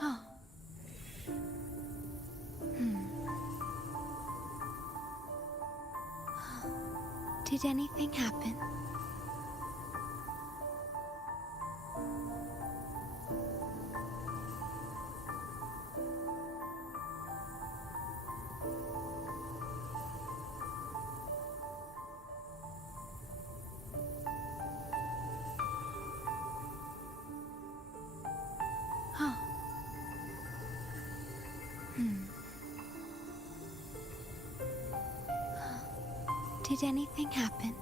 Oh. Did anything happen? Oh. Did anything happen?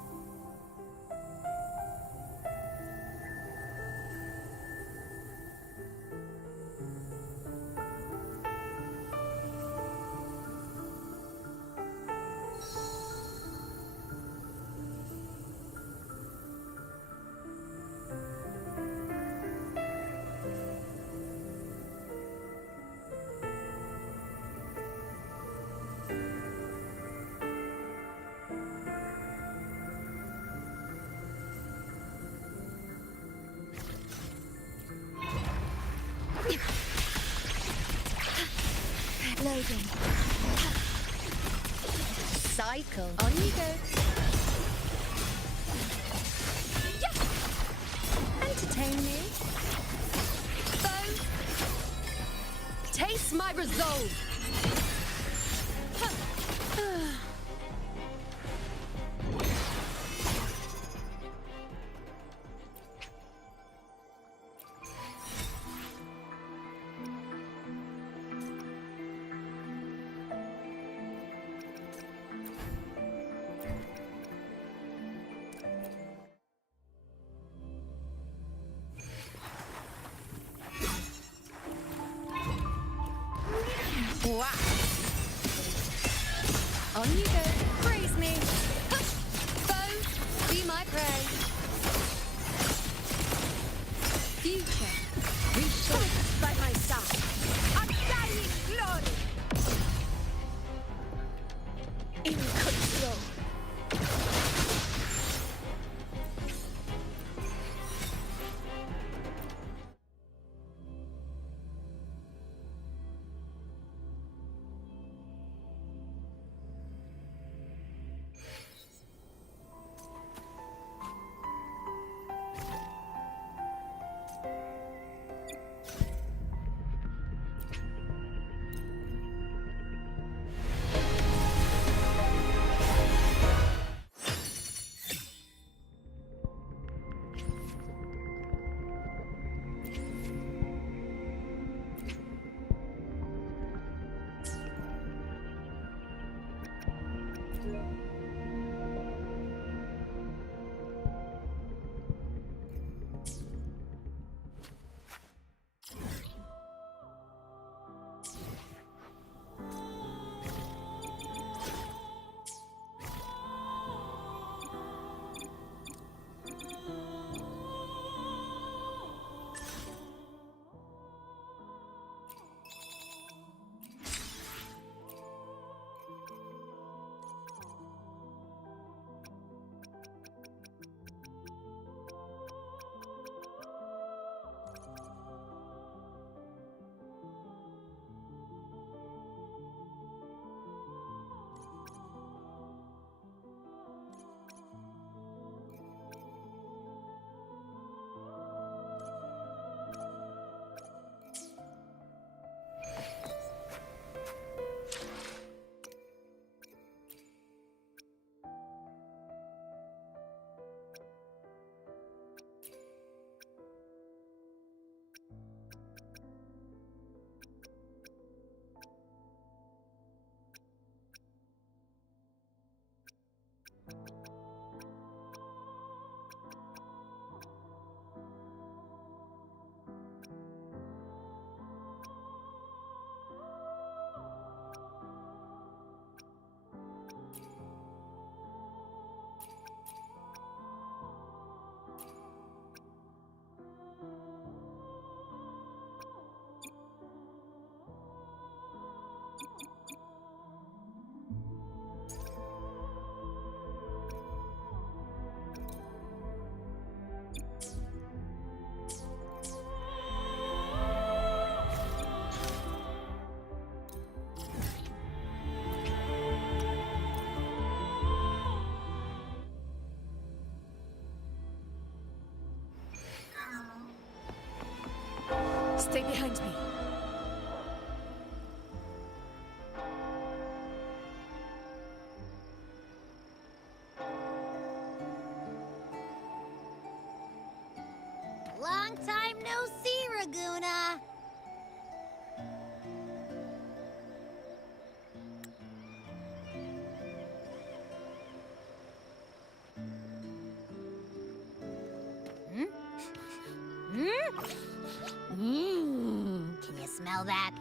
Loading. Cycle. On you go. Yeah. Entertain me. Foe. Taste my resolve. WuWa. On you go. Praise me. Foe, be my prey. Future, reshape by my side. Undying glory. In control. find me. Long time no see, Raguna. Can you smell that?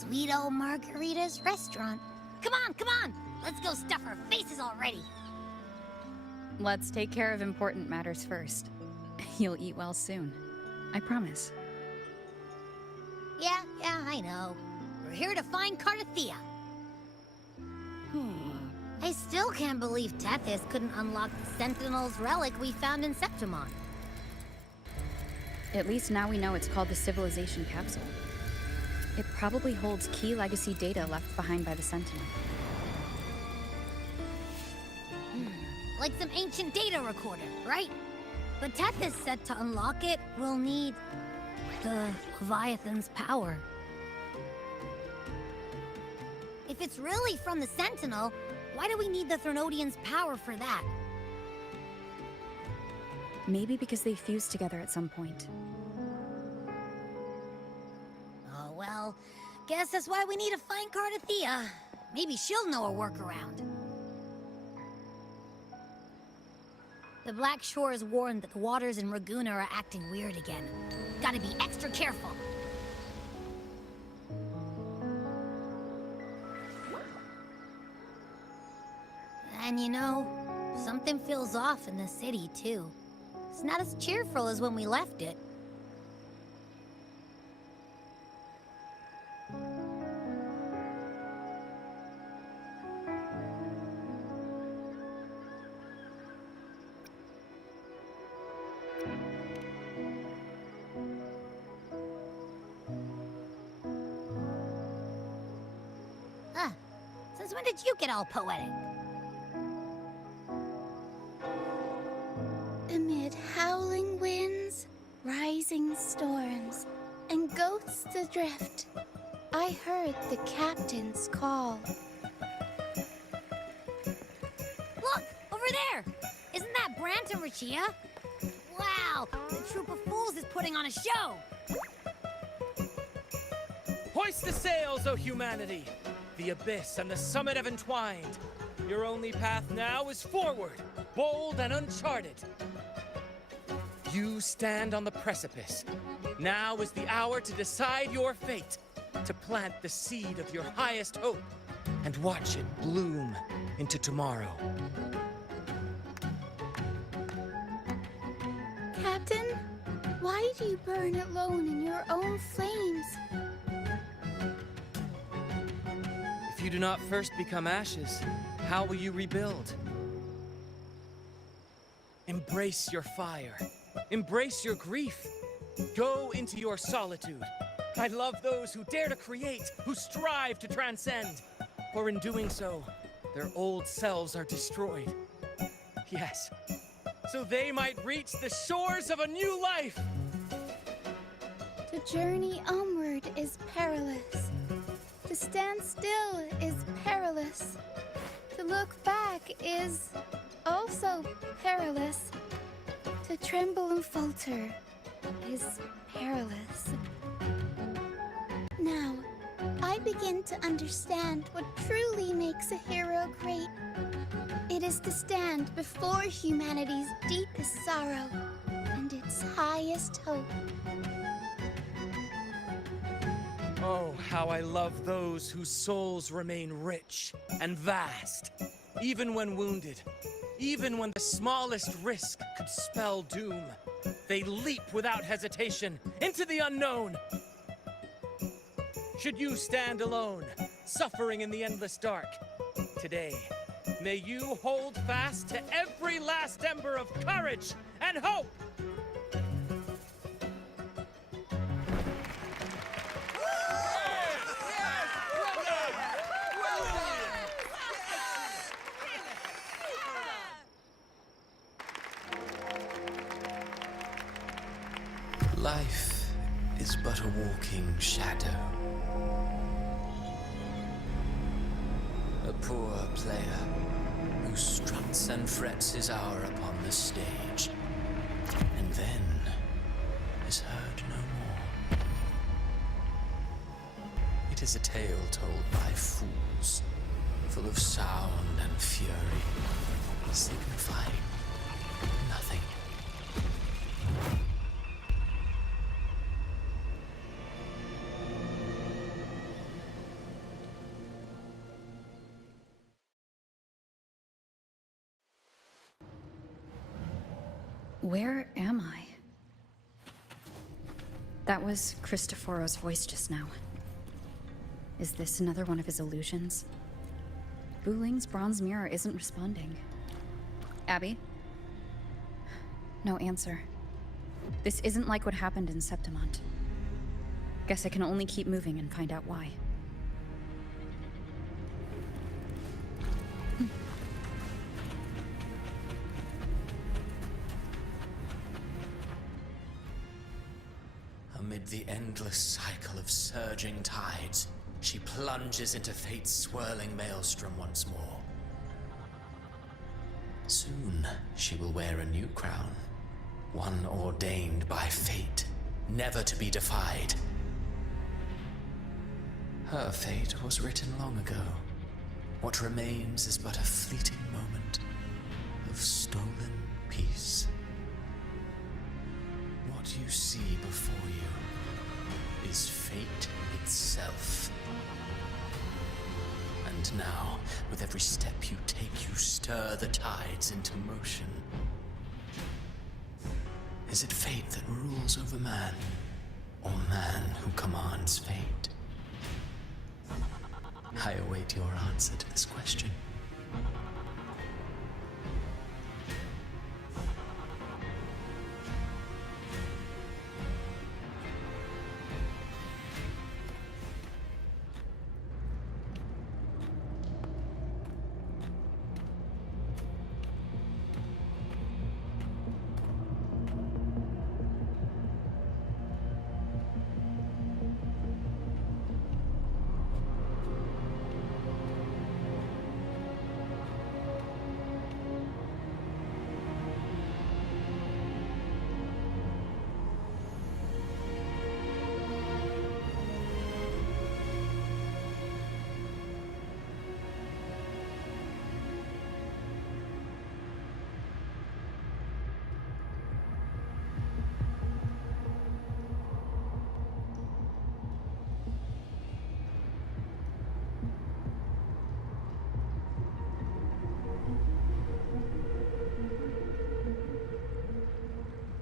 Sweet old Margarita's restaurant. Come on, come on! Let's go stuff our faces already. Let's take care of important matters first. You'll eat well soon. I promise. Yeah, I know. We're here to find Cardathea. I still can't believe Tethys couldn't unlock the Sentinel's relic we found in Septimon. At least now we know it's called the Civilization Capsule. It probably holds key legacy data left behind by the Sentinel. Like some ancient data recorder, right? But Tethys said to unlock it, we'll need the Leviathan's power. If it's really from the Sentinel, why do we need the Threnodian's power for that? Maybe because they fused together at some point. Oh, well, guess that's why we need to find Cardathea. Maybe she'll know a workaround. The Black Shore is warned that the waters in Raguna are acting weird again. Gotta be extra careful. And you know, something feels off in the city, too. It's not as cheerful as when we left it. Since when did you get all poetic? Amid howling winds, rising storms, and ghosts adrift, I heard the captain's call. Look! Over there! Isn't that Brant and Rachia? Wow! The troop of fools is putting on a show! Hoist the sails, O humanity! The abyss and the summit have entwined. Your only path now is forward, bold and uncharted. You stand on the precipice. Now is the hour to decide your fate, to plant the seed of your highest hope, and watch it bloom into tomorrow. Captain, why do you burn alone in your own flames? If you do not first become ashes, how will you rebuild? Embrace your fire. Embrace your grief. Go into your solitude. I love those who dare to create, who strive to transcend. For in doing so, their old selves are destroyed. Yes, so they might reach the shores of a new life. The journey onward is perilous. To stand still is perilous. To look back is also perilous. To tremble and falter is perilous. Now, I begin to understand what truly makes a hero great. It is to stand before humanity's deepest sorrow and its highest hope. Oh, how I love those whose souls remain rich and vast, even when wounded, even when the smallest risk could spell doom. They leap without hesitation into the unknown. Should you stand alone, suffering in the endless dark, today, may you hold fast to every last ember of courage and hope! Life is but a walking shadow. A poor player who struts and frets his hour upon the stage, and then is heard no more. It is a tale told by fools, full of sound and fury, signifying nothing. Where am I? That was Cristoforo's voice just now. Is this another one of his illusions? Buling's bronze mirror isn't responding. Abby? No answer. This isn't like what happened in Septimont. Guess I can only keep moving and find out why. Amid the endless cycle of surging tides, she plunges into fate's swirling maelstrom once more. Soon, she will wear a new crown, one ordained by fate, never to be defied. Her fate was written long ago. What remains is but a fleeting moment of stolen peace. What you see before you is fate itself. And now, with every step you take, you stir the tides into motion. Is it fate that rules over man, or man who commands fate? I await your answer to this question.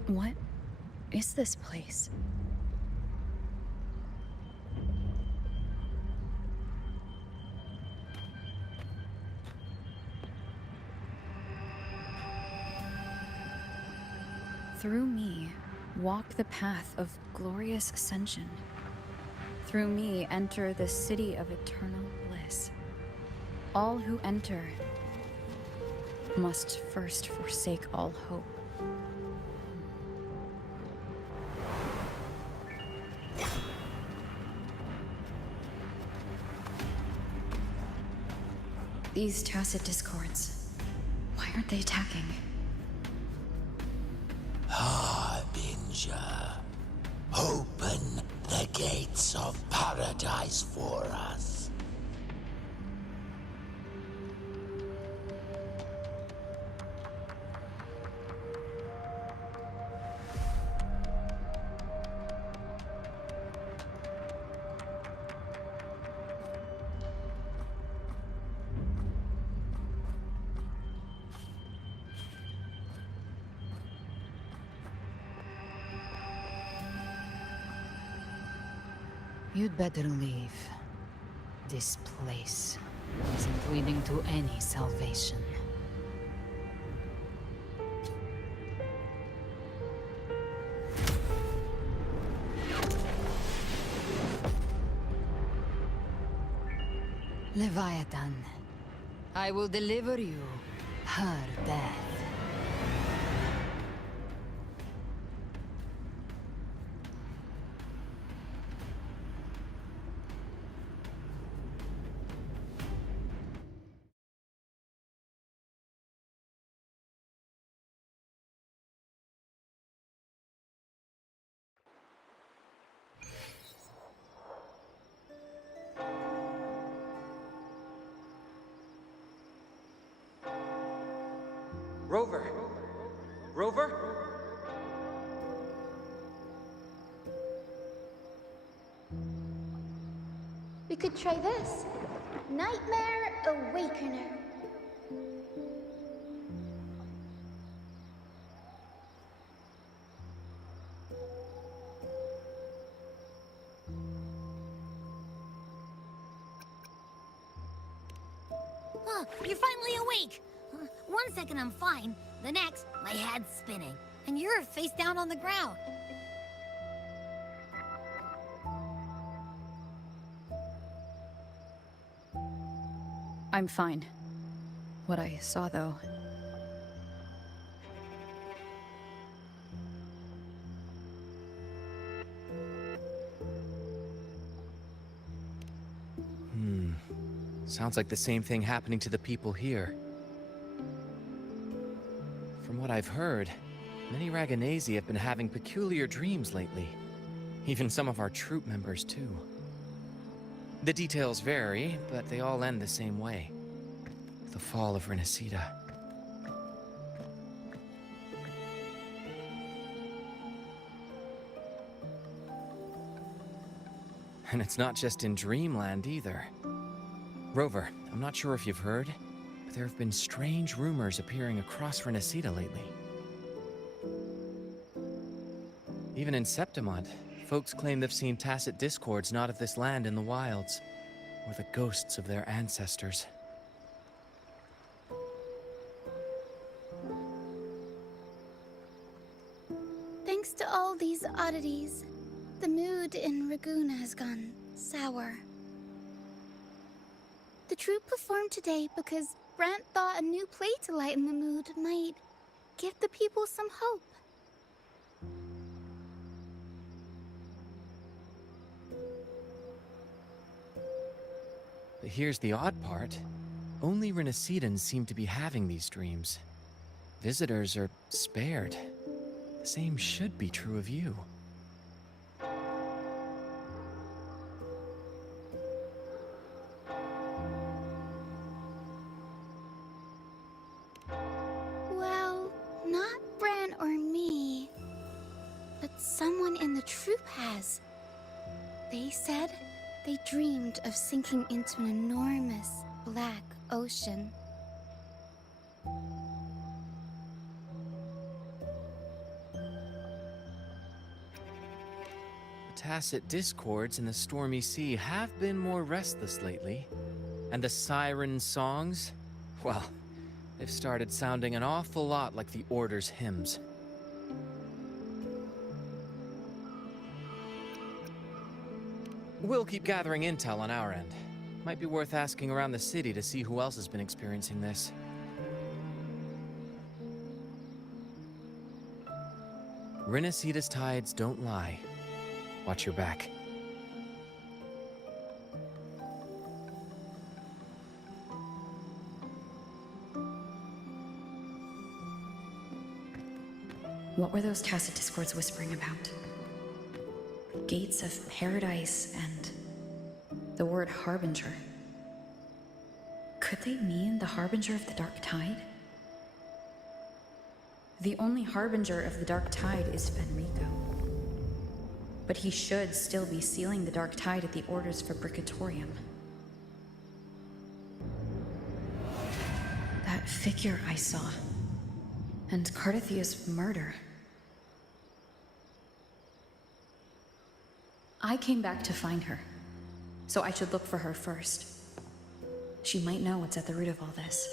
What is this place? Through me, walk the path of glorious ascension. Through me, enter the city of eternal bliss. All who enter must first forsake all hope. These tacit discords, why aren't they attacking? Harbinger, open the gates of paradise for us. You'd better leave. This place isn't leading to any salvation. Leviathan, I will deliver you her death. Rover! Rover? We could try this. Nightmare Awakener. Oh, you're finally awake! 1 second I'm fine, the next, my head's spinning. And you're face down on the ground. I'm fine. What I saw, though... Sounds like the same thing happening to the people here. From what I've heard, many Raganesi have been having peculiar dreams lately. Even some of our troop members, too. The details vary, but they all end the same way. The fall of Renacida. And it's not just in Dreamland, either. Rover, I'm not sure if you've heard, but there have been strange rumors appearing across Renacida lately. Even in Septimont, folks claim they've seen tacit discords not of this land in the wilds, or the ghosts of their ancestors. Thanks to all these oddities, the mood in Raguna has gone sour. The troupe performed today because Brant thought a new play to lighten the mood might give the people some hope. But here's the odd part. Only Renacidans seem to be having these dreams. Visitors are spared. The same should be true of you. Well, not Bran or me, but someone in the troupe has. They said they dreamed of sinking into an enormous black ocean. The tacit discords in the stormy sea have been more restless lately. And the siren songs? Well, they've started sounding an awful lot like the Order's hymns. We'll keep gathering intel on our end. Might be worth asking around the city to see who else has been experiencing this. Renacida's tides don't lie. Watch your back. What were those tacit discords whispering about? Gates of paradise and the word harbinger. Could they mean the harbinger of the dark tide? The only harbinger of the dark tide is Fenrico. But he should still be sealing the dark tide at the Order's Fabricatorium. That figure I saw. And Cardathia's murder. I came back to find her, so I should look for her first. She might know what's at the root of all this.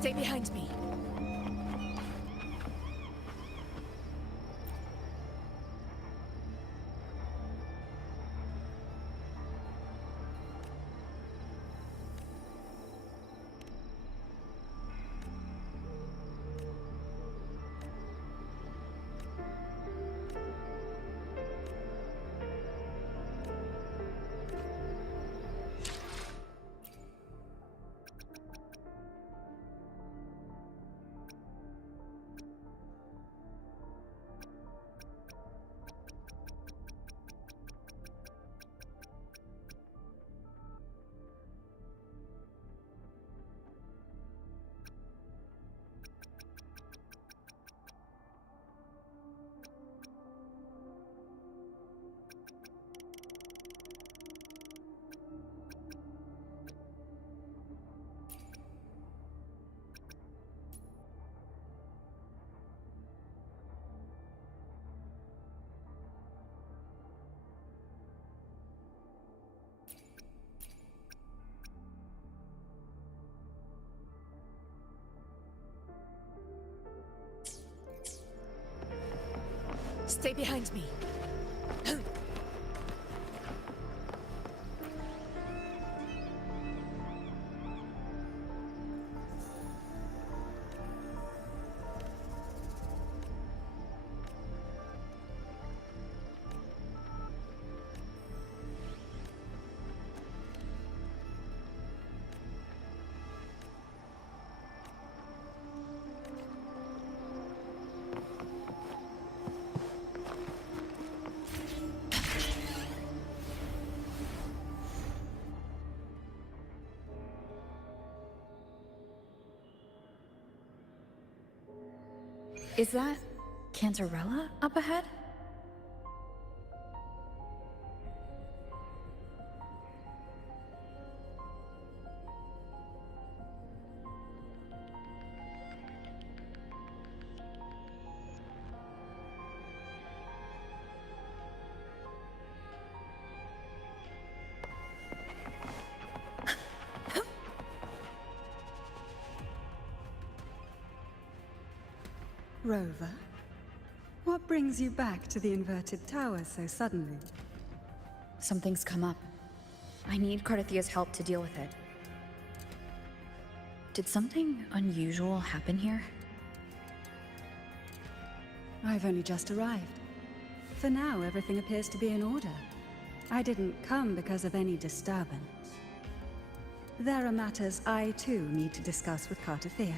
Stay behind me. Stay behind me. Is that Cantarella up ahead? Rover, what brings you back to the inverted tower so suddenly? Something's come up. I need Cardathia's help to deal with it. Did something unusual happen here? I've only just arrived. For now, everything appears to be in order. I didn't come because of any disturbance. There are matters I too need to discuss with Cardathia.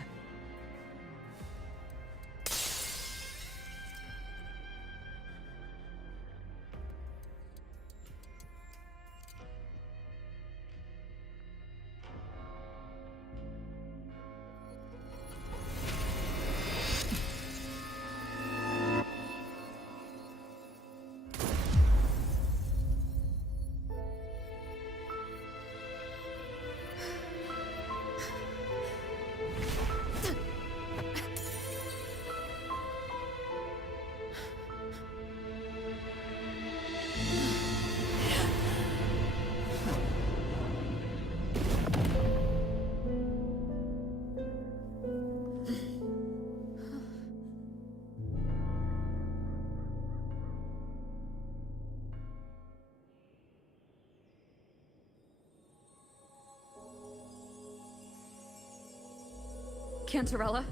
Cantarella?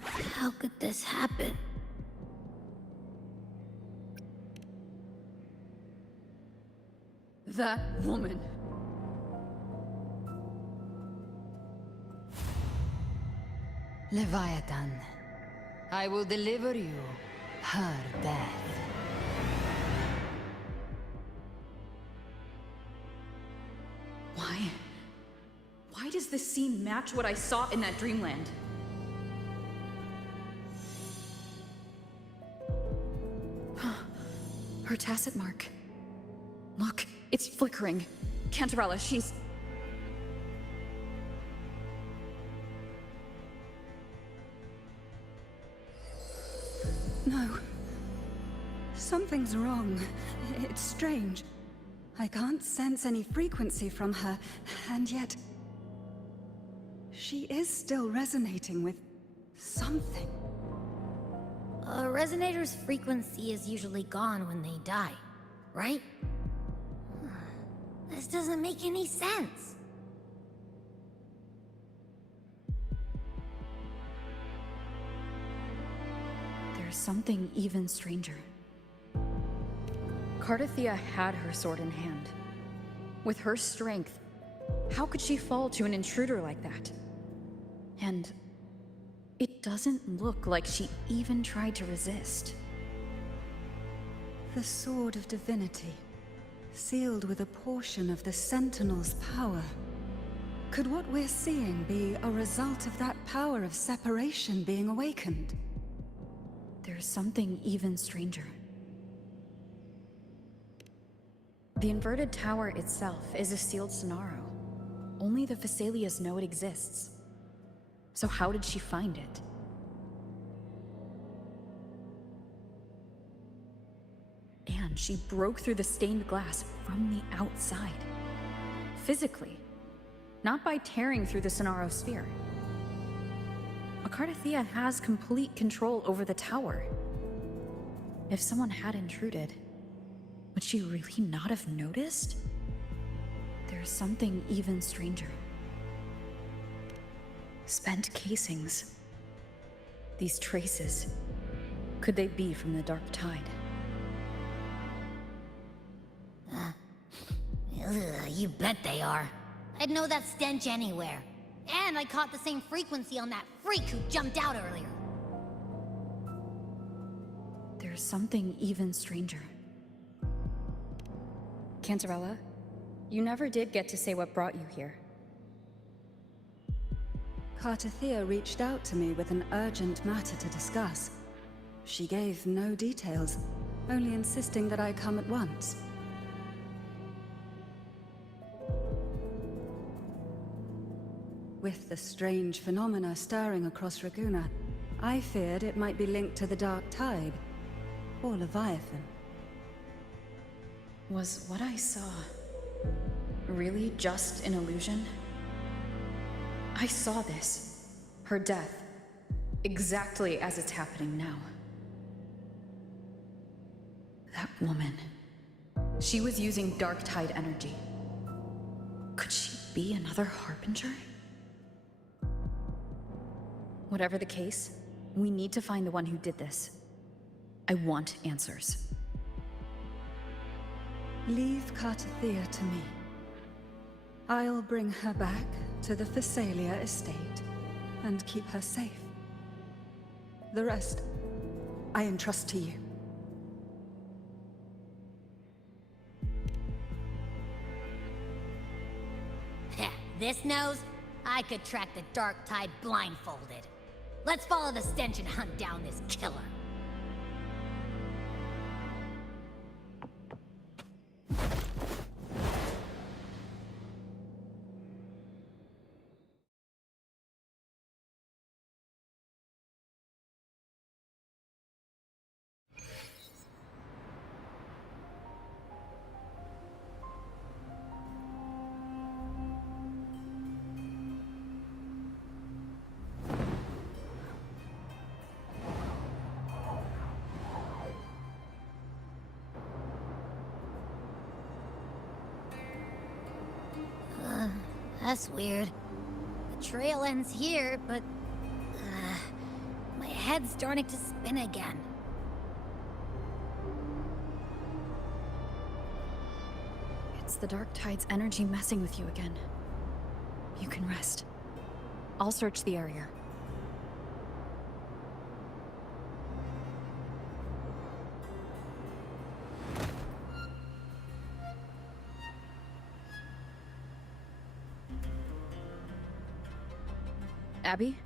How could this happen? That woman. Leviathan, I will deliver you her death. Why does this scene match what I saw in that dreamland? Her tacit mark. Look, it's flickering. Cantarella, she's... No. Something's wrong. It's strange. I can't sense any frequency from her, and yet... she is still resonating with something. A resonator's frequency is usually gone when they die, right? This doesn't make any sense. There's something even stranger. Cardathia had her sword in hand. With her strength, how could she fall to an intruder like that? And it doesn't look like she even tried to resist. The Sword of Divinity, sealed with a portion of the Sentinel's power. Could what we're seeing be a result of that power of separation being awakened? There's something even stranger. The inverted tower itself is a sealed Sonaro. Only the Phasaelias know it exists. So how did she find it? And she broke through the stained glass from the outside. Physically. Not by tearing through the Sonaro sphere. Cardathia has complete control over the tower. If someone had intruded, would she really not have noticed? There's something even stranger. Spent casings. These traces. Could they be from the Dark Tide? You bet they are. I'd know that stench anywhere. And I caught the same frequency on that freak who jumped out earlier. There's something even stranger. Cantarella, you never did get to say what brought you here. Cardathia reached out to me with an urgent matter to discuss. She gave no details, only insisting that I come at once. With the strange phenomena stirring across Raguna, I feared it might be linked to the Dark Tide, or Leviathan. Was what I saw really just an illusion? I saw this, her death, exactly as it's happening now. That woman, she was using Dark Tide energy. Could she be another Harbinger? Whatever the case, we need to find the one who did this. I want answers. Leave Cardathia to me. I'll bring her back to the Phasaelia estate and keep her safe. The rest, I entrust to you. This nose? I could track the Dark Tide blindfolded. Let's follow the stench and hunt down this killer. That's weird. The trail ends here, but... my head's starting to spin again. It's the Dark Tide's energy messing with you again. You can rest. I'll search the area. Abby?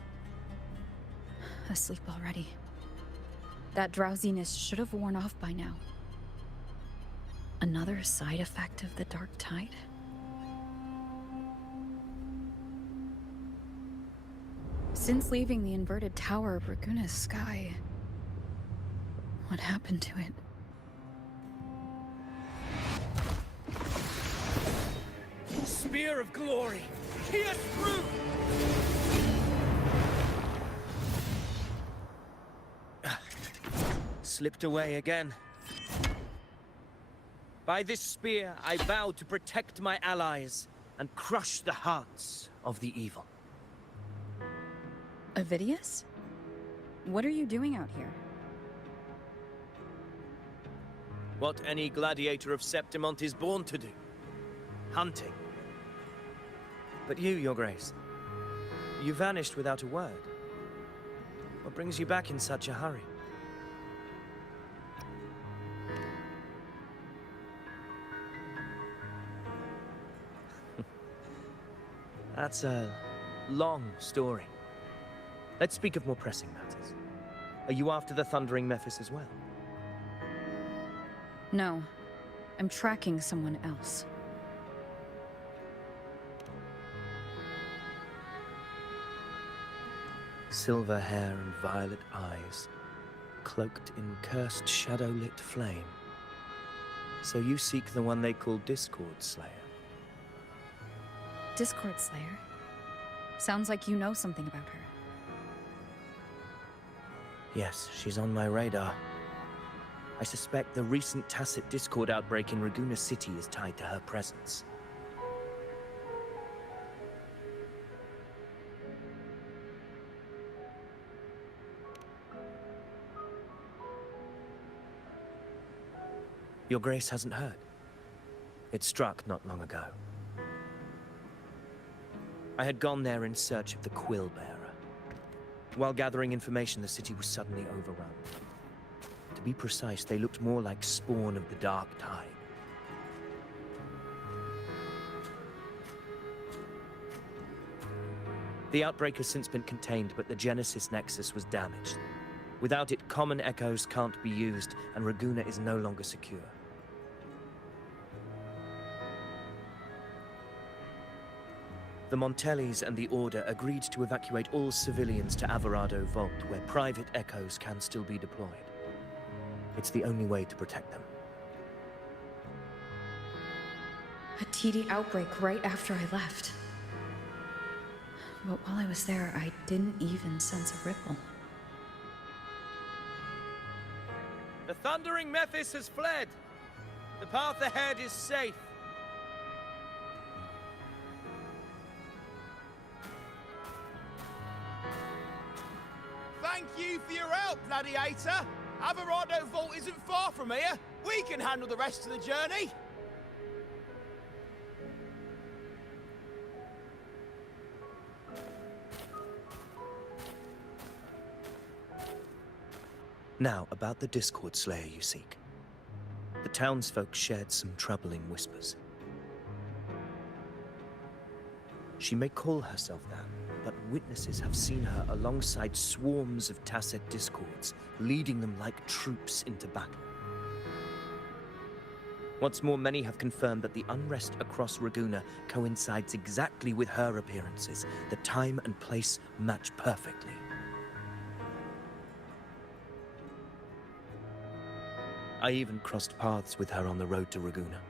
Asleep already. That drowsiness should have worn off by now. Another side effect of the Dark Tide? Since leaving the inverted tower of Raguna's sky, what happened to it? spear of glory! Pierce through! Slipped away again. By this spear, I vow to protect my allies and crush the hearts of the evil. Avidius? What are you doing out here? What any gladiator of Septimont is born to do. Hunting. But you, Your Grace, you vanished without a word. What brings you back in such a hurry? That's a long story. Let's speak of more pressing matters. Are you after the Thundering Mephis as well? No. I'm tracking someone else. Silver hair and violet eyes, cloaked in cursed shadow-lit flame. So you seek the one they call Discord Slayer. Discord Slayer? Sounds like you know something about her. Yes, she's on my radar. I suspect the recent Tacit Discord outbreak in Raguna City is tied to her presence. Your Grace hasn't heard. It struck not long ago. I had gone there in search of the Quill Bearer. While gathering information, the city was suddenly overrun. To be precise, they looked more like spawn of the Dark Tide. The outbreak has since been contained, but the Genesis Nexus was damaged. Without it, common echoes can't be used, and Raguna is no longer secure. The Montellis and the Order agreed to evacuate all civilians to Averado Vault, where private echoes can still be deployed. It's the only way to protect them. A TD outbreak right after I left. But while I was there, I didn't even sense a ripple. The Thundering Mephis has fled. The path ahead is safe. Thank you for your help, Gladiator. Averado Vault isn't far from here. We can handle the rest of the journey. Now, about the Discord Slayer you seek. The townsfolk shared some troubling whispers. She may call herself that, but witnesses have seen her alongside swarms of Tacet Discords, leading them like troops into battle. What's more, many have confirmed that the unrest across Raguna coincides exactly with her appearances. The time and place match perfectly. I even crossed paths with her on the road to Raguna.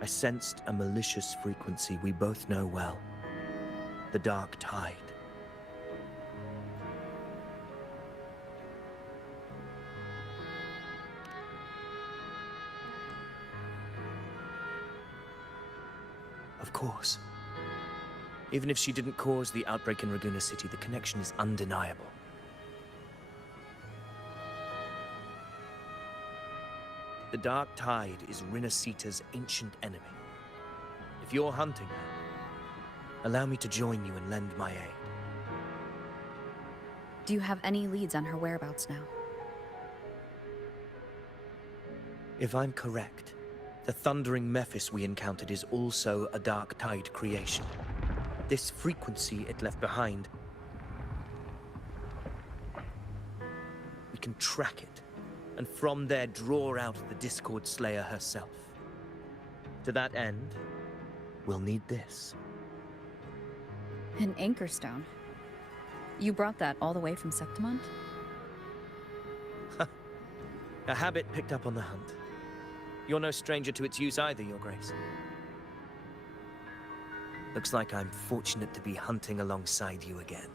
I sensed a malicious frequency we both know well. The Dark Tide. Of course. Even if she didn't cause the outbreak in Raguna City, the connection is undeniable. The Dark Tide is Rinasita's ancient enemy. If you're hunting her, allow me to join you and lend my aid. Do you have any leads on her whereabouts now? If I'm correct, the Thundering Mephis we encountered is also a Dark Tide creation. This frequency it left behind, we can track it, and from there draw out the Discord Slayer herself. To that end, we'll need this. An anchor stone. You brought that all the way from Septimont? A habit picked up on the hunt. You're no stranger to its use either, Your Grace. Looks like I'm fortunate to be hunting alongside you again.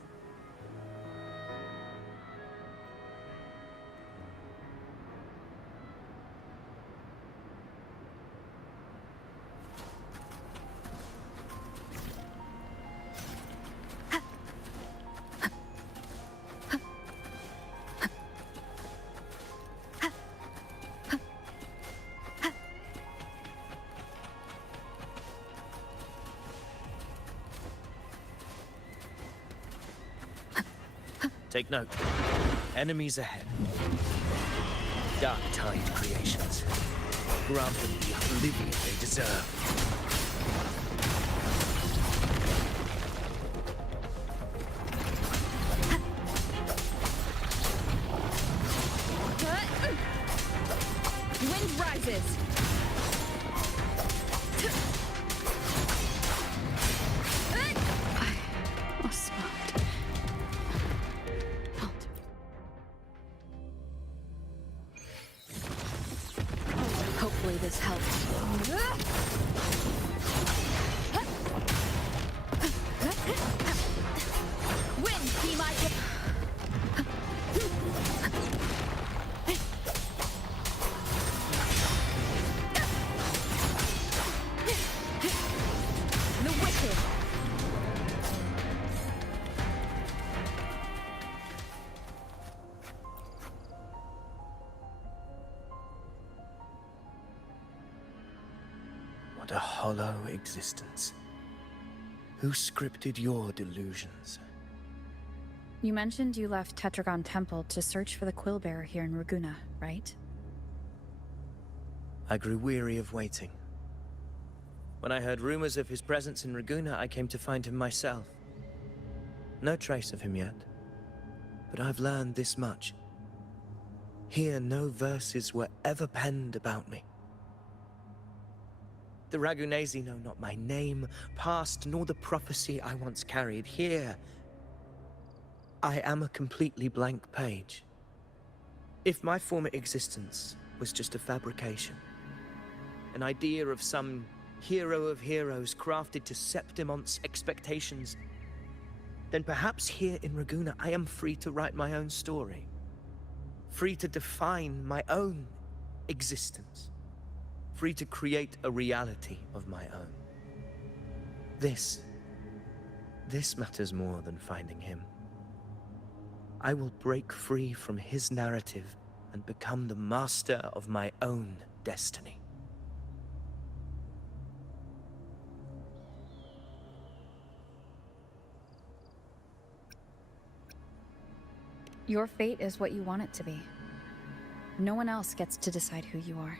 Take note. Enemies ahead. Dark Tide creations. Grant them the oblivion they deserve. Wind rises. Hopefully this helps. Wind be my the wicked. What a hollow existence. Who scripted your delusions? You mentioned you left Tetragon Temple to search for the Quillbearer here in Raguna, right? I grew weary of waiting. When I heard rumors of his presence in Raguna, I came to find him myself. No trace of him yet, but I've learned this much. Here, no verses were ever penned about me. The Ragunesi know not my name, past, nor the prophecy I once carried. Here, I am a completely blank page. If my former existence was just a fabrication, an idea of some hero of heroes crafted to Septimont's expectations, then perhaps here in Raguna I am free to write my own story. Free to define my own existence. Free to create a reality of my own. This matters more than finding him. I will break free from his narrative and become the master of my own destiny. Your fate is what you want it to be. No one else gets to decide who you are.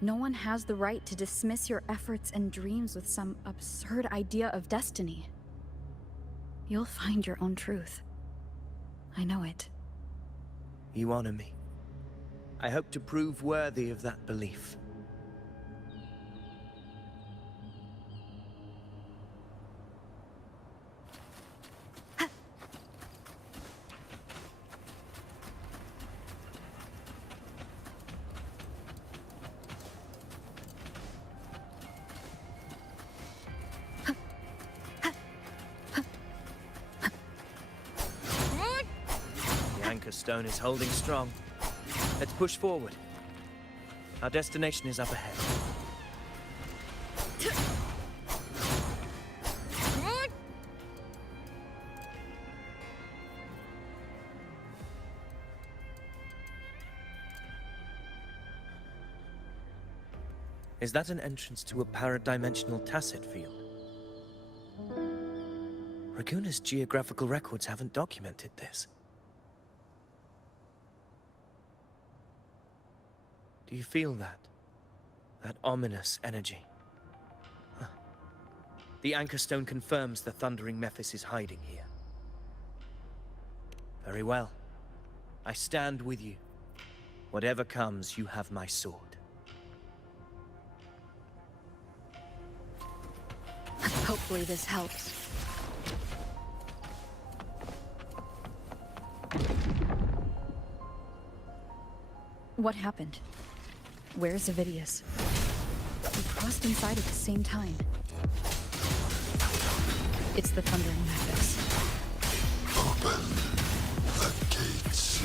No one has the right to dismiss your efforts and dreams with some absurd idea of destiny. You'll find your own truth. I know it. You honor me. I hope to prove worthy of that belief. Stone is holding strong. Let's push forward. Our destination is up ahead. Is that an entrance to a paradimensional tacit field? Raguna's geographical records haven't documented this. Do you feel that? That ominous energy? Huh. The Anchor Stone confirms the Thundering Mephis is hiding here. Very well. I stand with you. Whatever comes, you have my sword. Hopefully this helps. What happened? Where's Avidius? We crossed inside at the same time. It's the Thundering Nexus. Open the gates.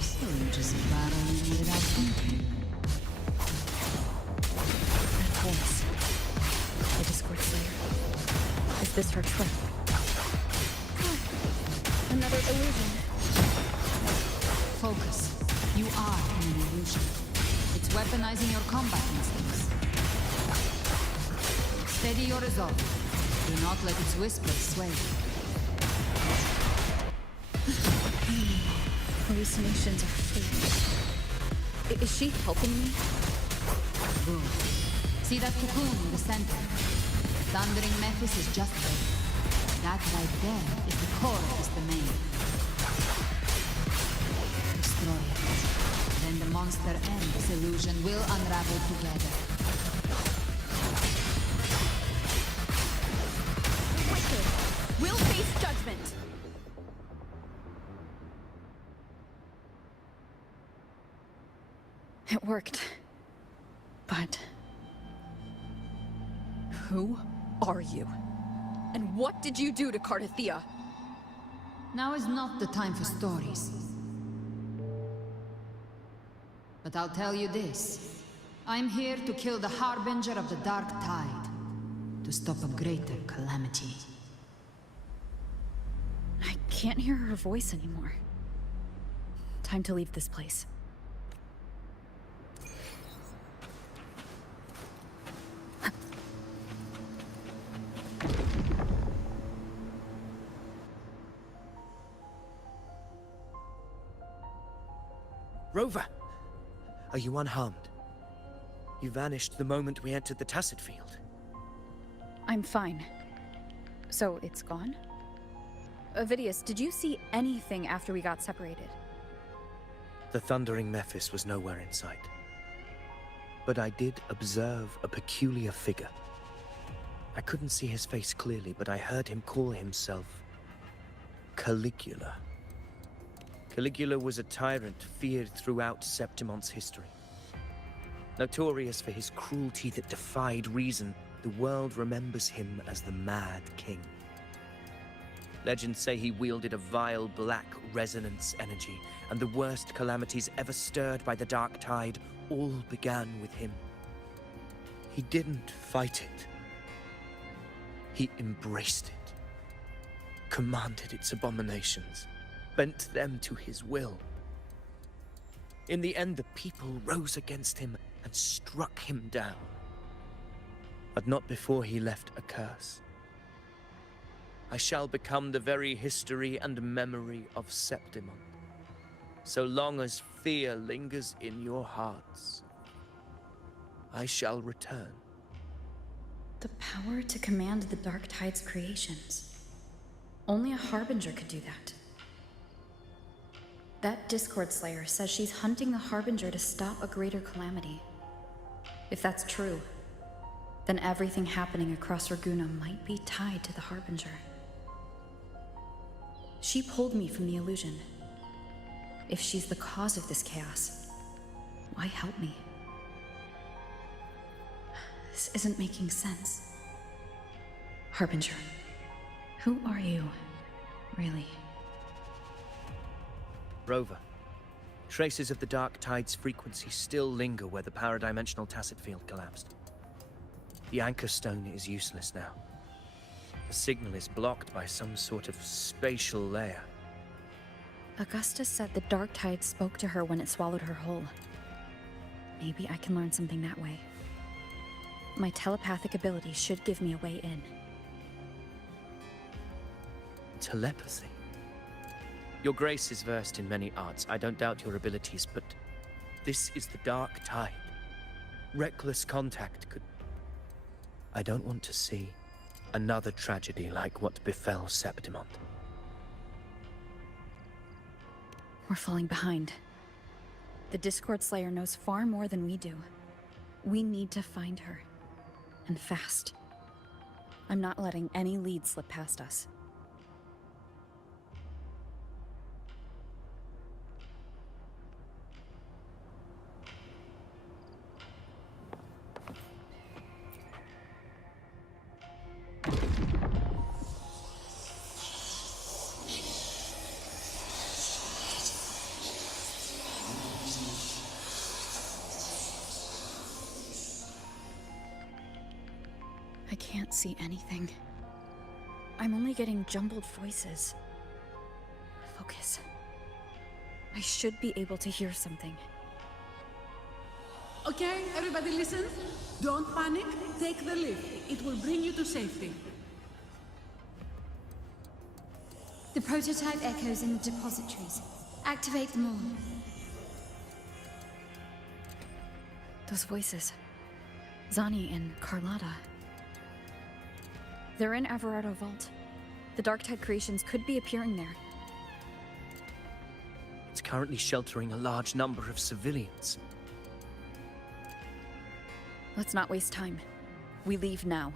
So you just battling without thinking. That voice. The Discord Slayer. Is this her trick? Another illusion. Focus. You are an illusion. It's weaponizing your combat instincts. Steady your resolve. Do not let its whispers sway you. Hallucinations are fake. Is she helping me? Good. See that cocoon in the center? Thundering Mephis is just there. That right there is the core of this domain. Destroy it. Then the monster and this illusion will unravel together. Wicked will face judgment. It worked. But... Who are you? And what did you do to Cardathia? Now is not the time for stories. But I'll tell you this. I'm here to kill the Harbinger of the Dark Tide. To stop a greater calamity. I can't hear her voice anymore. Time to leave this place. Rover! Are you unharmed? You vanished the moment we entered the Tacit Field. I'm fine. So, it's gone? Ovidius, did you see anything after we got separated? The Thundering Mephis was nowhere in sight. But I did observe a peculiar figure. I couldn't see his face clearly, but I heard him call himself Caligula. Caligula was a tyrant feared throughout Septimon's history. Notorious for his cruelty that defied reason, the world remembers him as the Mad King. Legends say he wielded a vile black resonance energy, and the worst calamities ever stirred by the Dark Tide all began with him. He didn't fight it. He embraced it, commanded its abominations, bent them to his will. In the end, the people rose against him and struck him down. But not before he left a curse. I shall become the very history and memory of Septimon. So long as fear lingers in your hearts, I shall return. The power to command the Dark Tide's creations. Only a Harbinger could do that. That Discord Slayer says she's hunting the Harbinger to stop a greater calamity. If that's true, then everything happening across Raguna might be tied to the Harbinger. She pulled me from the illusion. If she's the cause of this chaos, why help me? This isn't making sense. Harbinger, who are you, really? Rover, traces of the Dark Tide's frequency still linger where the paradimensional Tacit Field collapsed. The Anchor Stone is useless now. The signal is blocked by some sort of spatial layer. Augustus said the Dark Tide spoke to her when it swallowed her whole. Maybe I can learn something that way. My telepathic ability should give me a way in. Telepathy? Your Grace is versed in many arts. I don't doubt your abilities, but this is the Dark Tide. Reckless contact could... I don't want to see another tragedy like what befell Septimon. We're falling behind. The Discord Slayer knows far more than we do. We need to find her. And fast. I'm not letting any lead slip past us. can't see anything. I'm only getting jumbled voices. Focus. I should be able to hear something. Okay, everybody listen. Don't panic. Take the lift. It will bring you to safety. The prototype echoes in the depositories. Activate them all. Those voices. Zani and Carlotta. They're in Everardo Vault. The Darktide creations could be appearing there. It's currently sheltering a large number of civilians. Let's not waste time. We leave now.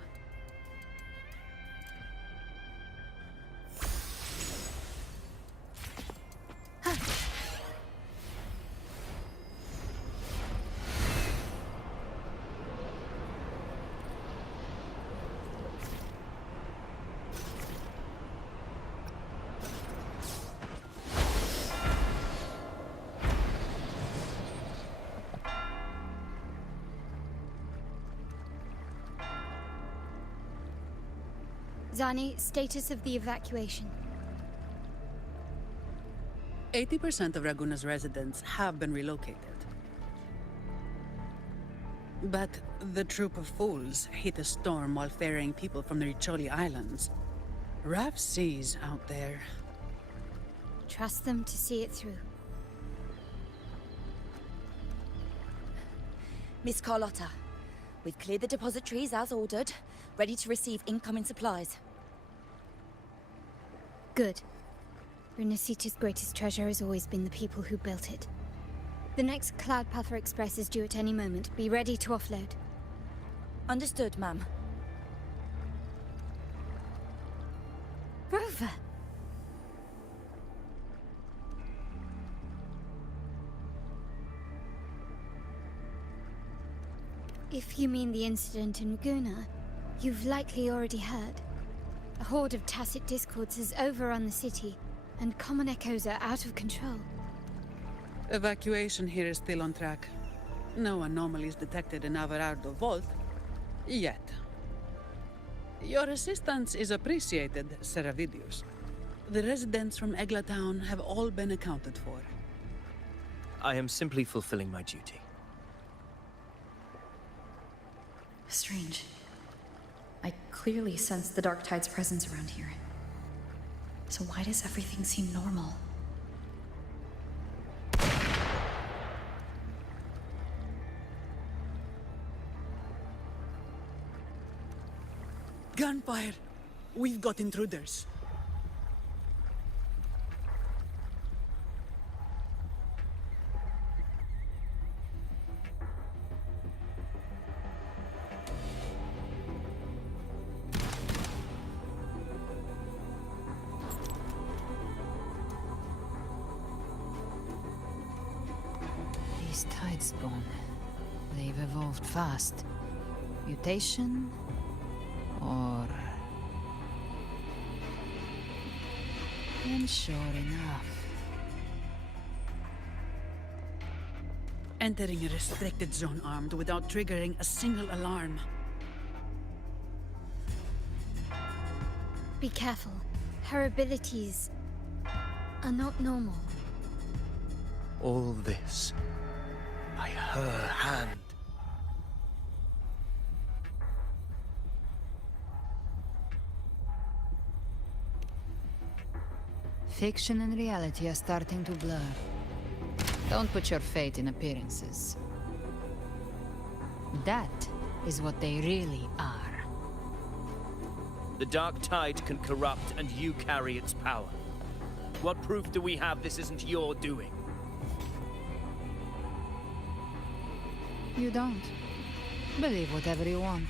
Zani, status of the evacuation. 80% of Raguna's residents have been relocated. But the troop of fools hit a storm while ferrying people from the Riccioli Islands. Rough seas out there. Trust them to see it through. Miss Carlotta, we've cleared the depositories as ordered, ready to receive incoming supplies. Good. Renacita's greatest treasure has always been the people who built it. The next Cloudpather Express is due at any moment. Be ready to offload. Understood, ma'am. Rover! If you mean the incident in Raguna, you've likely already heard. A horde of tacit discords has overrun the city, and common echoes are out of control. Evacuation here is still on track. No anomalies detected in Everardo Vault. Yet. Your assistance is appreciated, Seravidius. The residents from Eglatown have all been accounted for. I am simply fulfilling my duty. Strange. I clearly sense the Darktide's presence around here. So why does everything seem normal? Gunfire! We've got intruders. These Tidespawn, they've evolved fast. Mutation? Or... And sure enough... Entering a restricted zone armed without triggering a single alarm. Be careful. Her abilities are not normal. All this by her hand. Fiction and reality are starting to blur. Don't put your faith in appearances. That is what they really are. The Dark Tide can corrupt, and you carry its power. What proof do we have this isn't your doing? You don't. Believe whatever you want.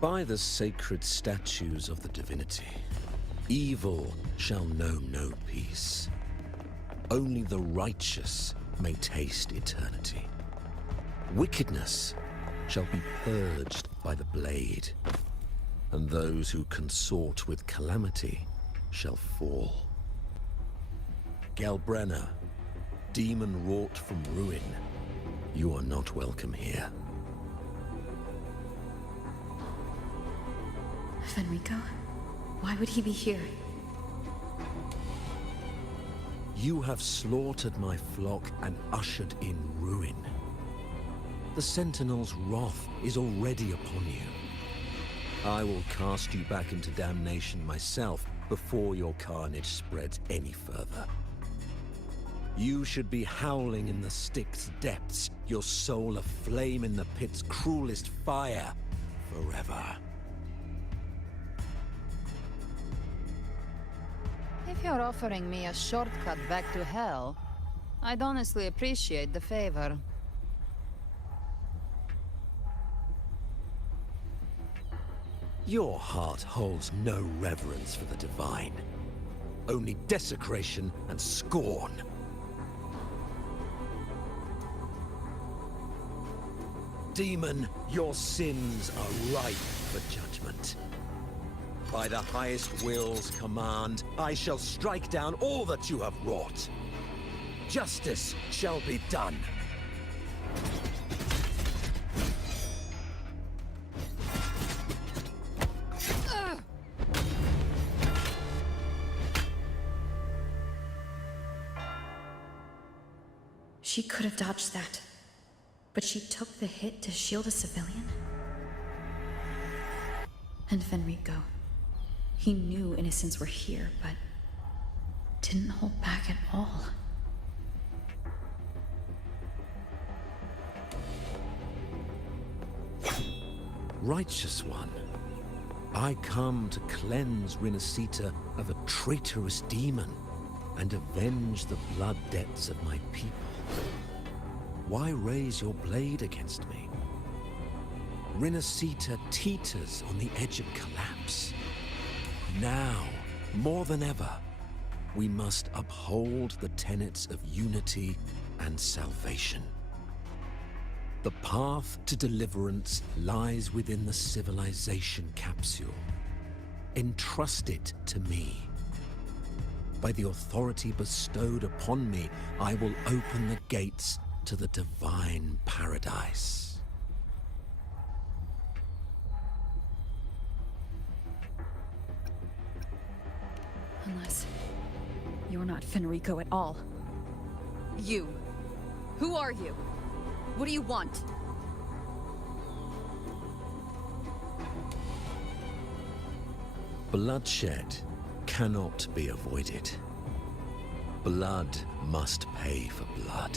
By the sacred statues of the divinity, evil shall know no peace. Only the righteous may taste eternity. Wickedness shall be purged by the blade, and those who consort with calamity shall fall. Gelbrenna, demon wrought from ruin, you are not welcome here. Fenrico? Why would he be here? You have slaughtered my flock and ushered in ruin. The Sentinel's wrath is already upon you. I will cast you back into damnation myself before your carnage spreads any further. You should be howling in the Styx depths, your soul aflame in the pit's cruelest fire, forever. If you're offering me a shortcut back to hell, I'd honestly appreciate the favor. Your heart holds no reverence for the divine. Only desecration and scorn. Demon, your sins are ripe for judgment. By the highest will's command, I shall strike down all that you have wrought. Justice shall be done. She could have dodged that, but she took the hit to shield a civilian? And Fenrico. He knew innocents were here, but didn't hold back at all. Righteous One, I come to cleanse Rinascita of a traitorous demon and avenge the blood debts of my people. Why raise your blade against me? Rinascita teeters on the edge of collapse. Now, more than ever, we must uphold the tenets of unity and salvation. The path to deliverance lies within the civilization capsule. Entrust it to me. By the authority bestowed upon me, I will open the gates to the divine paradise. Unless you're not Fenrico at all. You. Who are you? What do you want? Bloodshed cannot be avoided. Blood must pay for blood.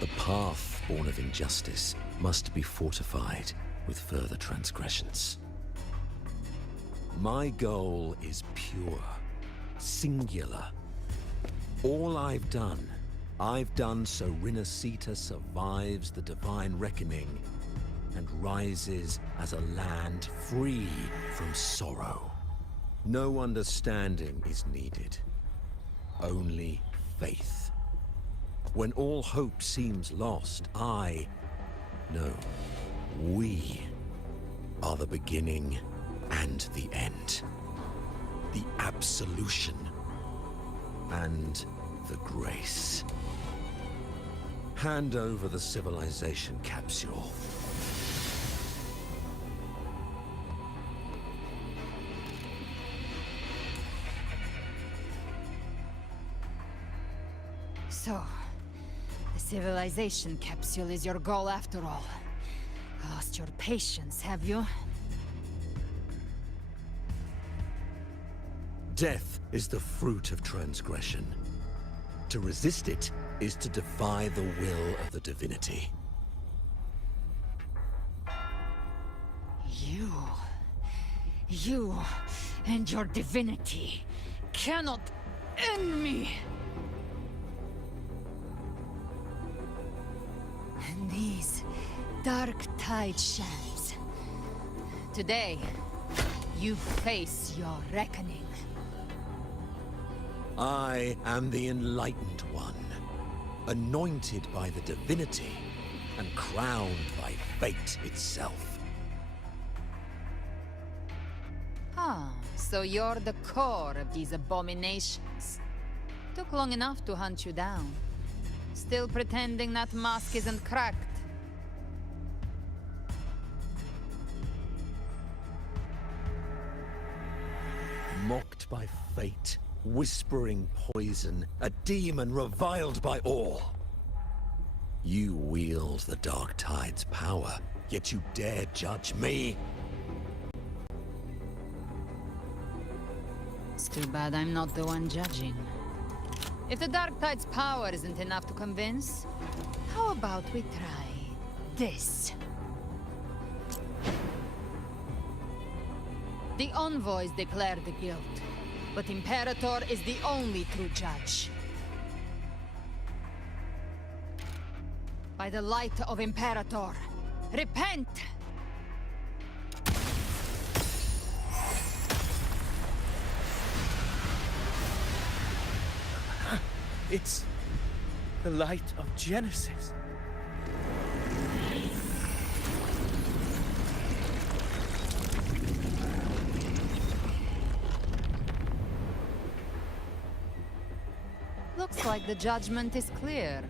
The path born of injustice must be fortified with further transgressions. My goal is pure, singular. All I've done so Rinascita survives the divine reckoning and rises as a land free from sorrow. No understanding is needed, only faith. When all hope seems lost, we are the beginning and the end. The absolution and the grace. Hand over the civilization capsule. So, the civilization capsule is your goal after all. Lost your patience, have you? Death is the fruit of transgression. To resist it is to defy the will of the divinity. You and your divinity cannot end me! And these dark tide shams. Today, you face your reckoning. I am the Enlightened One, anointed by the divinity and crowned by fate itself. Ah, so you're the core of these abominations. Took long enough to hunt you down. Still pretending that mask isn't cracked. Mocked by fate, whispering poison, a demon reviled by all. You wield the Dark Tide's power, yet you dare judge me? It's too bad I'm not the one judging. If the Dark Tide's power isn't enough to convince, how about we try this? The envoys declare the guilt, but Imperator is the only true judge. By the light of Imperator, repent! It's the light of Genesis. Looks like the judgment is clear.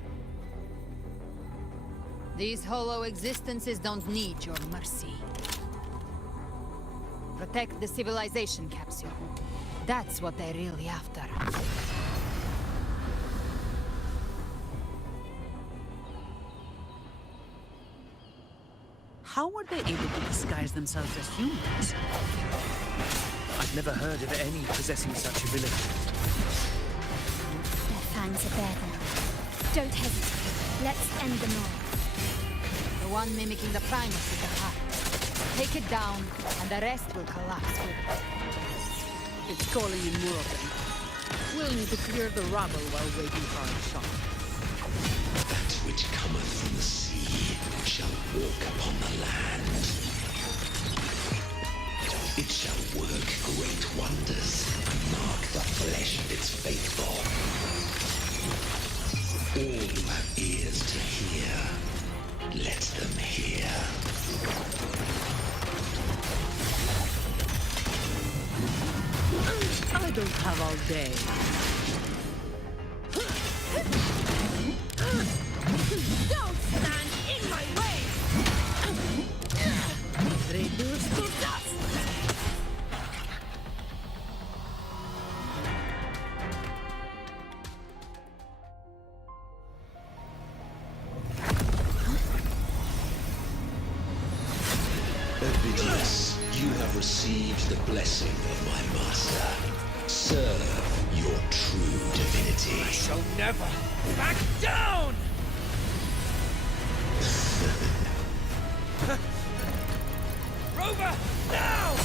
These hollow existences don't need your mercy. Protect the civilization capsule. That's what they're really after. How were they able to disguise themselves as humans? I've never heard of any possessing such ability. Their fangs are bare now. Don't hesitate. Let's end them all. The one mimicking the Primus is the heart. Take it down, and the rest will collapse with it. It's calling in more of them. We'll need to clear the rubble while waiting for our shot. That which cometh from the sea shall walk upon the land. It shall work great wonders and mark the flesh of its faithful. All who have ears to hear, let them hear. I don't have all day. Don't stand in my way! Reduce to dust! Ovidius, you have received the blessing of my master. Serve your true divinity. I shall never back down! Rover, now!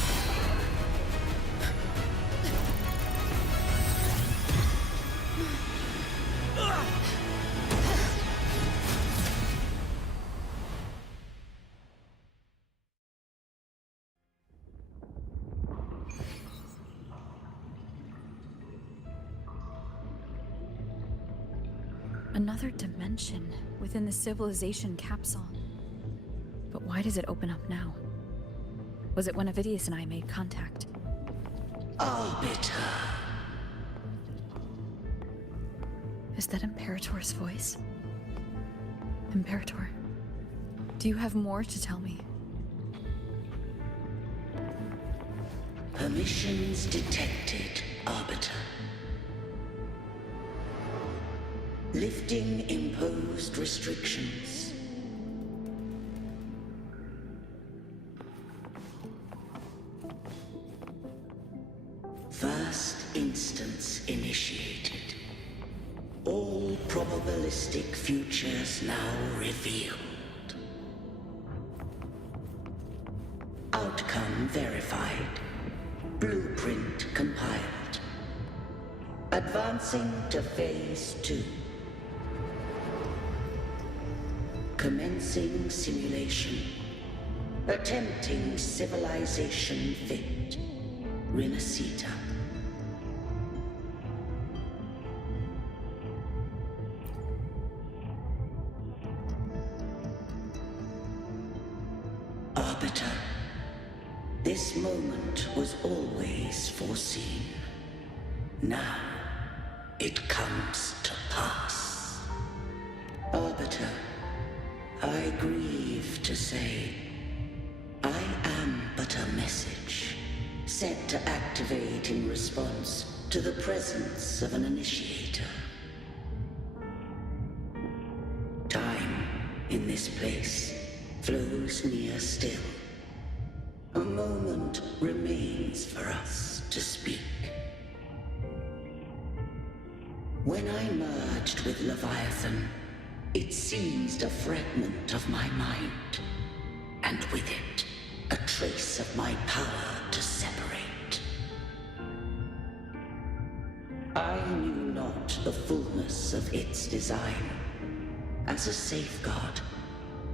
Another dimension within the civilization capsule. But why does it open up now? Was it when Ovidius and I made contact? Arbiter. Is that Imperator's voice? Imperator, do you have more to tell me? Permissions detected, Arbiter. Lifting imposed restrictions. First instance initiated. All probabilistic futures now revealed. Outcome verified. Blueprint compiled. Advancing to Phase 2. Commencing simulation. Attempting civilization fit. Renacita. Arbiter, this moment was always foreseen. Now, it comes to pass. Arbiter, I grieve to say, I am but a message, set to activate in response to the presence of an initiator. Time in this place flows near still. A moment remains for us to speak. When I merged with Leviathan, it seized a fragment of my mind, and with it, a trace of my power to separate. I knew not the fullness of its design. As a safeguard,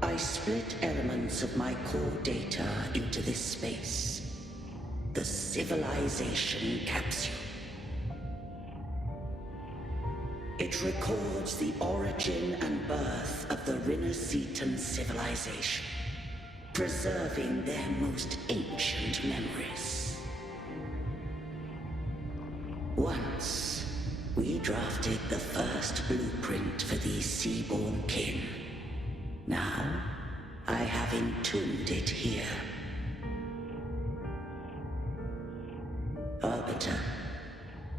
I split elements of my core data into this space, the civilization capsule. It records the origin and birth of the Rinascitan civilization, preserving their most ancient memories. Once, we drafted the first blueprint for these seaborn kin. Now, I have entombed it here. Arbiter,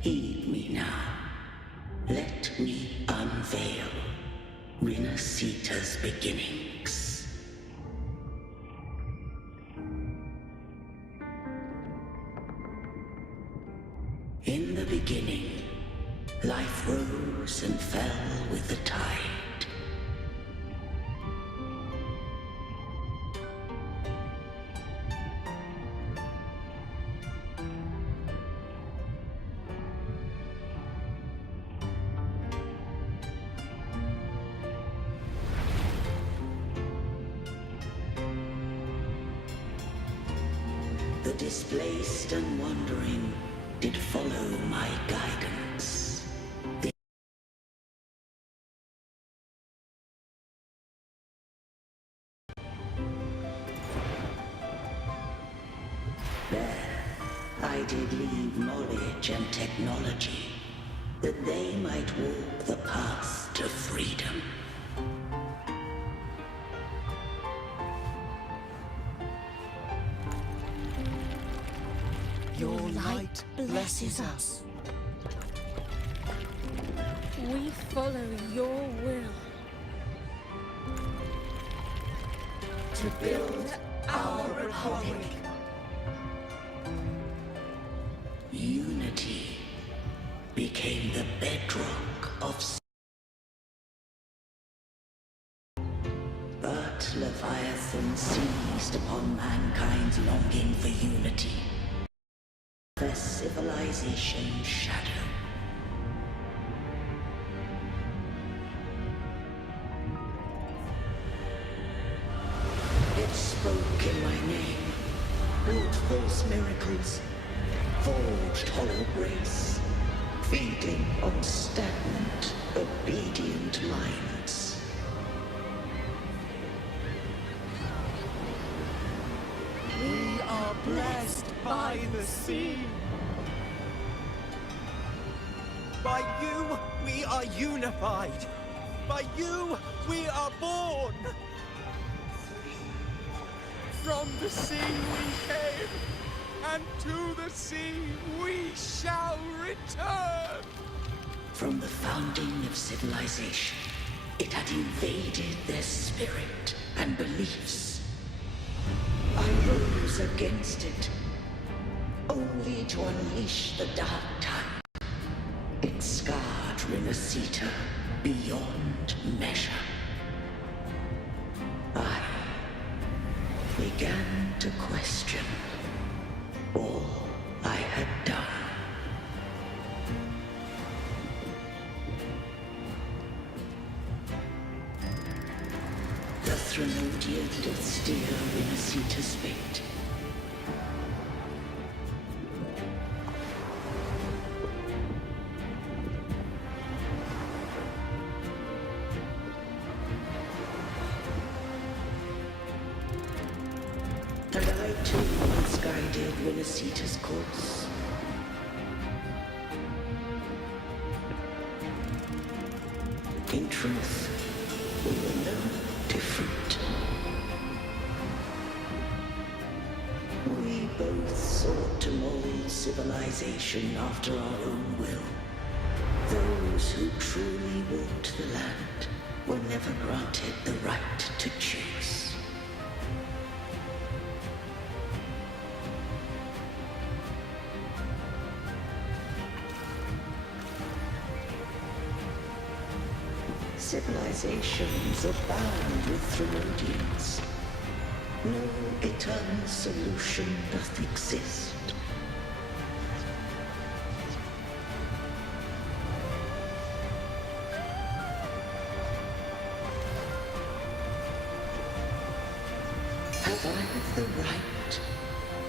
heed me now. Let me unveil Rinascita's beginnings. In the beginning, life rose and fell with the tide. The displaced and wandering did follow my guidance. There, I did leave knowledge and technology, that they might walk the path to freedom. Your light blesses us. We follow your will. To build our republic. Unity became the bedrock of... But Leviathan seized upon mankind's longing for unity. The civilization shadow. It spoke in my name, wrought false miracles, forged hollow grace, feeding on stagnant, obedient minds. We are blessed by the sea. By you, we are unified. By you, we are born. From the sea we came, and to the sea we shall return. From the founding of civilization, it had invaded their spirit and beliefs. I rose against it, only to unleash the dark tide. It scarred Rinascita beyond measure. I began to question all I had done. The Threnodian did steer Rinascita's fate. And I too misguided Rinascita's course. In truth, we were no different. We both sought to mold civilization after our own will. Those who truly walked the land were never granted the right to choose. Civilizations abound with Thermodians. No eternal solution doth exist. Have I the right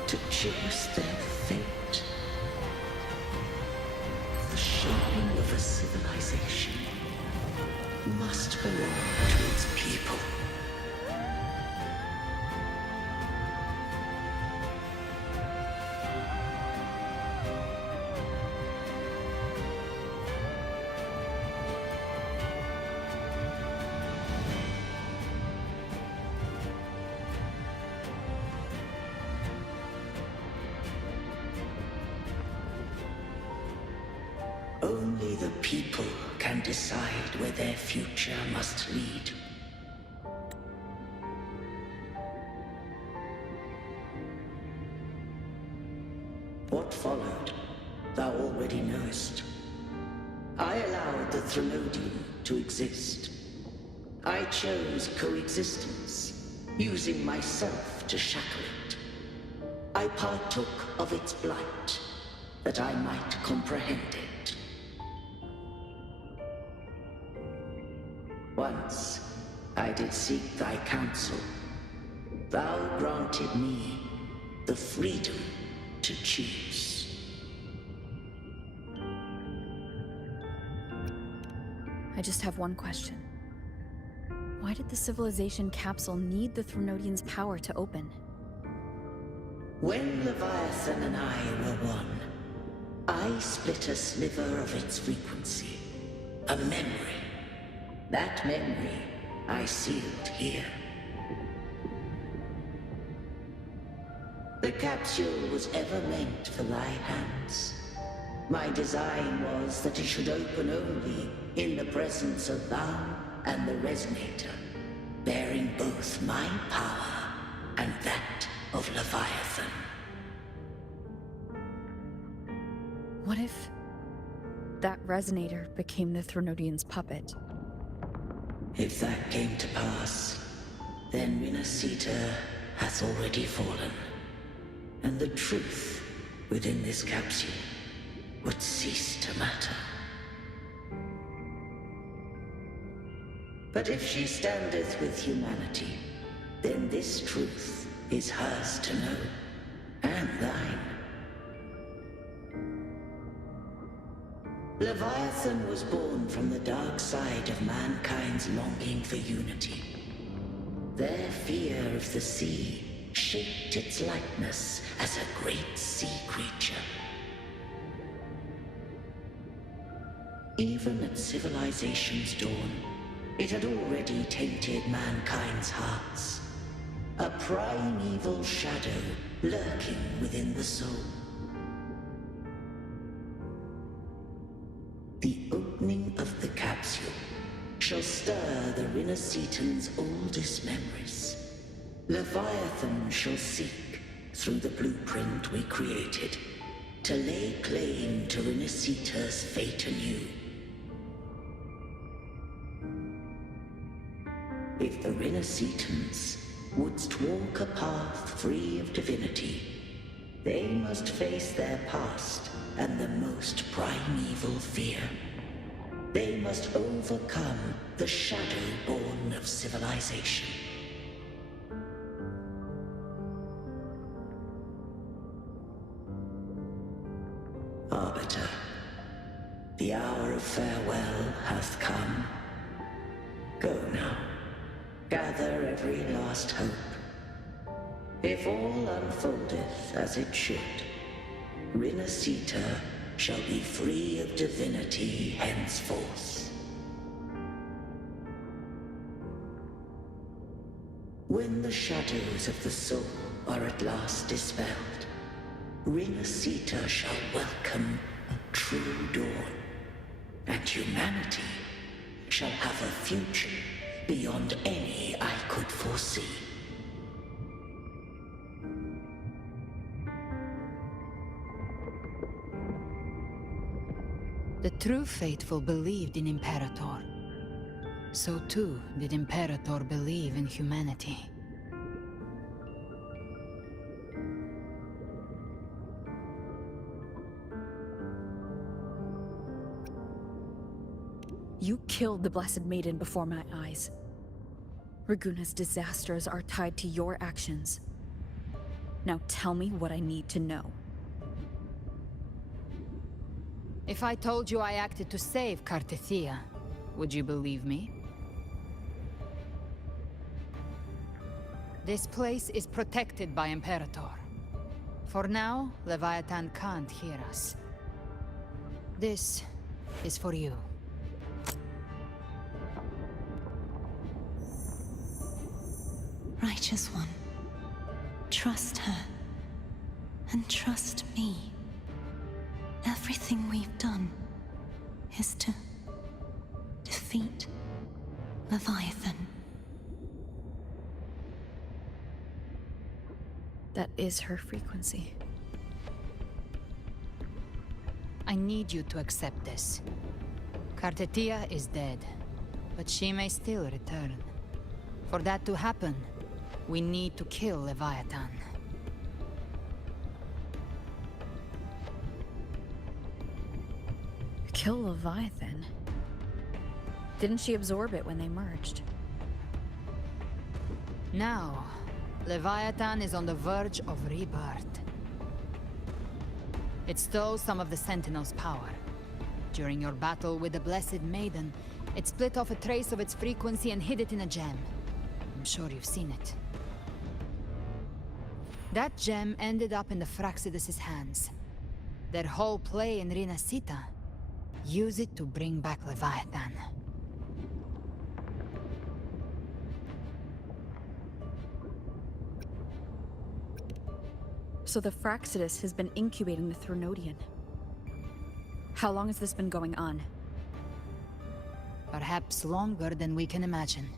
to choose their fate? The shaping of a civilization must belong to its people. Only the people can decide where their future must lead. What followed, thou already knowest. I allowed the Thermodian to exist. I chose coexistence, using myself to shackle it. I partook of its blight, that I might comprehend it. Once I did seek thy counsel. Thou granted me the freedom to choose. I just have one question. Why did the civilization capsule need the Thermodian's power to open? When Leviathan and I were one, I split a sliver of its frequency. A memory. That memory I sealed here. The capsule was ever meant for thy hands. My design was that it should open only in the presence of thou and the Resonator, bearing both my power and that of Leviathan. What if that Resonator became the Thermodian's puppet? If that came to pass, then Renacita hath already fallen, and the truth within this capsule would cease to matter. But if she standeth with humanity, then this truth is hers to know, and thine. Leviathan was born from the dark side of mankind's longing for unity. Their fear of the sea shaped its likeness as a great sea creature. Even at civilization's dawn, it had already tainted mankind's hearts. A primeval shadow lurking within the soul. The opening of the capsule shall stir the Renacitan's oldest memories. Leviathan shall seek, through the blueprint we created, to lay claim to Renacita's fate anew. If the Renacitans wouldst walk a path free of divinity, they must face their past and the most primeval fear. They must overcome the shadow born of civilization. Arbiter, the hour of farewell hath come. Go now, gather every last hope. If all unfoldeth as it should, Renacita shall be free of divinity henceforth. When the shadows of the soul are at last dispelled, Renacita shall welcome a true dawn, and humanity shall have a future beyond any I could foresee. The true faithful believed in Imperator. So too did Imperator believe in humanity. You killed the Blessed Maiden before my eyes. Raguna's disasters are tied to your actions. Now tell me what I need to know. If I told you I acted to save Cartethia, would you believe me? This place is protected by Imperator. For now, Leviathan can't hear us. This is for you. Righteous One, trust her, and trust me. Everything we've done is to defeat Leviathan. That is her frequency. I need you to accept this. Cartethia is dead, but she may still return. For that to happen, we need to kill Leviathan. Kill Leviathan? Didn't she absorb it when they merged? Now, Leviathan is on the verge of rebirth. It stole some of the Sentinel's power. During your battle with the Blessed Maiden, it split off a trace of its frequency and hid it in a gem. I'm sure you've seen it. That gem ended up in the Fraxidus' hands. Their whole play in Renacita, use it to bring back Leviathan. So the Fraxidus has been incubating the Thronodian. How long has this been going on? Perhaps longer than we can imagine.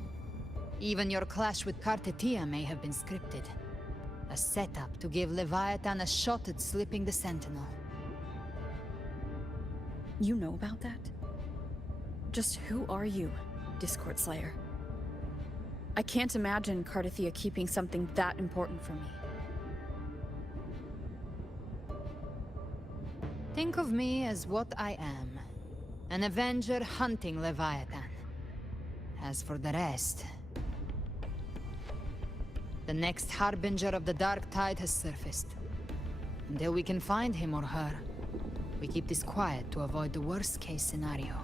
Even your clash with Cartethia may have been scripted. A setup to give Leviathan a shot at slipping the Sentinel. You know about that? Just who are you, Discord Slayer? I can't imagine Cartethia keeping something that important from me. Think of me as what I am. An Avenger hunting Leviathan. As for the rest... the next Harbinger of the Dark Tide has surfaced. Until we can find him or her, we keep this quiet to avoid the worst-case scenario.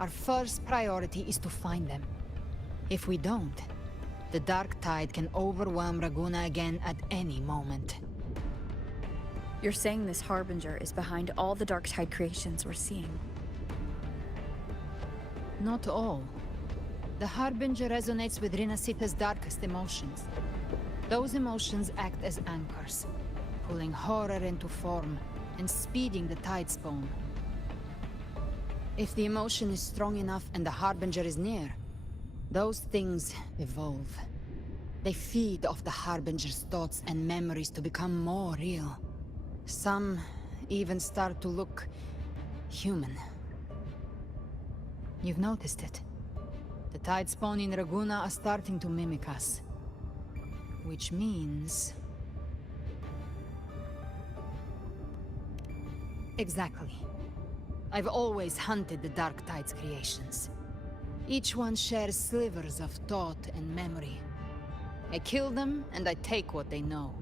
Our first priority is to find them. If we don't, the Dark Tide can overwhelm Raguna again at any moment. You're saying this Harbinger is behind all the Dark Tide creations we're seeing? Not all. The Harbinger resonates with Renacita's darkest emotions. Those emotions act as anchors, pulling horror into form and speeding the Tidespawn. If the emotion is strong enough and the Harbinger is near, those things evolve. They feed off the Harbinger's thoughts and memories to become more real. Some even start to look human. You've noticed it. The Tidespawn in Raguna are starting to mimic us. Which means... Exactly. I've always hunted the Dark Tide's creations. Each one shares slivers of thought and memory. I kill them, and I take what they know.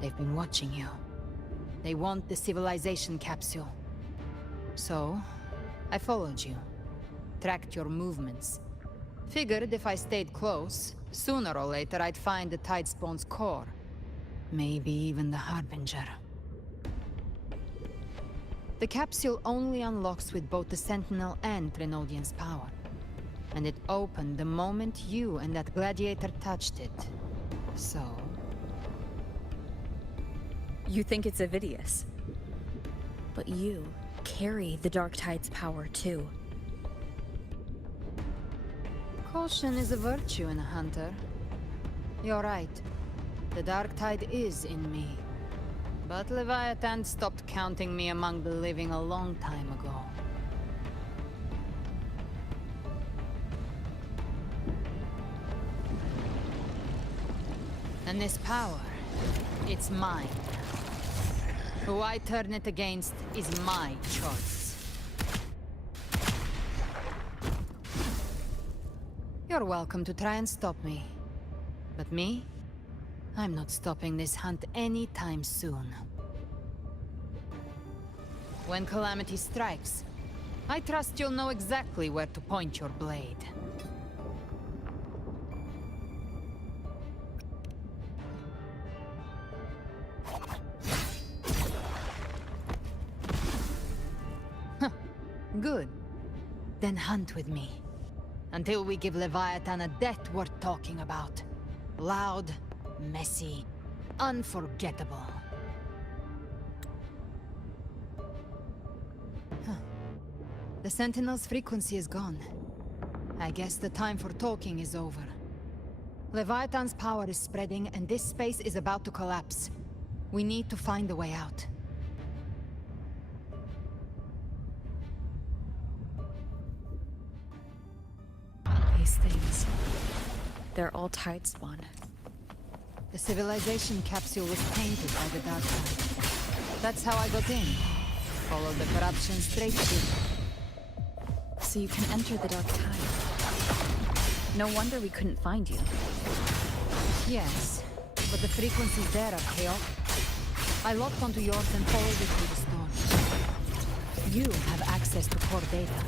They've been watching you. They want the civilization capsule. So, I followed you. Tracked your movements. Figured if I stayed close, sooner or later I'd find the Tidespawn's core. Maybe even the Harbinger. The capsule only unlocks with both the Sentinel and Threnodian's power. and it opened the moment you and that gladiator touched it. So... You think it's Avidius. But you carry the Dark Tide's power too. Caution is a virtue in a hunter. You're right. The Dark Tide is in me. But Leviathan stopped counting me among the living a long time ago. And this power, it's mine. Who I turn it against is my choice. You're welcome to try and stop me. But me? I'm not stopping this hunt anytime soon. When calamity strikes, I trust you'll know exactly where to point your blade. Good. Then hunt with me. Until we give Leviathan a death worth talking about. Loud, messy, unforgettable. The Sentinel's frequency is gone. I guess the time for talking is over. Leviathan's power is spreading, and this space is about to collapse. We need to find a way out. These things... they're all Tide spawn. The civilization capsule was painted by the Dark Tide. That's how I got in. Followed the corruption straight through. So you can enter the Dark Tide. No wonder we couldn't find you. Yes, but the frequencies there are chaotic. I locked onto yours and followed it through the storm. You have access to core data.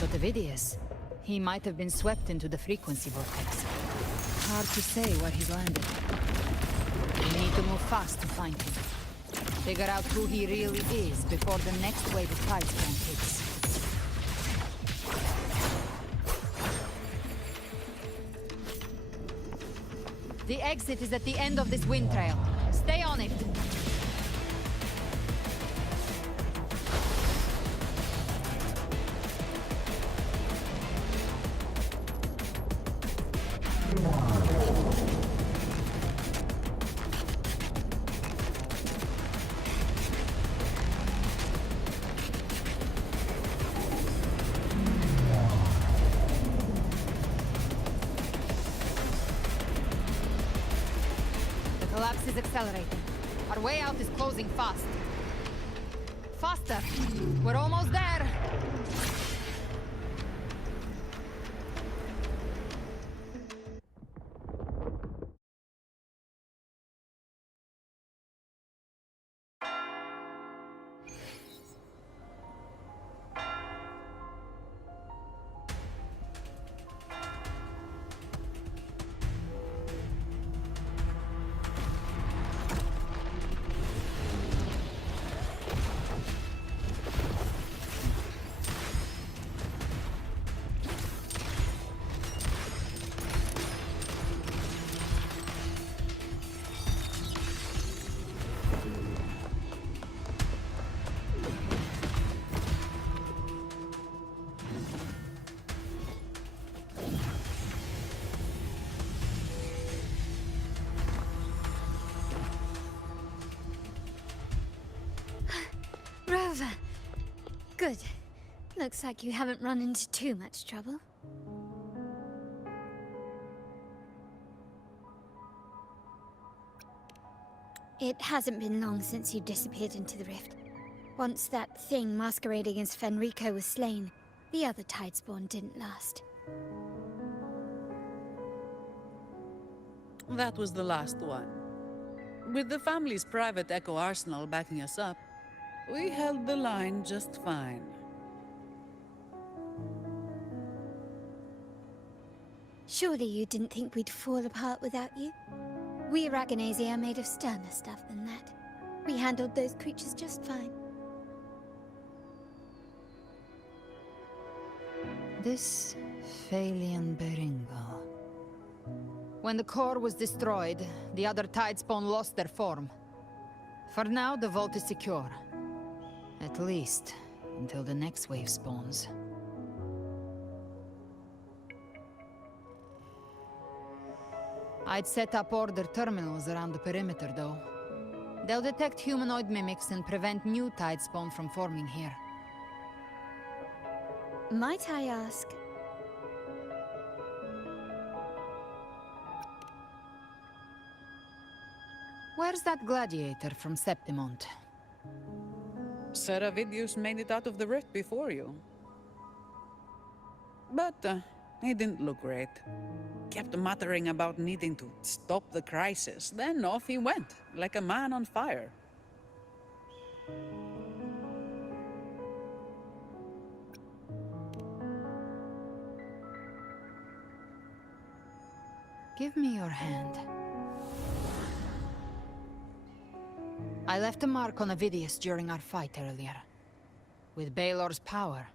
But Avidius, he might have been swept into the frequency vortex. Hard to say where he's landed. We need to move fast to find him. Figure out who he really is before the next wave of Tidestorm hits. The exit is at the end of this wind trail. Stay on it. Collapse is accelerating. Our way out is closing fast. Faster! We're almost there! Rover! Good. Looks like you haven't run into too much trouble. It hasn't been long since you disappeared into the rift. Once that thing masquerading as Fenrico was slain, the other Tidespawn didn't last. That was the last one. With the family's private Echo Arsenal backing us up, we held the line just fine. Surely you didn't think we'd fall apart without you? We Aragonese are made of sterner stuff than that. We handled those creatures just fine. This Phalian Beringal. When the core was destroyed, the other Tidespawn lost their form. For now, the vault is secure. At least, until the next wave spawns. I'd set up order terminals around the perimeter, though. They'll detect humanoid mimics and prevent new Tidespawn from forming here. Might I ask? Where's that gladiator from Septimont? Seravidius made it out of the rift before you. But he didn't look great. Kept muttering about needing to stop the crisis, then off he went, like a man on fire. Give me your hand. I left a mark on Avidius during our fight earlier. With Baelor's power,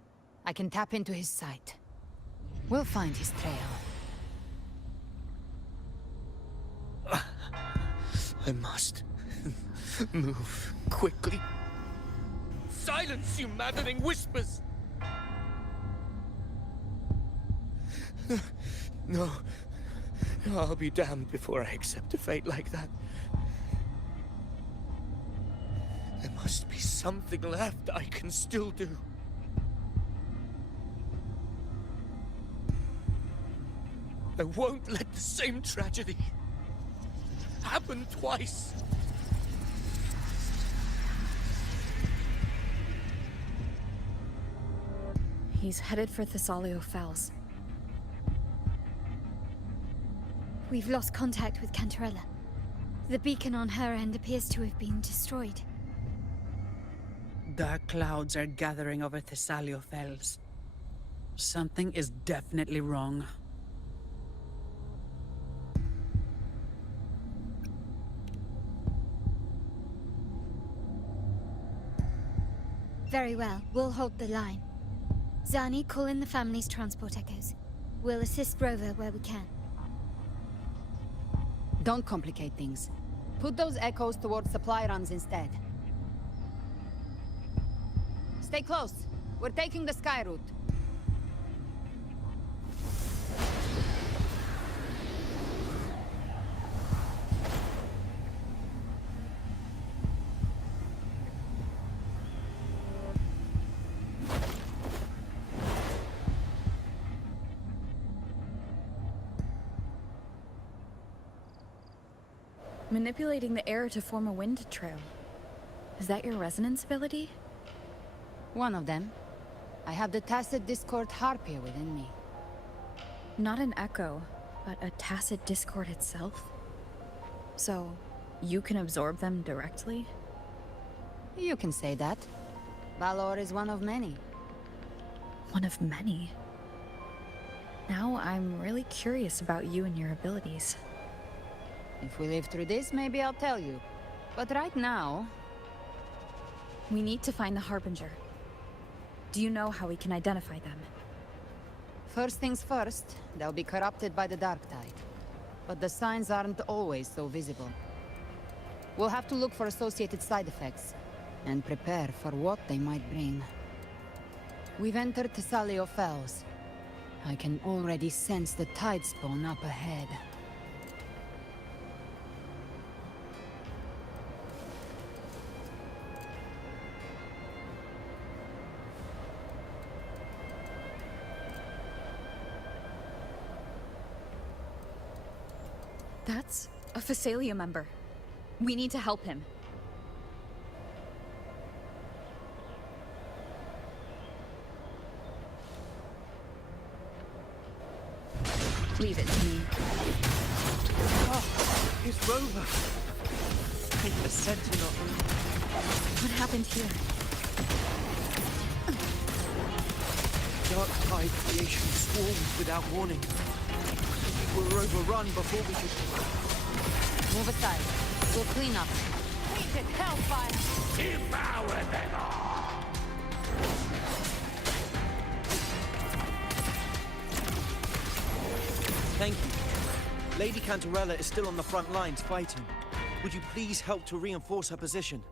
I can tap into his sight. We'll find his trail. I must move quickly. Silence, you maddening whispers! No. I'll be damned before I accept a fate like that. There must be something left I can still do. I won't let the same tragedy happen twice. He's headed for Thessalio Fells. We've lost contact with Cantarella. The beacon on her end appears to have been destroyed. Dark clouds are gathering over Thessalio Fells. Something is definitely wrong. Very well, we'll hold the line. Zani, call in the family's transport echoes. We'll assist Rover where we can. Don't complicate things. Put those echoes towards supply runs instead. Stay close. We're taking the sky route. Manipulating the air to form a wind trail. Is that your resonance ability? One of them. I have the Tacit Discord Harpia within me. Not an echo, but a tacit discord itself? So, you can absorb them directly? You can say that. Valor is one of many. One of many? Now I'm really curious about you and your abilities. If we live through this, maybe I'll tell you. But right now... We need to find the Harbinger. Do you know how we can identify them? First things first, they'll be corrupted by the Dark Tide. But the signs aren't always so visible. We'll have to look for associated side effects, and prepare for what they might bring. We've entered Thessalio Fells. I can already sense the Tidespawn up ahead. That's a Phasalia member. We need to help him. Leave it to me. Oh, it's Rover. Take the Sentinel. What happened here? Dark Tide creation swarmed without warning. We were overrun before we could... Move aside. We'll clean up. Tainted hellfire! Devour them all! Thank you. Lady Cantarella is still on the front lines fighting. Would you please help to reinforce her position?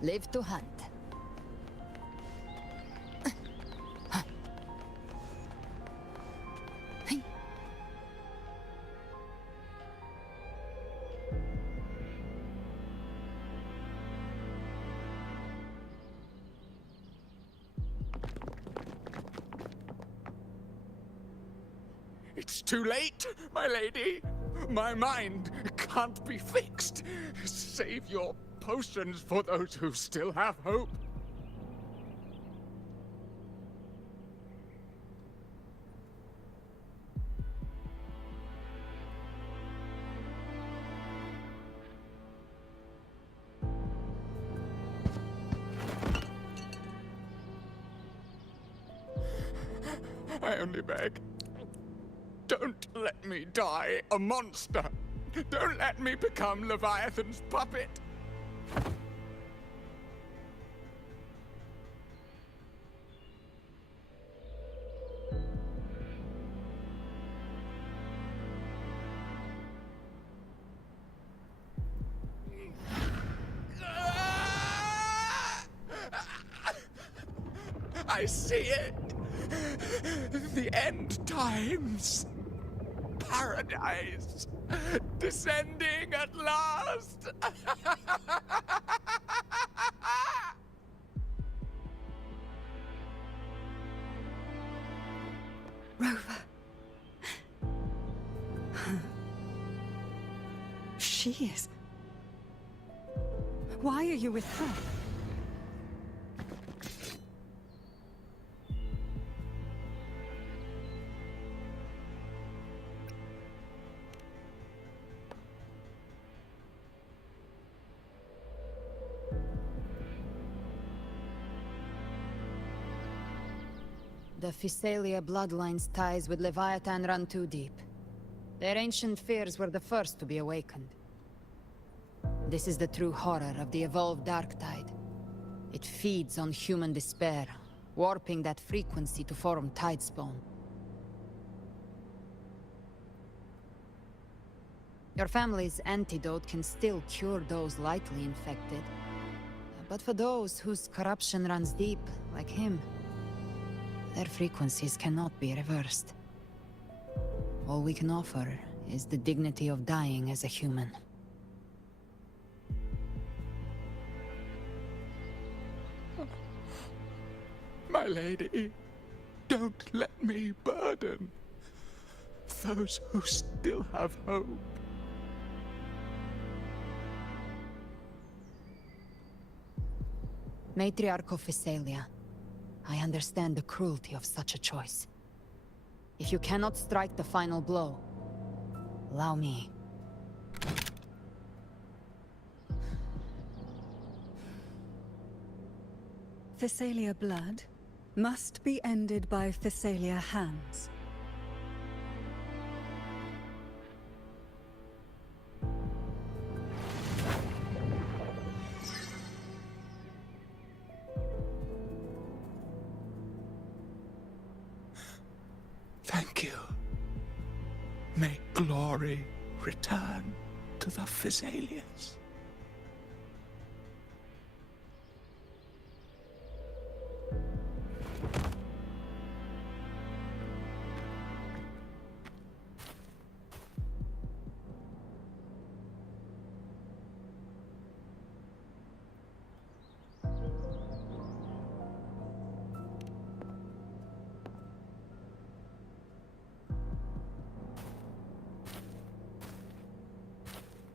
Live to hunt. It's too late, my lady. My mind can't be fixed. Save your potions for those who still have hope. I only beg. Don't let me die a monster. Don't let me become Leviathan's puppet. I see it. The end times. Paradise. Descending at last. Rover. She is. Why are you with her? The Physalia bloodline's ties with Leviathan run too deep. Their ancient fears were the first to be awakened. This is the true horror of the evolved dark tide. It feeds on human despair, warping that frequency to form tidespawn. Your family's antidote can still cure those lightly infected. But for those whose corruption runs deep, like him, their frequencies cannot be reversed. All we can offer is the dignity of dying as a human. My lady, don't let me burden those who still have hope. Matriarch of Physalia, I understand the cruelty of such a choice. If you cannot strike the final blow, allow me. Physalia blood must be ended by Physalia hands. Thank you. May glory return to the Physalians.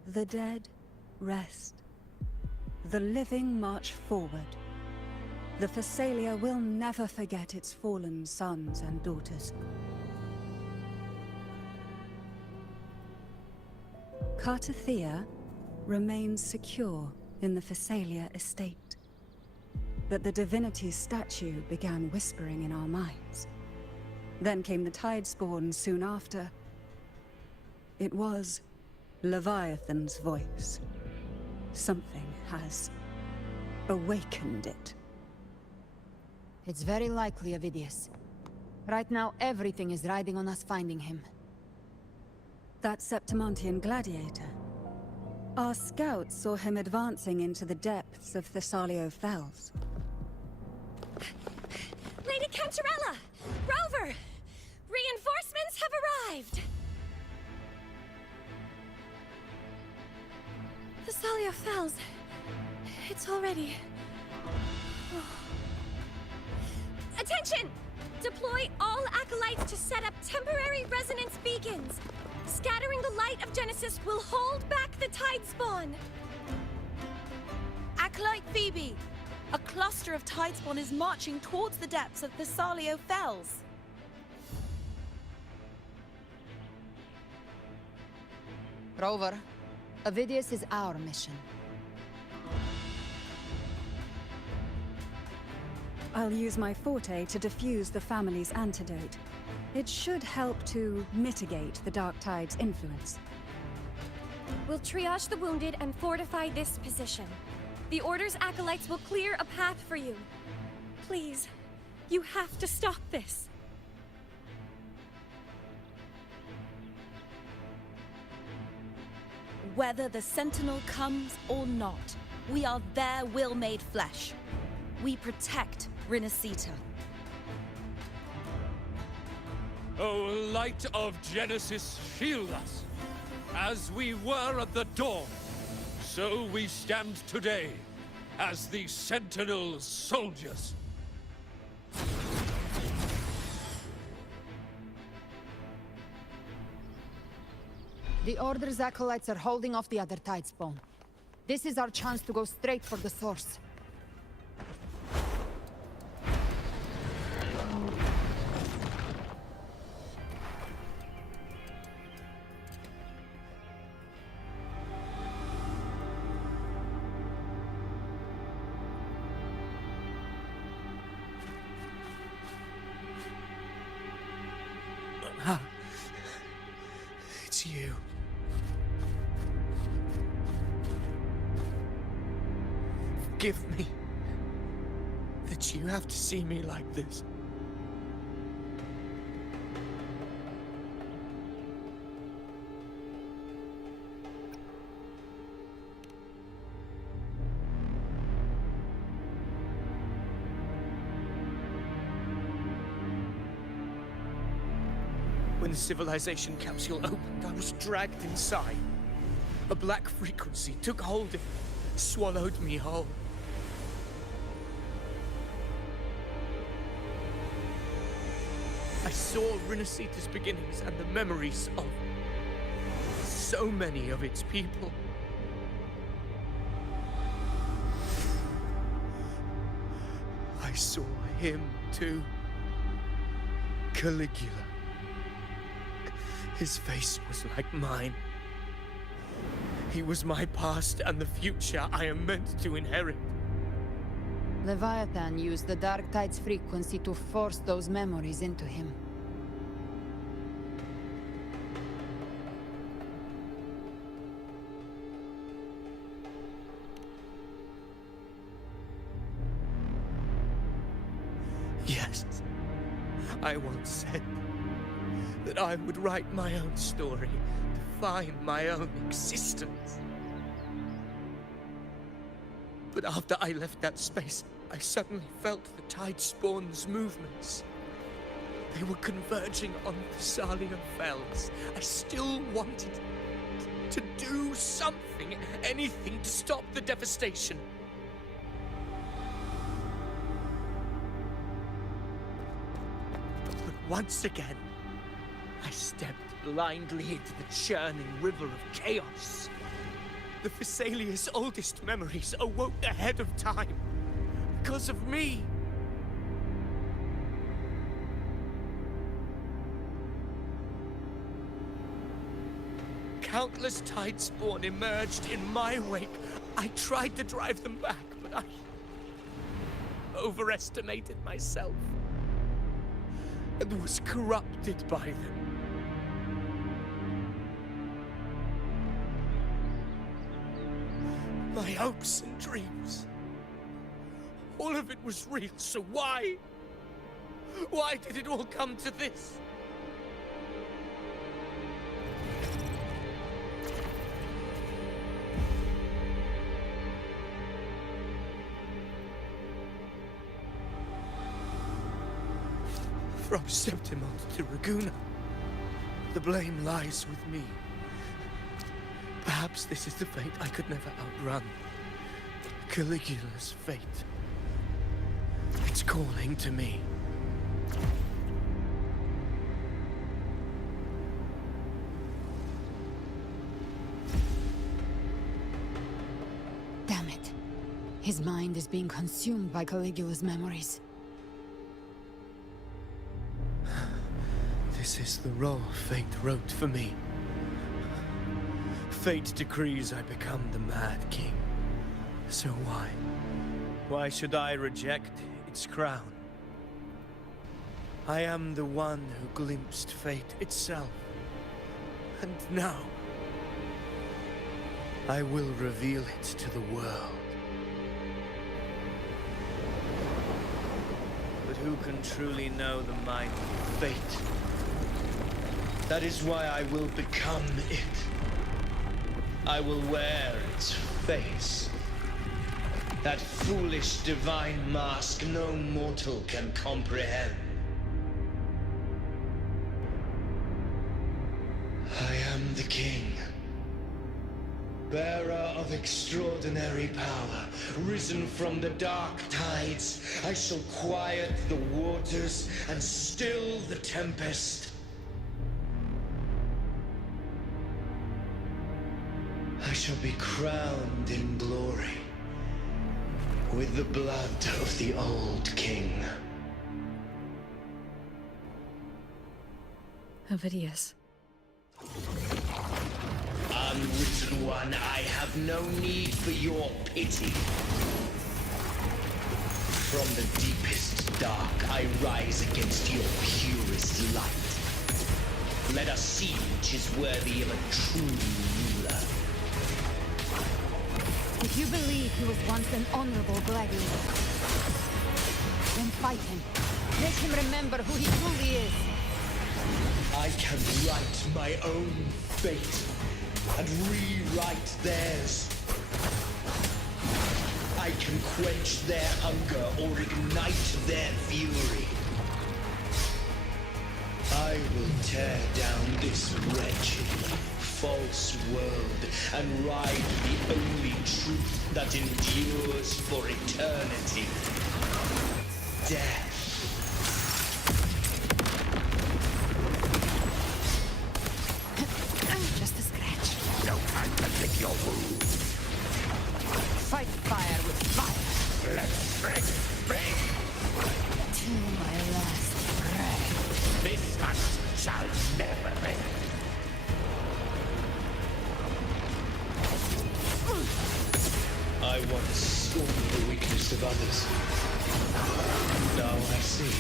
The dead rest. The living march forward. The Physalia will never forget its fallen sons and daughters. Cartathea remains secure in the Physalia estate. But the divinity's statue began whispering in our minds. Then came the Tidespawn soon after. It was Leviathan's voice. Something has awakened it. It's very likely, Avidius. Right now, everything is riding on us finding him. That Septimontian gladiator. Our scouts saw him advancing into the depths of Thessalio Fells. Lady Cantarella! Rover! Reinforcements have arrived! Thessalio Fells. It's already... Attention! Deploy all acolytes to set up temporary resonance beacons. Scattering the light of Genesis will hold back the tide spawn. Acolyte Phoebe, a cluster of tide spawn is marching towards the depths of Thessalio Fells. Rover, Avidius is our mission. I'll use my forte to defuse the family's antidote. It should help to mitigate the Dark Tide's influence. We'll triage the wounded and fortify this position. The Order's acolytes will clear a path for you. Please, you have to stop this. Whether the Sentinel comes or not, we are their will made flesh. We protect Rinasita. O light of Genesis, shield us! As we were at the dawn, so we stand today, as the Sentinel soldiers. The Order's acolytes are holding off the other tide spawn. This is our chance to go straight for the source. It's you. Forgive me that you have to see me like this. When the civilization capsule opened, I was dragged inside. A black frequency took hold of me, swallowed me whole. I saw Rinasita's beginnings and the memories of so many of its people. I saw him too. Caligula. His face was like mine. He was my past and the future I am meant to inherit. Leviathan used the Dark Tide's frequency to force those memories into him. Yes, I once said that I would write my own story, define my own existence. But after I left that space, I suddenly felt the tide spawn's movements. They were converging on Thessalio Fells. I still wanted to do something, anything to stop the devastation. But once again, I stepped blindly into the churning river of chaos. The Thessalia's oldest memories awoke ahead of time. Because of me. Countless tide spawn emerged in my wake. I tried to drive them back, but I overestimated myself and was corrupted by them. My hopes and dreams. All of it was real, so why? Why did it all come to this? from Septimont to Raguna. The blame lies with me. Perhaps this is the fate I could never outrun. Caligula's fate. It's calling to me. Damn it. His mind is being consumed by Caligula's memories. This is the role fate wrote for me. Fate decrees I become the Mad King. So why? Why should I reject its crown? I am the one who glimpsed fate itself. And now, I will reveal it to the world. But who can truly know the mind of fate? That is why I will become it. I will wear its face. That foolish divine mask no mortal can comprehend. I am the king, bearer of extraordinary power, risen from the dark tides. I shall quiet the waters and still the tempest. I shall be crowned in glory with the blood of the old king. Ovidius. Unwritten one, I have no need for your pity. From the deepest dark, I rise against your purest light. Let us see which is worthy of a true ruler. If you believe he was once an honorable gladiator, then fight him. Make him remember who he truly is. I can write my own fate and rewrite theirs. I can quench their hunger or ignite their fury. I will tear down this wretched, false world and ride the only truth that endures for eternity. Death. Just a scratch. No time to lick your wounds. Fight fire with fire. Let's bring. To my last breath. This hunt shall never end. I once scorned the weakness of others. Now I see.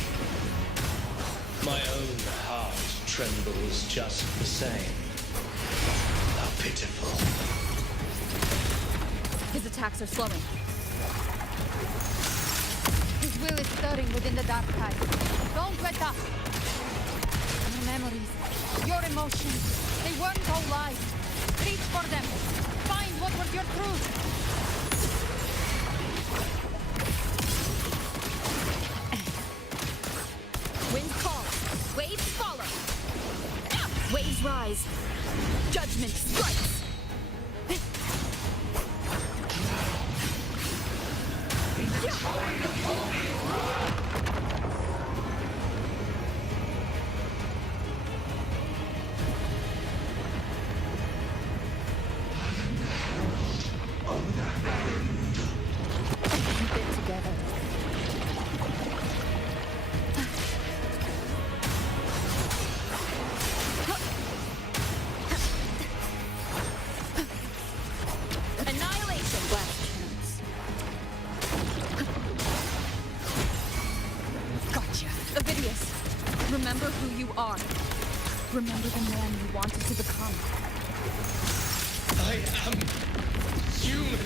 My own heart trembles just the same. How pitiful. His attacks are slowing. His will is stirring within the dark tide. Don't let up. Your memories, your emotions, they weren't all lies. Reach for them. Find what was your truth. Wind calls. Waves follow. Waves rise. Judgment strikes. Keep it together. Annihilation. Last chance. Gotcha. Ovidius, remember who you are. Remember the man you wanted to become. I am human.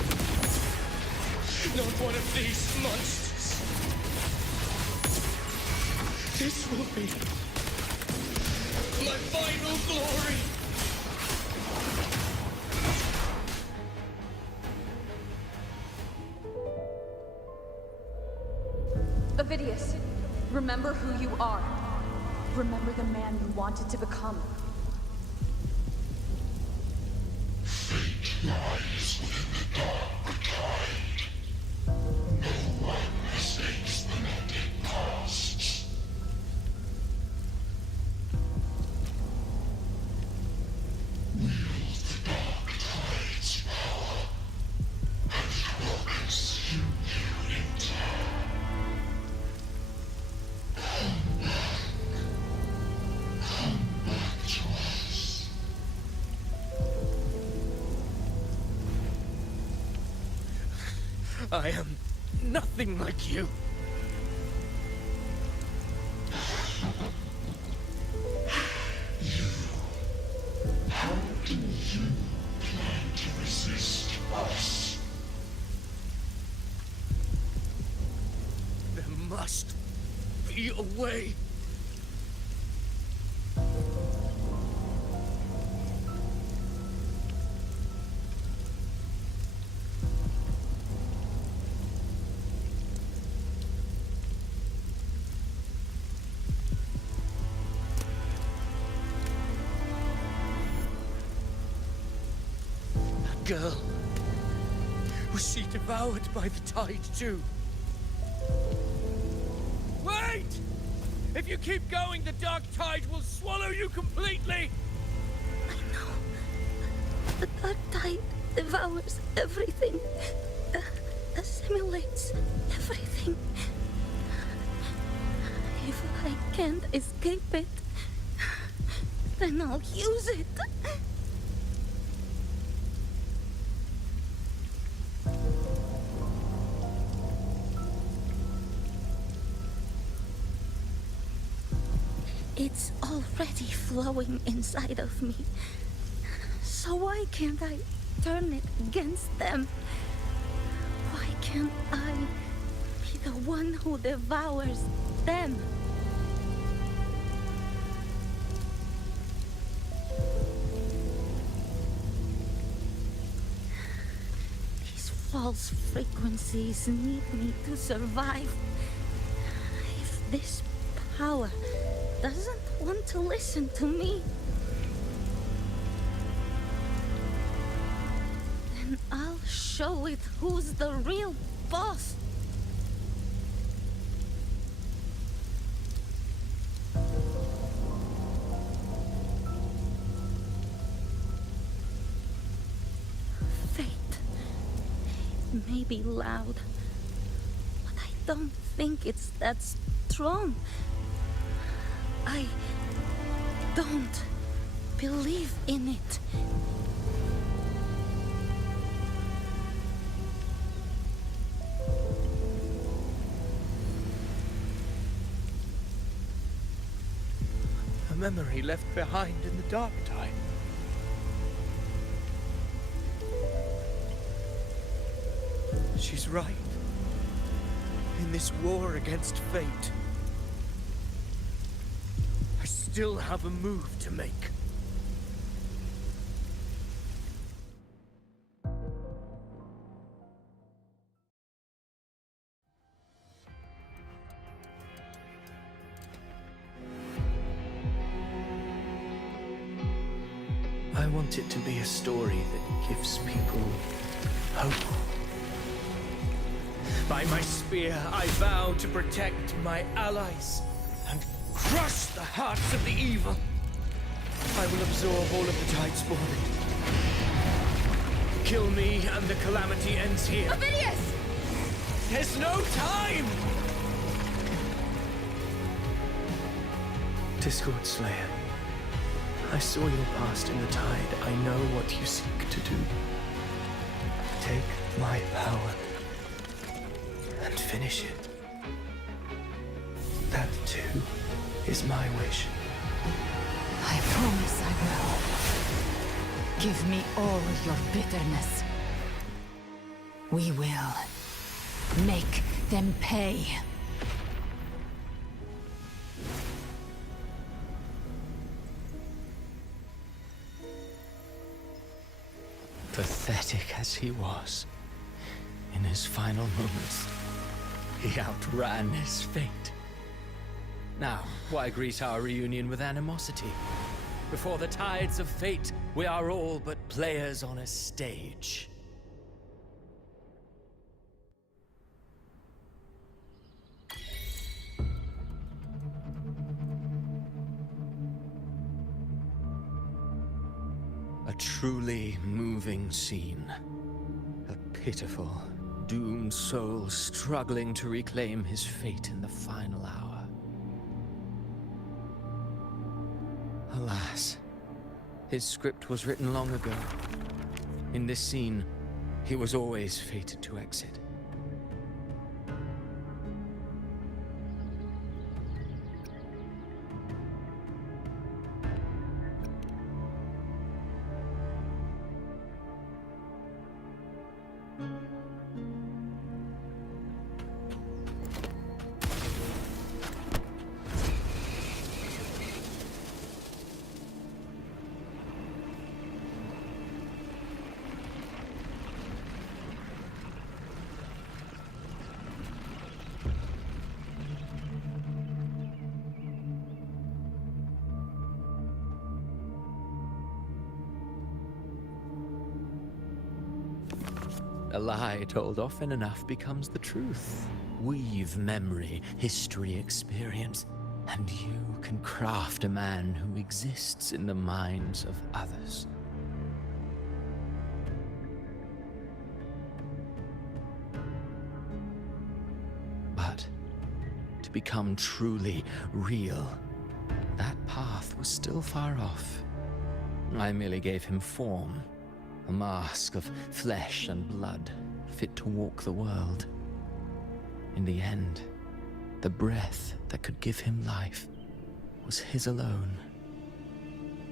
Not one of these monsters. This will be my final glory. Ovidius, remember who you are. Remember the man you wanted to become. Fate lies within the dark tide. No one escapes the mended pasts. Wield the dark tide's power, and it will consume you in turn. Come back. Come back to us. I am nothing like you. How do you plan to resist us? There must be a way. Girl. Was she devoured by the tide too? Wait! If you keep going, the dark tide will swallow you completely! I know. The dark tide devours everything. Assimilates everything. If I can't escape it, then I'll use it. It's already flowing inside of me. So why can't I turn it against them? Why can't I be the one who devours them? These false frequencies need me to survive. If this power doesn't want to listen to me, then I'll show it who's the real boss. Fate may be loud, but I don't think it's that strong. I don't believe in it. A memory left behind in the dark tide. She's right. In this war against fate, I still have a move to make. I want it to be a story that gives people hope. By my spear, I vow to protect my allies and crush the hearts of the evil. I will absorb all of the tide spawn. Kill me and the calamity ends here. Ovidius! There's no time! Discord Slayer, I saw your past in the tide. I know what you seek to do. Take my power and finish it. That too is my wish. I promise I will. Give me all your bitterness. We will make them pay. Pathetic as he was, in his final moments, he outran his fate. Now, why greet our reunion with animosity? Before the tides of fate, we are all but players on a stage. A truly moving scene. A pitiful, doomed soul struggling to reclaim his fate in the final hour. Alas, his script was written long ago. In this scene, he was always fated to exit. A lie told often enough becomes the truth. Weave memory, history, experience, and you can craft a man who exists in the minds of others. But to become truly real, that path was still far off. I merely gave him form. A mask of flesh and blood, fit to walk the world. In the end, the breath that could give him life was his alone.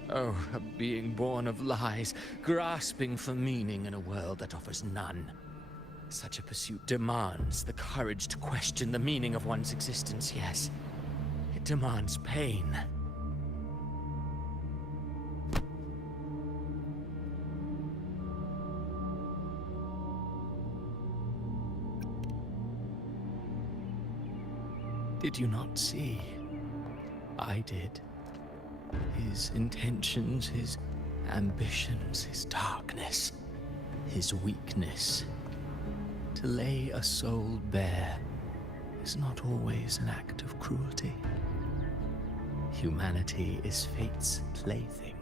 Oh, a being born of lies, grasping for meaning in a world that offers none. Such a pursuit demands the courage to question the meaning of one's existence, yes. It demands pain. Did you not see? I did. His intentions, his ambitions, his darkness, his weakness. To lay a soul bare is not always an act of cruelty. Humanity is fate's plaything.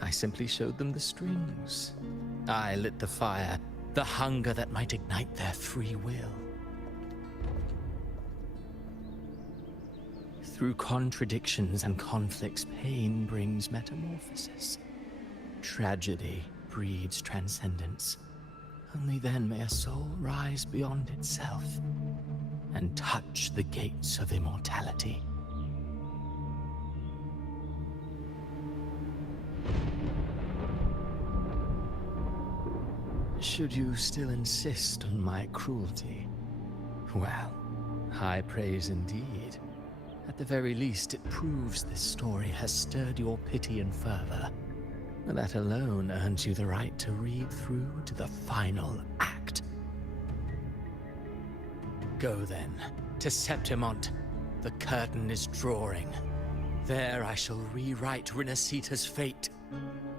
I simply showed them the strings. I lit the fire, the hunger that might ignite their free will. Through contradictions and conflicts, pain brings metamorphosis. Tragedy breeds transcendence. Only then may a soul rise beyond itself and touch the gates of immortality. Should you still insist on my cruelty? Well, high praise indeed. At the very least, it proves this story has stirred your pity and fervor. That alone earns you the right to read through to the final act. Go then, to Septimont. The curtain is drawing. There I shall rewrite Rinasita's fate,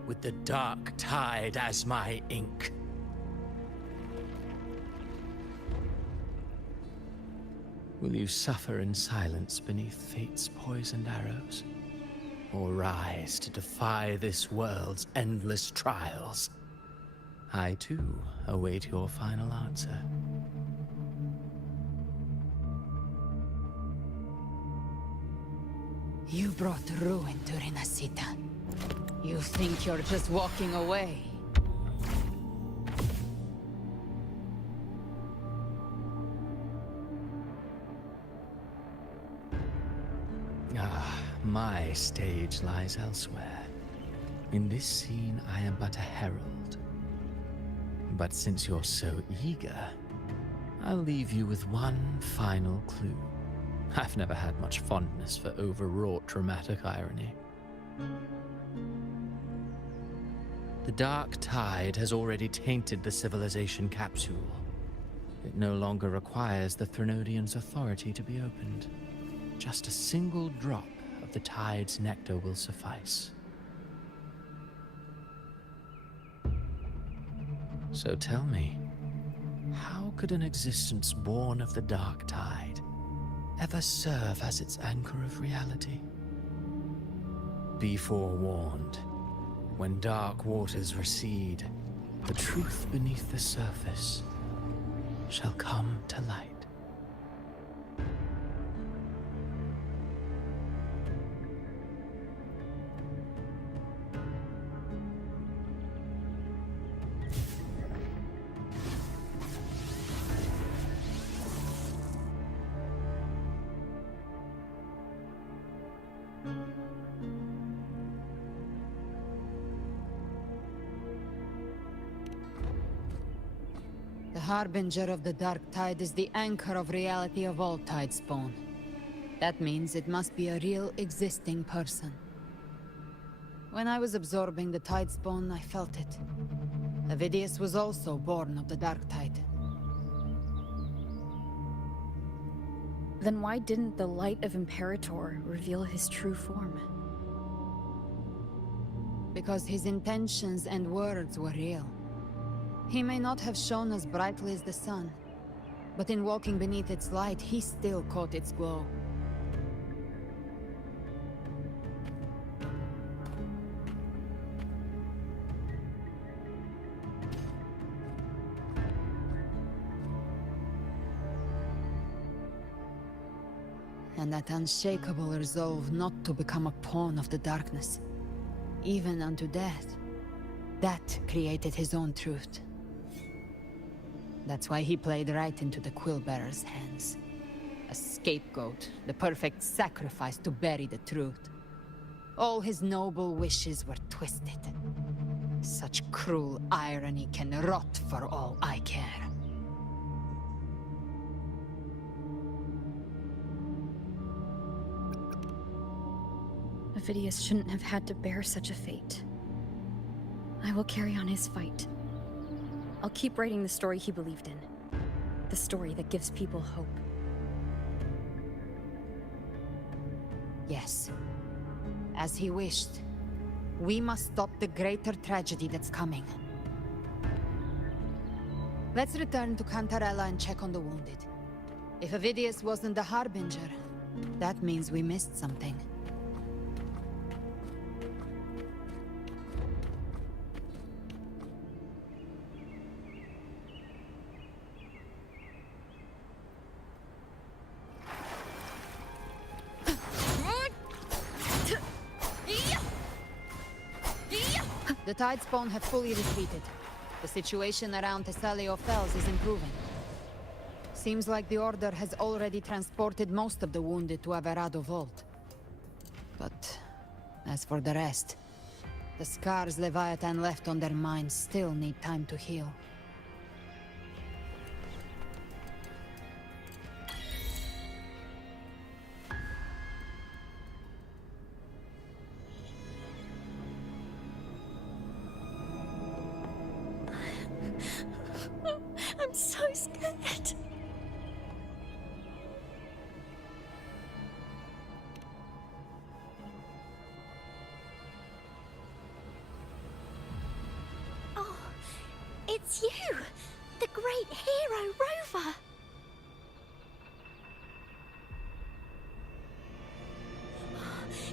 with the dark tide as my ink. Will you suffer in silence beneath fate's poisoned arrows? Or rise to defy this world's endless trials? I, too, await your final answer. You brought ruin to Rinasita. You think you're just walking away? My stage lies elsewhere. In this scene, I am but a herald. But since you're so eager, I'll leave you with one final clue. I've never had much fondness for overwrought dramatic irony. The dark tide has already tainted the civilization capsule. It no longer requires the Threnodian's authority to be opened. Just a single drop of the tide's nectar will suffice. So tell me, how could an existence born of the dark tide ever serve as its anchor of reality? Be forewarned, when dark waters recede, the truth beneath the surface shall come to light. The Harbinger of the Dark Tide is the anchor of reality of all Tidespawn. That means it must be a real, existing person. When I was absorbing the Tidespawn, I felt it. Avidius was also born of the Dark Tide. Then why didn't the light of Imperator reveal his true form? Because his intentions and words were real. He may not have shone as brightly as the sun, but in walking beneath its light, he still caught its glow. And that unshakable resolve not to become a pawn of the darkness, even unto death, that created his own truth. That's why he played right into the Quillbearer's hands. A scapegoat, the perfect sacrifice to bury the truth. All his noble wishes were twisted. Such cruel irony can rot for all I care. Avidius shouldn't have had to bear such a fate. I will carry on his fight. I'll keep writing the story he believed in. The story that gives people hope. Yes. As he wished. We must stop the greater tragedy that's coming. Let's return to Cantarella and check on the wounded. If Avidius wasn't the Harbinger, that means we missed something. The Tidespawn have fully retreated. The situation around Thessalio Fells is improving. Seems like the Order has already transported most of the wounded to Averado Vault. But as for the rest, the scars Leviathan left on their minds still need time to heal. I'm so scared. Oh, it's you! The great hero, Rover!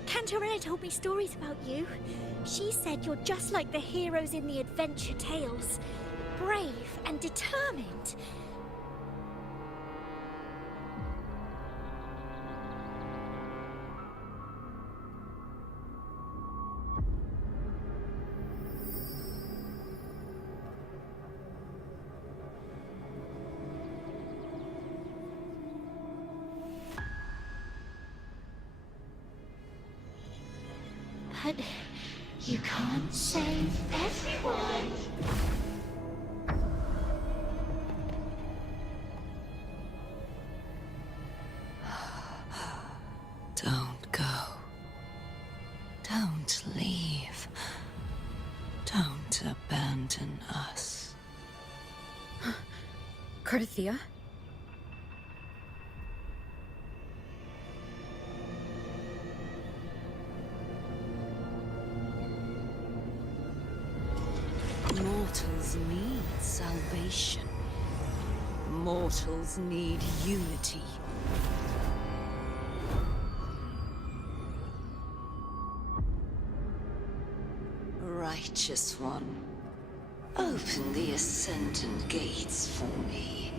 Cantarella told me stories about you. She said you're just like the heroes in the adventure tales. Brave and determined. But you can't save everyone. Don't go. Don't leave. Don't abandon us. Cardathia? Mortals need salvation. Mortals need unity. Righteous One, open the Ascendant Gates for me.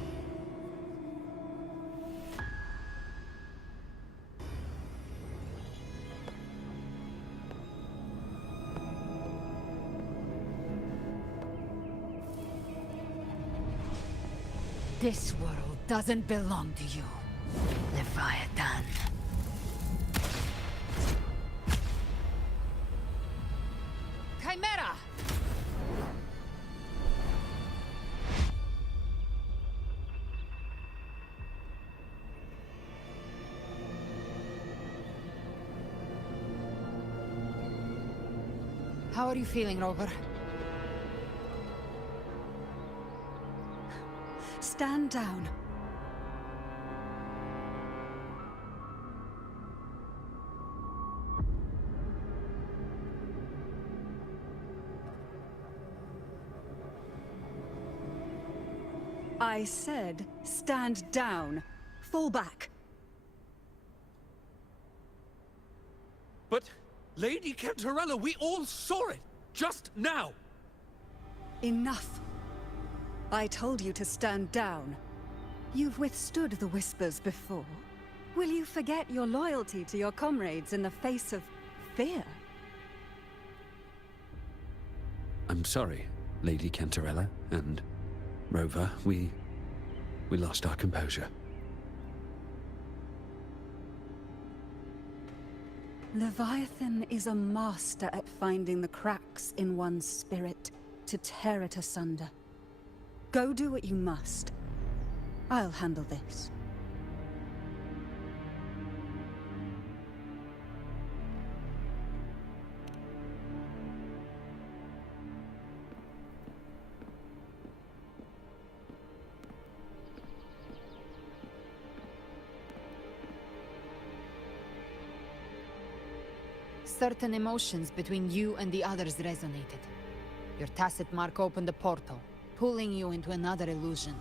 This world doesn't belong to you, Leviathan. Chimera! How are you feeling, Rover? Stand down. I said, stand down. Fall back. But, Lady Cantarella, we all saw it! Just now! Enough. I told you to stand down. You've withstood the whispers before. Will you forget your loyalty to your comrades in the face of fear? I'm sorry, Lady Cantarella and Rover. We lost our composure. Leviathan is a master at finding the cracks in one's spirit to tear it asunder. Go do what you must. I'll handle this. Certain emotions between you and the others resonated. Your tacit mark opened a portal, pulling you into another illusion.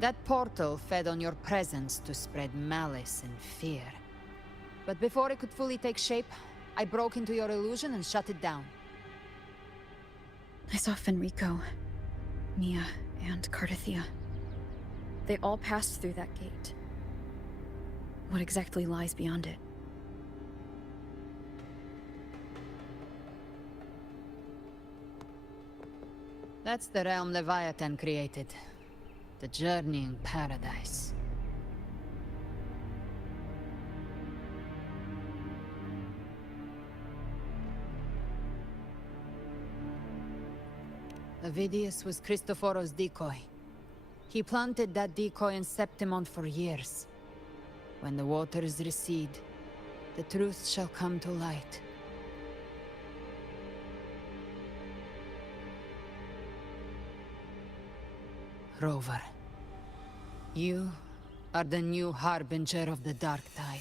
That portal fed on your presence to spread malice and fear. But before it could fully take shape, I broke into your illusion and shut it down. I saw Fenrico, Mia, and Cardathia. They all passed through that gate. What exactly lies beyond it? That's the realm Leviathan created. The journeying paradise. Avidius was Cristoforo's decoy. He planted that decoy in Septimont for years. When the waters recede, the truth shall come to light. Rover, you are the new harbinger of the Dark Tide.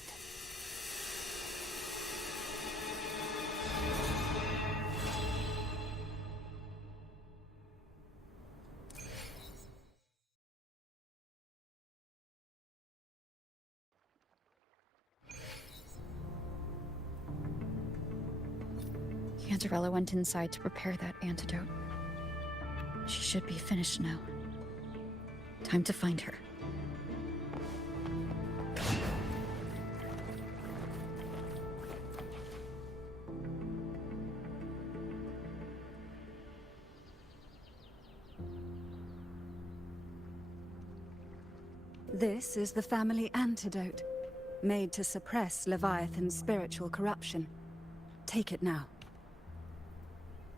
Cantarella went inside to prepare that antidote. She should be finished now. Time to find her. This is the family antidote, made to suppress Leviathan's spiritual corruption. Take it now.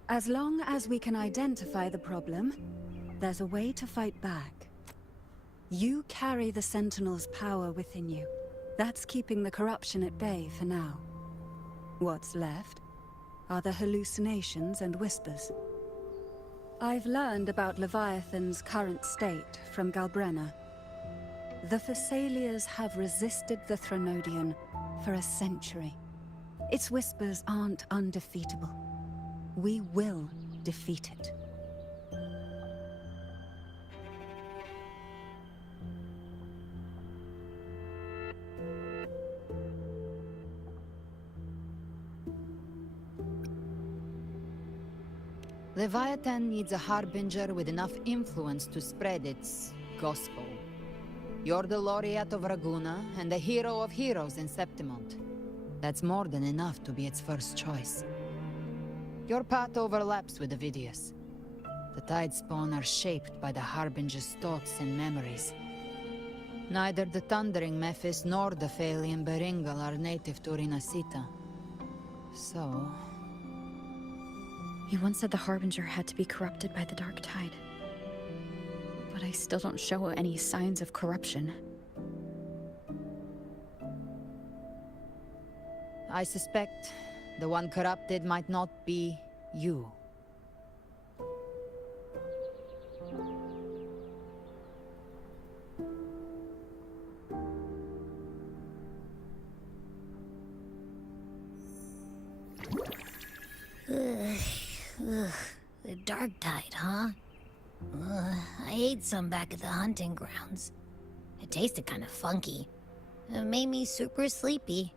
As long as we can identify the problem, there's a way to fight back. You carry the Sentinel's power within you. That's keeping the corruption at bay for now. What's left are the hallucinations and whispers. I've learned about Leviathan's current state from Galbrenna. The Thessalias have resisted the Threnodian for a century. Its whispers aren't undefeatable. We will defeat it. Leviathan needs a harbinger with enough influence to spread its gospel. You're the laureate of Raguna and the hero of heroes in Septimont. That's more than enough to be its first choice. Your path overlaps with Ovidius. The Tidespawn are shaped by the harbinger's thoughts and memories. Neither the Thundering Mephis nor the Phalian Beringal are native to Rinasita. So... You once said the Harbinger had to be corrupted by the Dark Tide. But I still don't show any signs of corruption. I suspect the one corrupted might not be you. Ugh, the Dark Tide, huh? I ate some back at the hunting grounds. It tasted kind of funky. It made me super sleepy.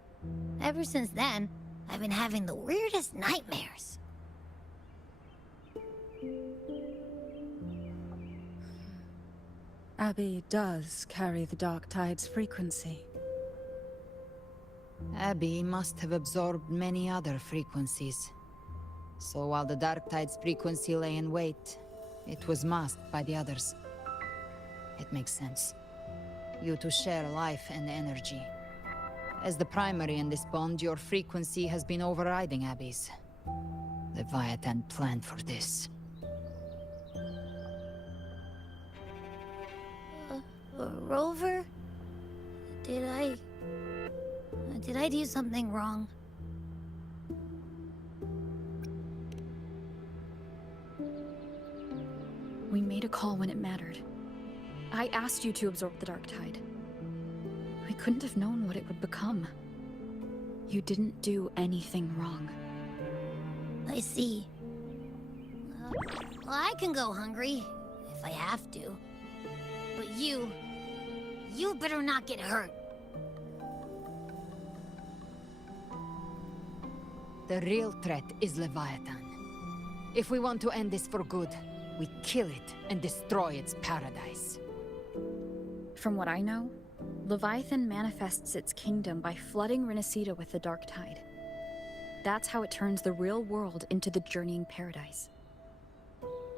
Ever since then, I've been having the weirdest nightmares. Abby does carry the Dark Tide's frequency. Abby must have absorbed many other frequencies. So while the Dark Tide's frequency lay in wait, it was masked by the others. It makes sense. You two share life and energy. As the primary in this bond, your frequency has been overriding Abby's. Leviathan planned for this. Rover? Did I do something wrong? We made a call when it mattered. I asked you to absorb the Dark Tide. We couldn't have known what it would become. You didn't do anything wrong. I see. Well, I can go hungry, if I have to. But you better not get hurt. The real threat is Leviathan. If we want to end this for good, we kill it and destroy its paradise. From what I know, Leviathan manifests its kingdom by flooding Rinasita with the Dark Tide. That's how it turns the real world into the journeying paradise.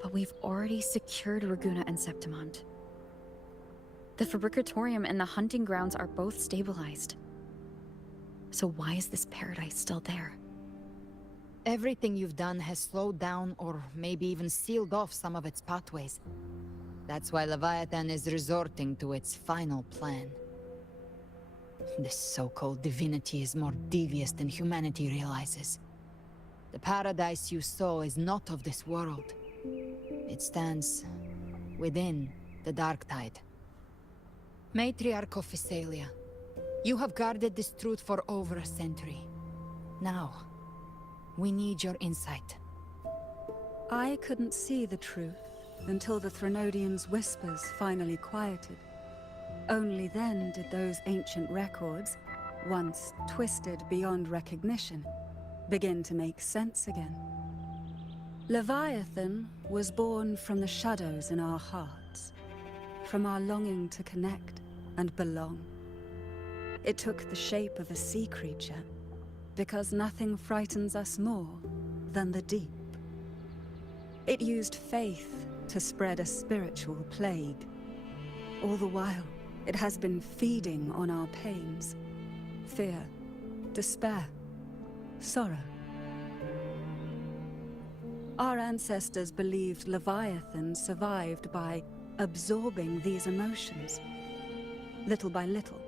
But we've already secured Raguna and Septimont. The Fabricatorium and the hunting grounds are both stabilized. So why is this paradise still there? Everything you've done has slowed down or maybe even sealed off some of its pathways. That's why Leviathan is resorting to its final plan. This so-called divinity is more devious than humanity realizes. The paradise you saw is not of this world. It stands within the Dark Tide. Matriarch of Physalia, you have guarded this truth for over a century. Now, we need your insight. I couldn't see the truth until the Threnodians' whispers finally quieted. Only then did those ancient records, once twisted beyond recognition, begin to make sense again. Leviathan was born from the shadows in our hearts, from our longing to connect and belong. It took the shape of a sea creature, because nothing frightens us more than the deep. It used faith to spread a spiritual plague. All the while, it has been feeding on our pains, fear, despair, sorrow. Our ancestors believed Leviathan survived by absorbing these emotions. Little by little,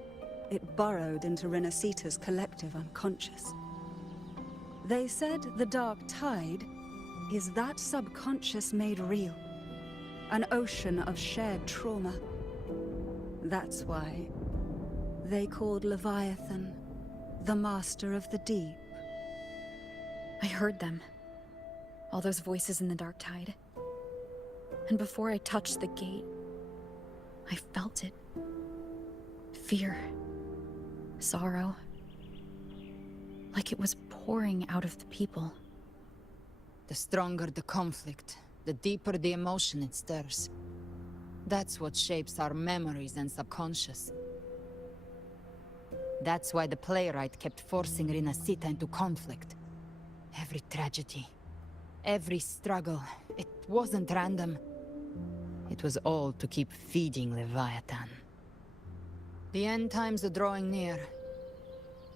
it burrowed into Rinasita's collective unconscious. They said the Dark Tide is that subconscious made real, an ocean of shared trauma. That's why they called Leviathan the Master of the Deep. I heard them. All those voices in the dark tide. And before I touched the gate, I felt it. Fear. Sorrow. Like it was pouring out of the people. The stronger the conflict, the deeper the emotion it stirs. That's what shapes our memories and subconscious. That's why the playwright kept forcing Rinasita into conflict. Every tragedy, every struggle, it wasn't random. It was all to keep feeding Leviathan. The end times are drawing near.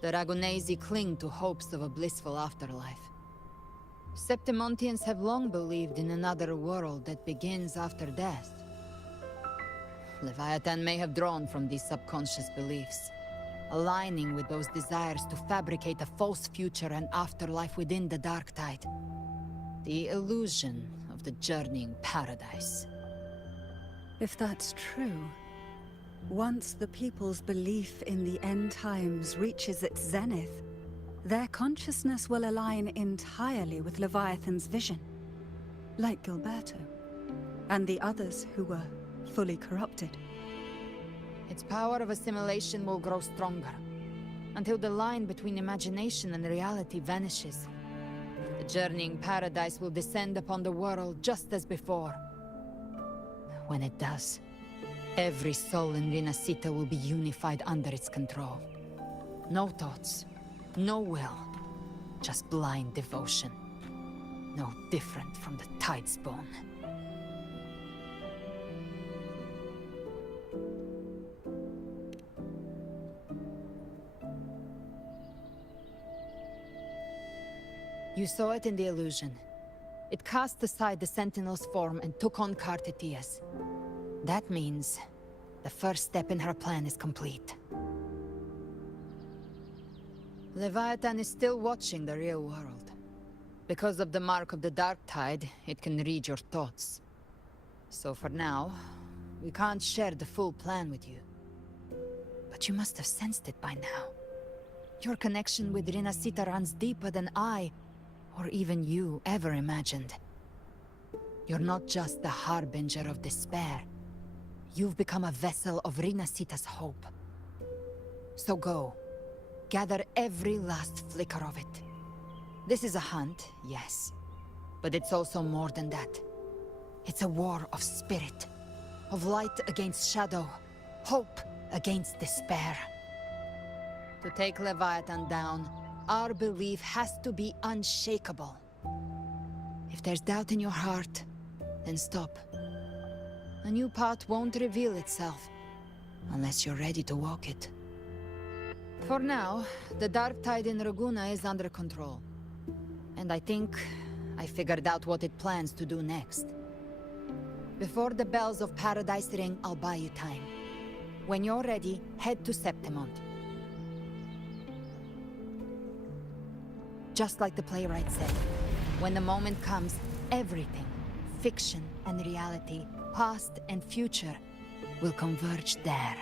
The Ragonesi cling to hopes of a blissful afterlife. Septimontians have long believed in another world that begins after death. Leviathan may have drawn from these subconscious beliefs, aligning with those desires to fabricate a false future and afterlife within the Dark Tide. The illusion of the journeying paradise. If that's true, once the people's belief in the end times reaches its zenith, their consciousness will align entirely with Leviathan's vision, like Gilberto, and the others who were fully corrupted. Its power of assimilation will grow stronger, until the line between imagination and reality vanishes. The journeying paradise will descend upon the world just as before. When it does, every soul in Rinasita will be unified under its control. No thoughts, no will, just blind devotion. No different from the Tidespawn. You saw it in the illusion. It cast aside the Sentinel's form and took on Cartetias. That means the first step in her plan is complete. Leviathan is still watching the real world. Because of the mark of the Dark Tide, it can read your thoughts. So for now, we can't share the full plan with you. But you must have sensed it by now. Your connection with Rinasita runs deeper than I, or even you, ever imagined. You're not just the harbinger of despair. You've become a vessel of Rinasita's hope. So go. Gather every last flicker of it. This is a hunt, yes. But it's also more than that. It's a war of spirit. Of light against shadow. Hope against despair. To take Leviathan down, our belief has to be unshakable. If there's doubt in your heart, then stop. A new path won't reveal itself, unless you're ready to walk it. For now, the Dark Tide in Raguna is under control. And I think I figured out what it plans to do next. Before the bells of Paradise ring, I'll buy you time. When you're ready, head to Septimont. Just like the playwright said, when the moment comes, everything, fiction and reality, past and future, will converge there.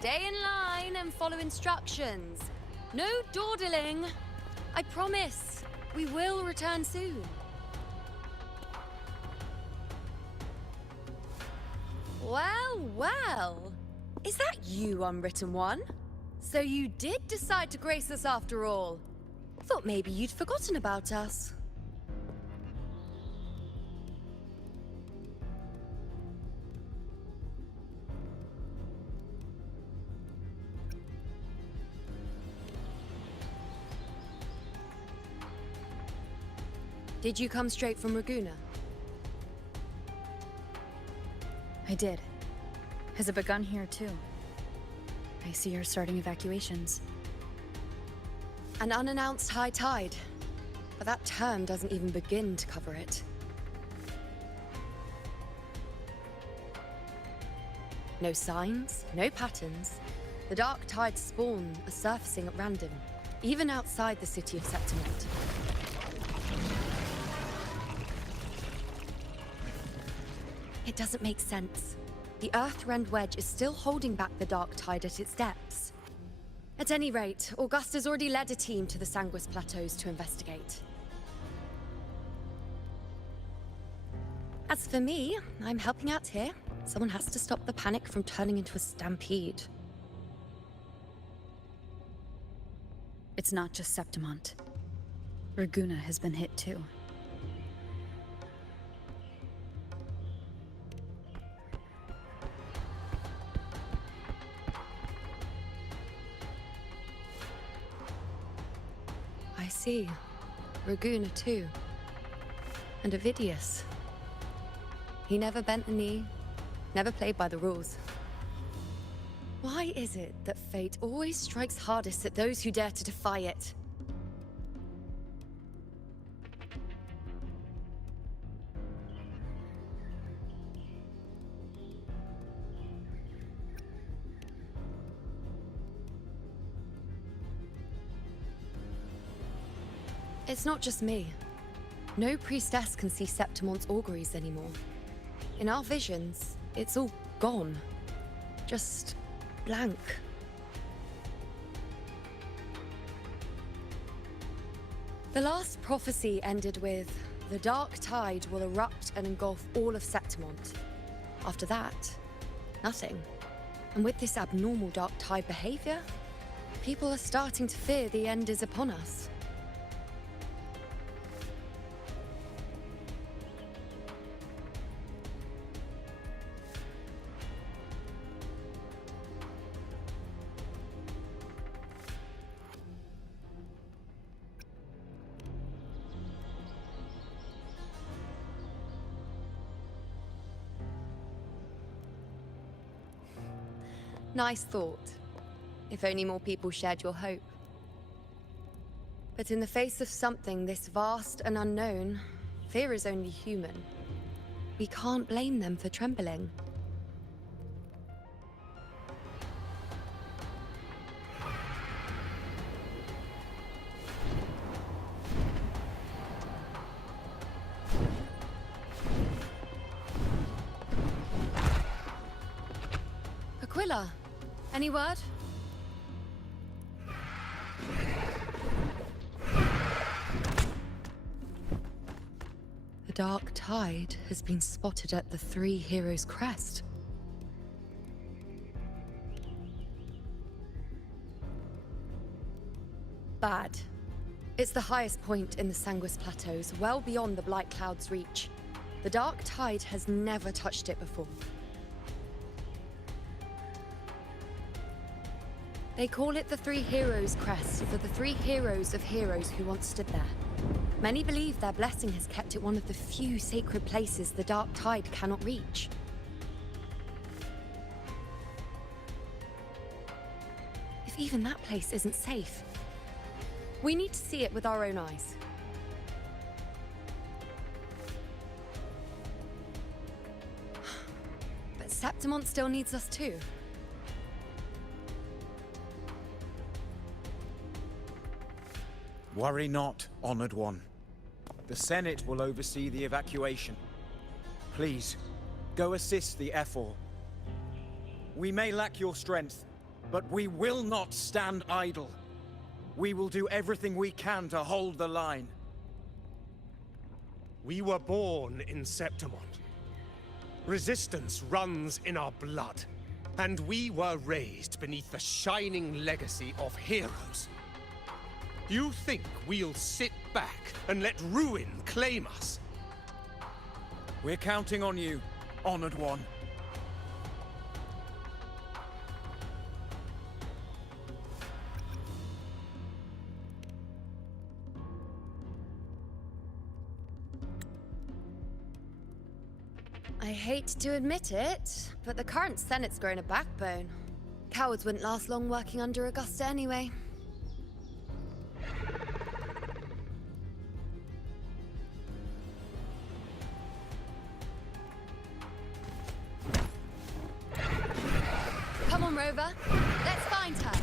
Stay in line and follow instructions. No dawdling. I promise, we will return soon. Well, well. Is that you, Unwritten One? So you did decide to grace us after all. Thought maybe you'd forgotten about us. Did you come straight from Raguna? I did. Has it begun here, too? I see you're starting evacuations. An unannounced high tide. But that term doesn't even begin to cover it. No signs, no patterns. The dark tide's spawn are surfacing at random, even outside the city of Septimont. It doesn't make sense. The Earthrend Wedge is still holding back the dark tide at its depths. At any rate, Augusta's already led a team to the Sanguis Plateaus to investigate. As for me, I'm helping out here. Someone has to stop the panic from turning into a stampede. It's not just Septimont. Raguna has been hit too. I see. Raguna too. And Ovidius. He never bent the knee, never played by the rules. Why is it that fate always strikes hardest at those who dare to defy it? It's not just me. No priestess can see Septimont's auguries anymore. In our visions, it's all gone. Just blank. The last prophecy ended with, the dark tide will erupt and engulf all of Septimont. After that, nothing. And with this abnormal dark tide behavior, people are starting to fear the end is upon us. Nice thought. If only more people shared your hope. But in the face of something this vast and unknown, fear is only human. We can't blame them for trembling. Aquila, any word? The dark tide has been spotted at the Three Heroes' Crest. Bad. It's the highest point in the Sanguis Plateaus, well beyond the Blight Cloud's reach. The dark tide has never touched it before. They call it the Three Heroes' Crest for the three heroes of heroes who once stood there. Many believe their blessing has kept it one of the few sacred places the dark tide cannot reach. If even that place isn't safe, we need to see it with our own eyes. But Septimont still needs us too. Worry not, Honored One. The Senate will oversee the evacuation. Please, go assist the Ephor. We may lack your strength, But we will not stand idle. We will do everything we can to hold the line. We were born in Septimont. Resistance runs in our blood. And we were raised beneath the shining legacy of heroes. You think we'll sit back and let ruin claim us? We're counting on you, Honored One. I hate to admit it, but the current Senate's grown a backbone. Cowards wouldn't last long working under Augusta anyway. Come on, Rover. Let's find her.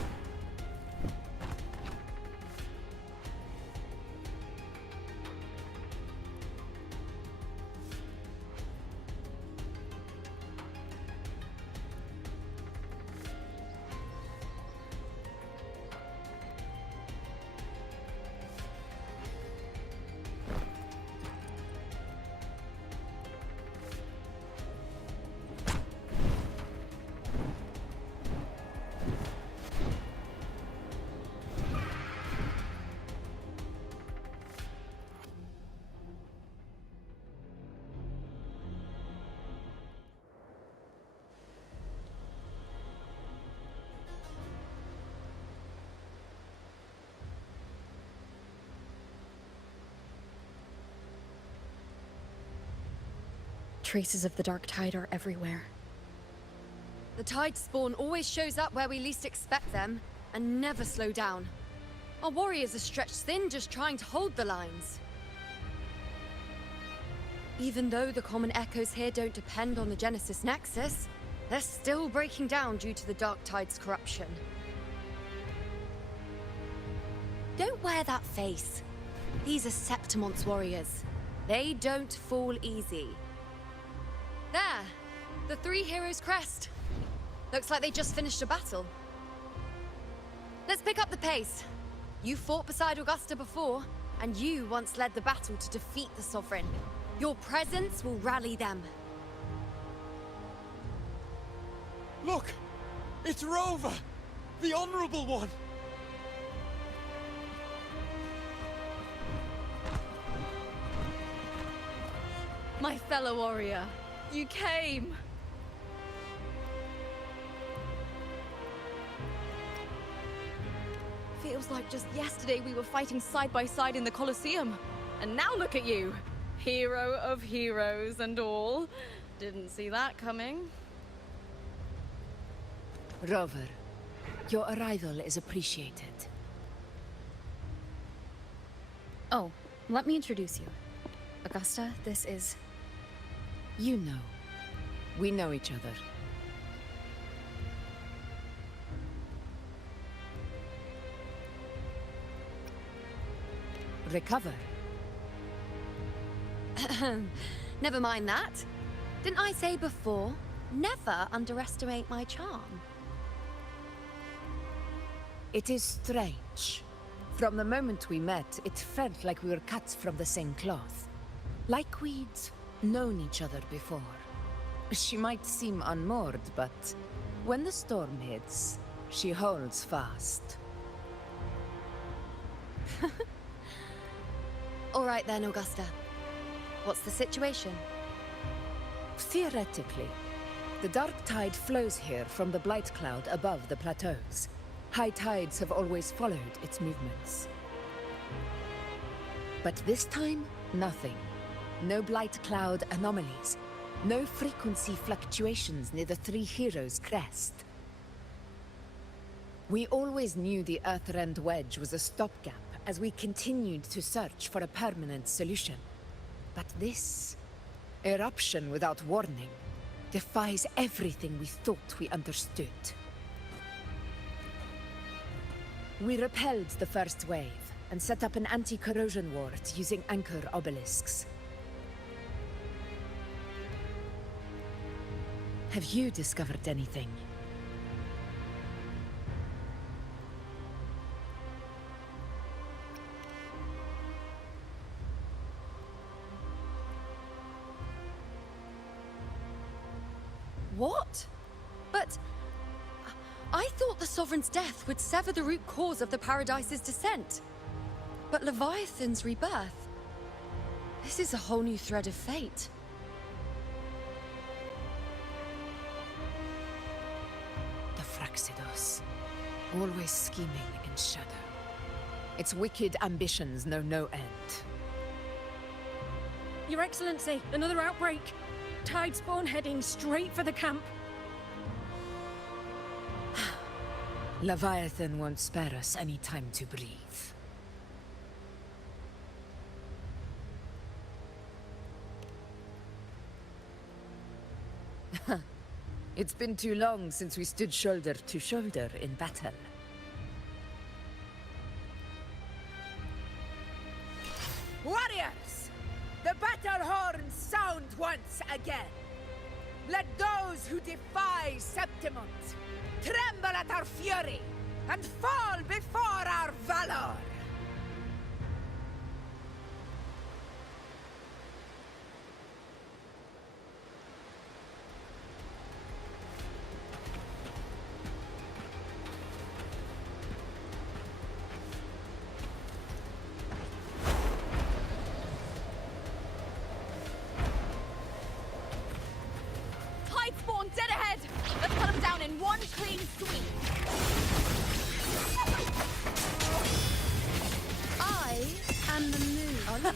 Traces of the Dark Tide are everywhere. The Tide spawn always shows up where we least expect them, and never slow down. Our warriors are stretched thin just trying to hold the lines. Even though the common echoes here don't depend on the Genesis Nexus, they're still breaking down due to the Dark Tide's corruption. Don't wear that face. These are Septimont's warriors. They don't fall easy. There! The three heroes' crest. Looks like they just finished a battle. Let's pick up the pace. You fought beside Augusta before, and you once led the battle to defeat the Sovereign. Your presence will rally them. Look! It's Rover! The Honorable One! My fellow warrior, you came! Feels like just yesterday we were fighting side by side in the Colosseum. And now look at you! Hero of heroes and all. Didn't see that coming. Rover, your arrival is appreciated. Oh, let me introduce you. Augusta, this is... You know. We know each other. Recover. Never mind that. Didn't I say before, never underestimate my charm? It is strange. From the moment we met, it felt like we were cut from the same cloth. Like we'd known each other before. She might seem unmoored, but when the storm hits, she holds fast. All right then, Augusta. What's the situation? Theoretically, the Dark Tide flows here from the Blight Cloud above the plateaus. High tides have always followed its movements. But this time, nothing. No Blight Cloud anomalies. No frequency fluctuations near the Three Heroes' crest. We always knew the Earthrend Wedge was a stopgap as we continued to search for a permanent solution. But this eruption without warning defies everything we thought we understood. We repelled the first wave and set up an anti-corrosion ward using anchor obelisks. Have you discovered anything? What? But I thought the Sovereign's death would sever the root cause of the Paradise's descent. But Leviathan's rebirth... This is a whole new thread of fate. The Fraxidos. Always scheming in shadow. Its wicked ambitions know no end. Your Excellency, another outbreak. Tidespawn heading straight for the camp. Leviathan won't spare us any time to breathe. It's been too long since we stood shoulder to shoulder in battle. Warriors! The battle horns sound once again. Let those who defy Septimont tremble at our fury and fall before our valor! Tidespawn dead ahead! Let's cut them down in one clean sweep! I am the moon.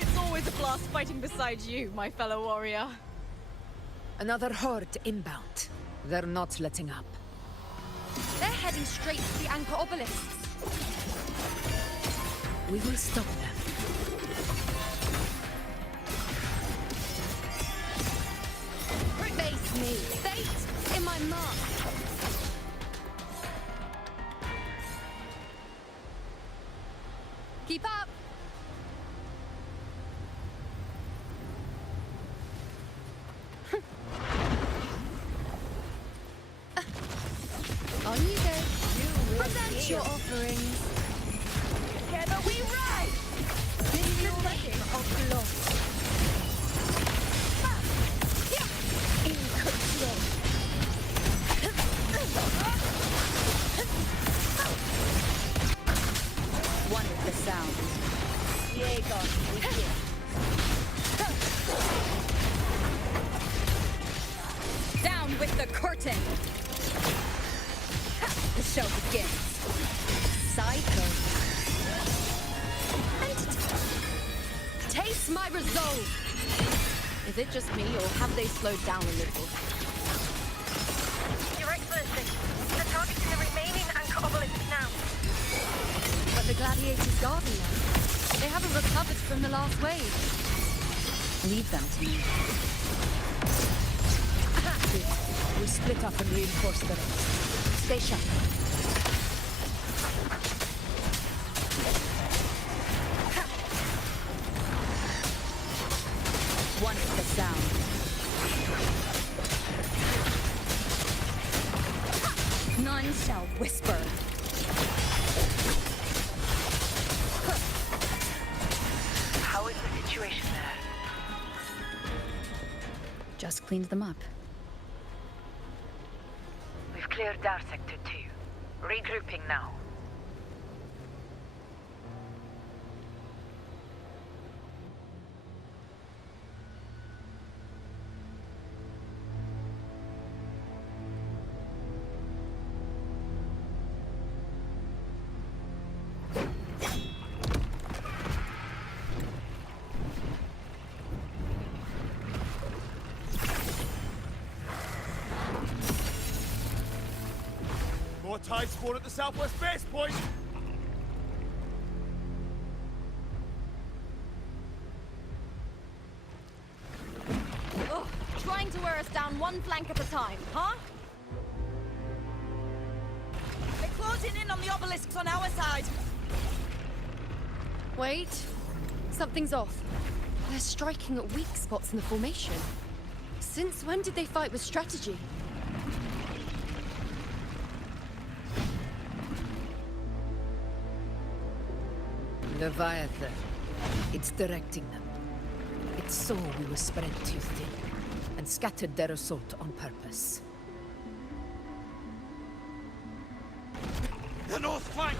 It's always a blast fighting beside you, my fellow warrior. Another horde inbound. They're not letting up. They're heading straight to the Anchor obelisks. We will stop them. Face me. Fate in my mark. Keep up. On you go. Present your offerings. Together we rise! In the name of love. In control! Wonderful sound. Diego, we here. Down with the curtain! The show begins. Psycho. Taste my resolve. Is it just me, or have they slowed down a little? Your Excellency, they're targeting the remaining Anchor obelisks now. But the Gladiator's garden now. They haven't recovered from the last wave. Leave them to me. We split up and reinforce the rest. Stay sharp. Wonderful sound. None shall whisper. How is the situation there? Just cleaned them up. We've cleared our sector too. Regrouping now. More Tidespawn at the southwest base point! Ugh, trying to wear us down one flank at a time, huh? They're closing in on the obelisks on our side. Wait. Something's off. They're striking at weak spots in the formation. Since when did they fight with strategy? Leviathan. It's directing them. It saw we were spread too thin, and scattered their assault on purpose. The north flank!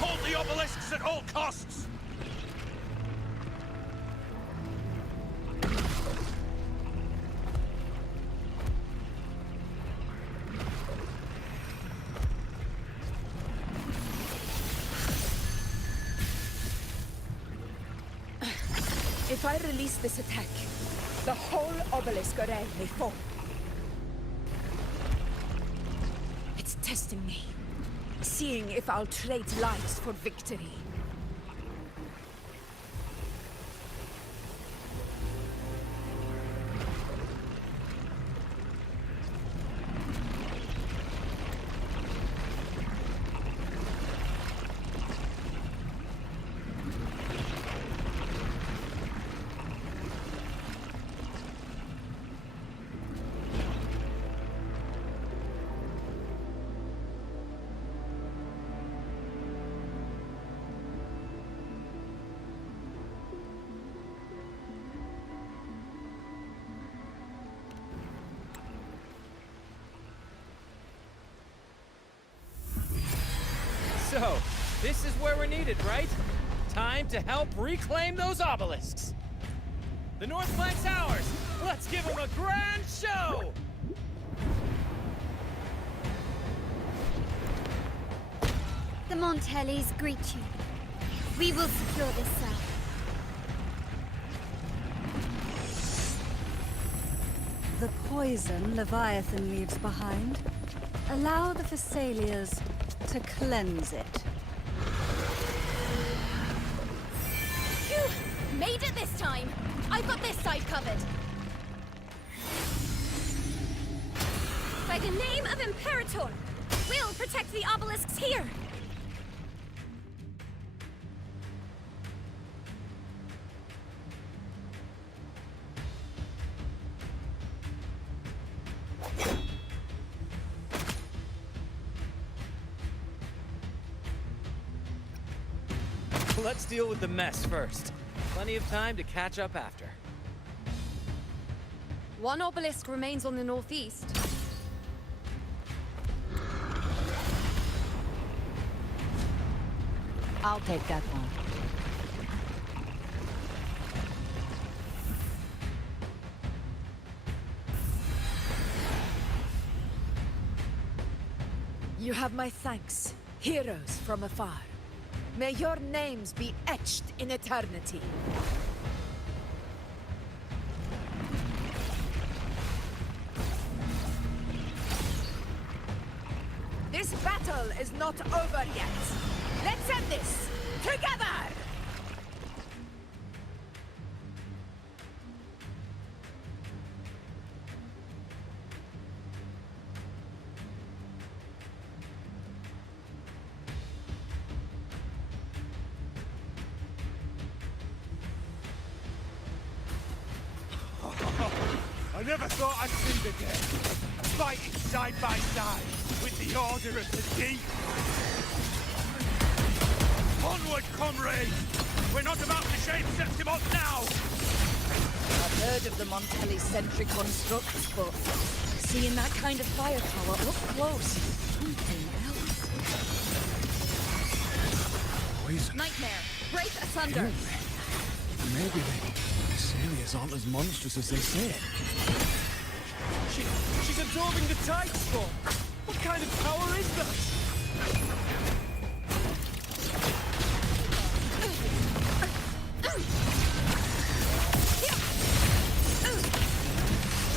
Hold the obelisks at all costs! If I release this attack, the whole obelisk array may fall. It's testing me, seeing if I'll trade lives for victory. So, this is where we're needed, right? Time to help reclaim those obelisks. The north flank's ours. Let's give them a grand show! The Montellis greet you. We will secure this cell. The poison Leviathan leaves behind, allow the Thessalias to cleanse it. Phew! Made it this time! I've got this side covered. By the name of Imperator, we'll protect the obelisks here! Let's deal with the mess first. Plenty of time to catch up after. One obelisk remains on the northeast. I'll take that one. You have my thanks, heroes from afar. May your names be etched in eternity. This battle is not over yet. Let's end this together! I never thought I'd see the day. Fighting side by side with the Order of the Deep. Onward, comrades! We're not about to shame Septimont now! I've heard of the Montelli-centric constructs, but seeing that kind of firepower up close is something else. Poison. Nightmare, break asunder! Maybe the Thessalias aren't as monstrous as they say. She's absorbing the tide storm! What kind of power is that?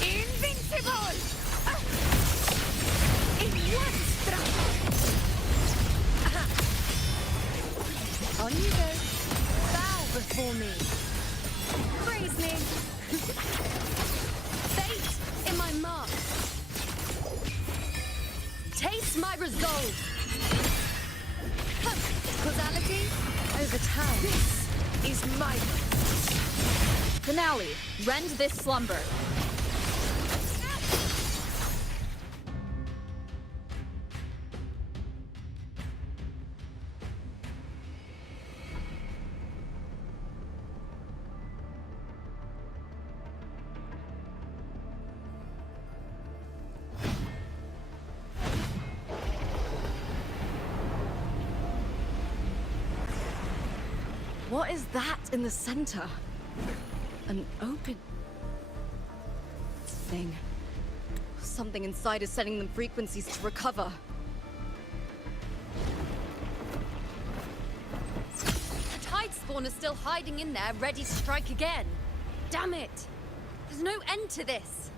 Invincible! In one strike! On you go. Bow before me. Praise me. Fate in my mark. Taste my resolve. Causality over time. This is my finale. Rend this slumber. What is that in the center? An open thing. Something inside is sending them frequencies to recover. The tide spawn is still hiding in there, ready to strike again. Damn it! There's no end to this.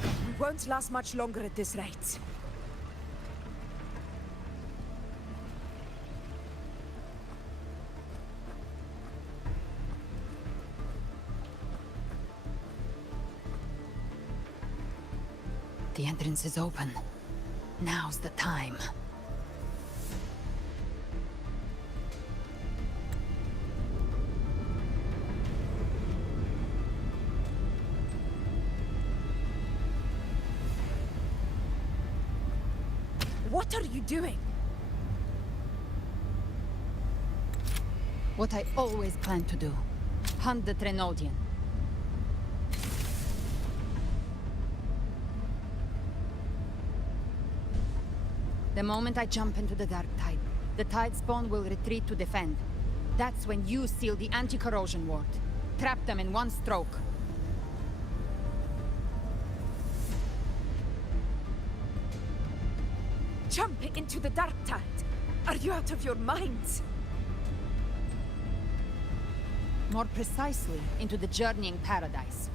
We won't last much longer at this rate. The entrance is open. Now's the time. What are you doing? What I always planned to do. Hunt the Trenodian. The moment I jump into the Dark Tide, the Tide Spawn will retreat to defend. That's when you seal the anti-corrosion ward. Trap them in one stroke. Jump into the Dark Tide! Are you out of your minds? More precisely, into the journeying paradise.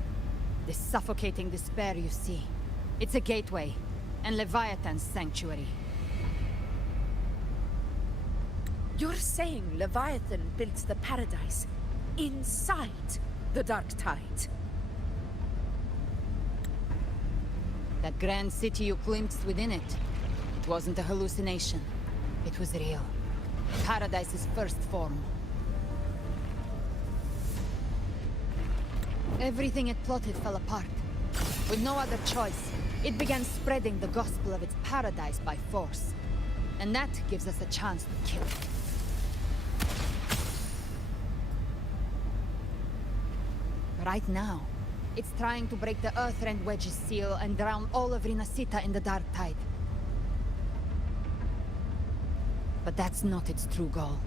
The suffocating despair you see. It's a gateway, and Leviathan's sanctuary. You're saying Leviathan built the paradise inside the Dark Tide? That grand city you glimpsed within it, it wasn't a hallucination. It was real. Paradise's first form. Everything it plotted fell apart. With no other choice, it began spreading the gospel of its paradise by force. And that gives us a chance to kill it. Right now, it's trying to break the Earthrend Wedge's seal and drown all of Rinasita in the Dark Tide. But that's not its true goal.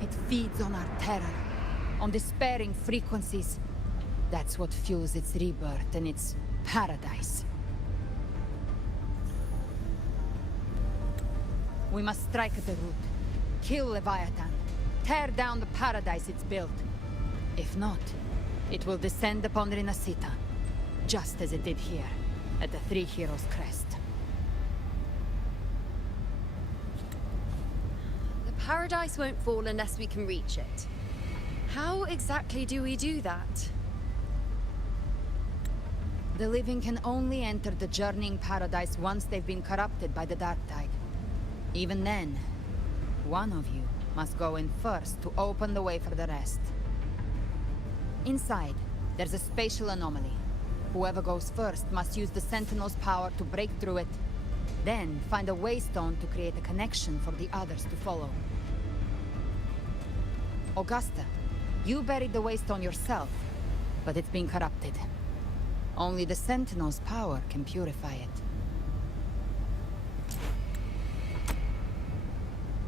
It feeds on our terror, on despairing frequencies. That's what fuels its rebirth and its paradise. We must strike at the root. Kill Leviathan. Tear down the paradise it's built. If not, it will descend upon Rinasita, just as it did here, at the Three Heroes' Crest. The paradise won't fall unless we can reach it. How exactly do we do that? The living can only enter the journeying paradise once they've been corrupted by the Dark Tide. Even then, one of you must go in first to open the way for the rest. Inside, there's a spatial anomaly. Whoever goes first must use the Sentinel's power to break through it, then find a waystone to create a connection for the others to follow. Augusta, you buried the waystone yourself, but it's been corrupted. Only the Sentinel's power can purify it.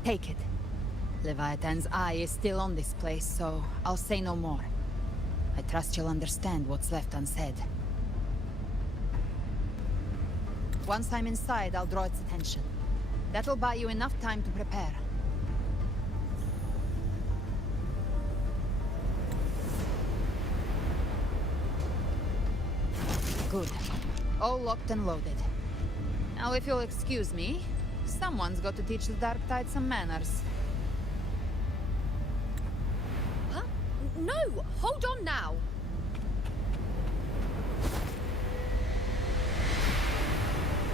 Take it. Leviathan's eye is still on this place, so I'll say no more. I trust you'll understand what's left unsaid. Once I'm inside, I'll draw its attention. That'll buy you enough time to prepare. Good. All locked and loaded. Now, if you'll excuse me, someone's got to teach the Dark Tide some manners. Huh? No! Hold on now!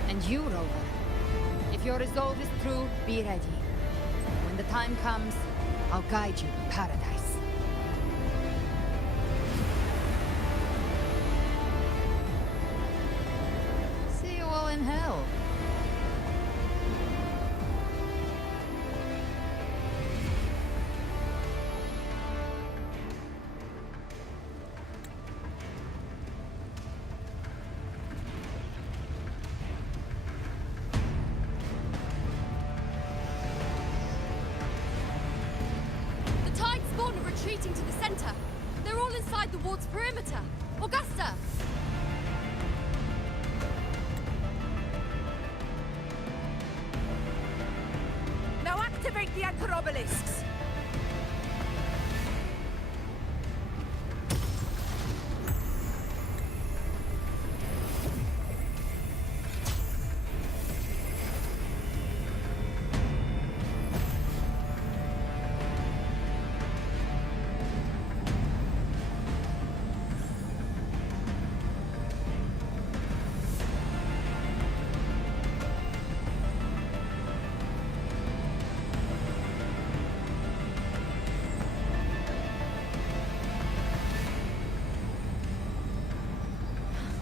And you, Rover. If your resolve is true, be ready. When the time comes, I'll guide you to paradise. See you all in hell. retreating to the center. They're all inside the ward's perimeter. Augusta! Now activate the anchor obelisks!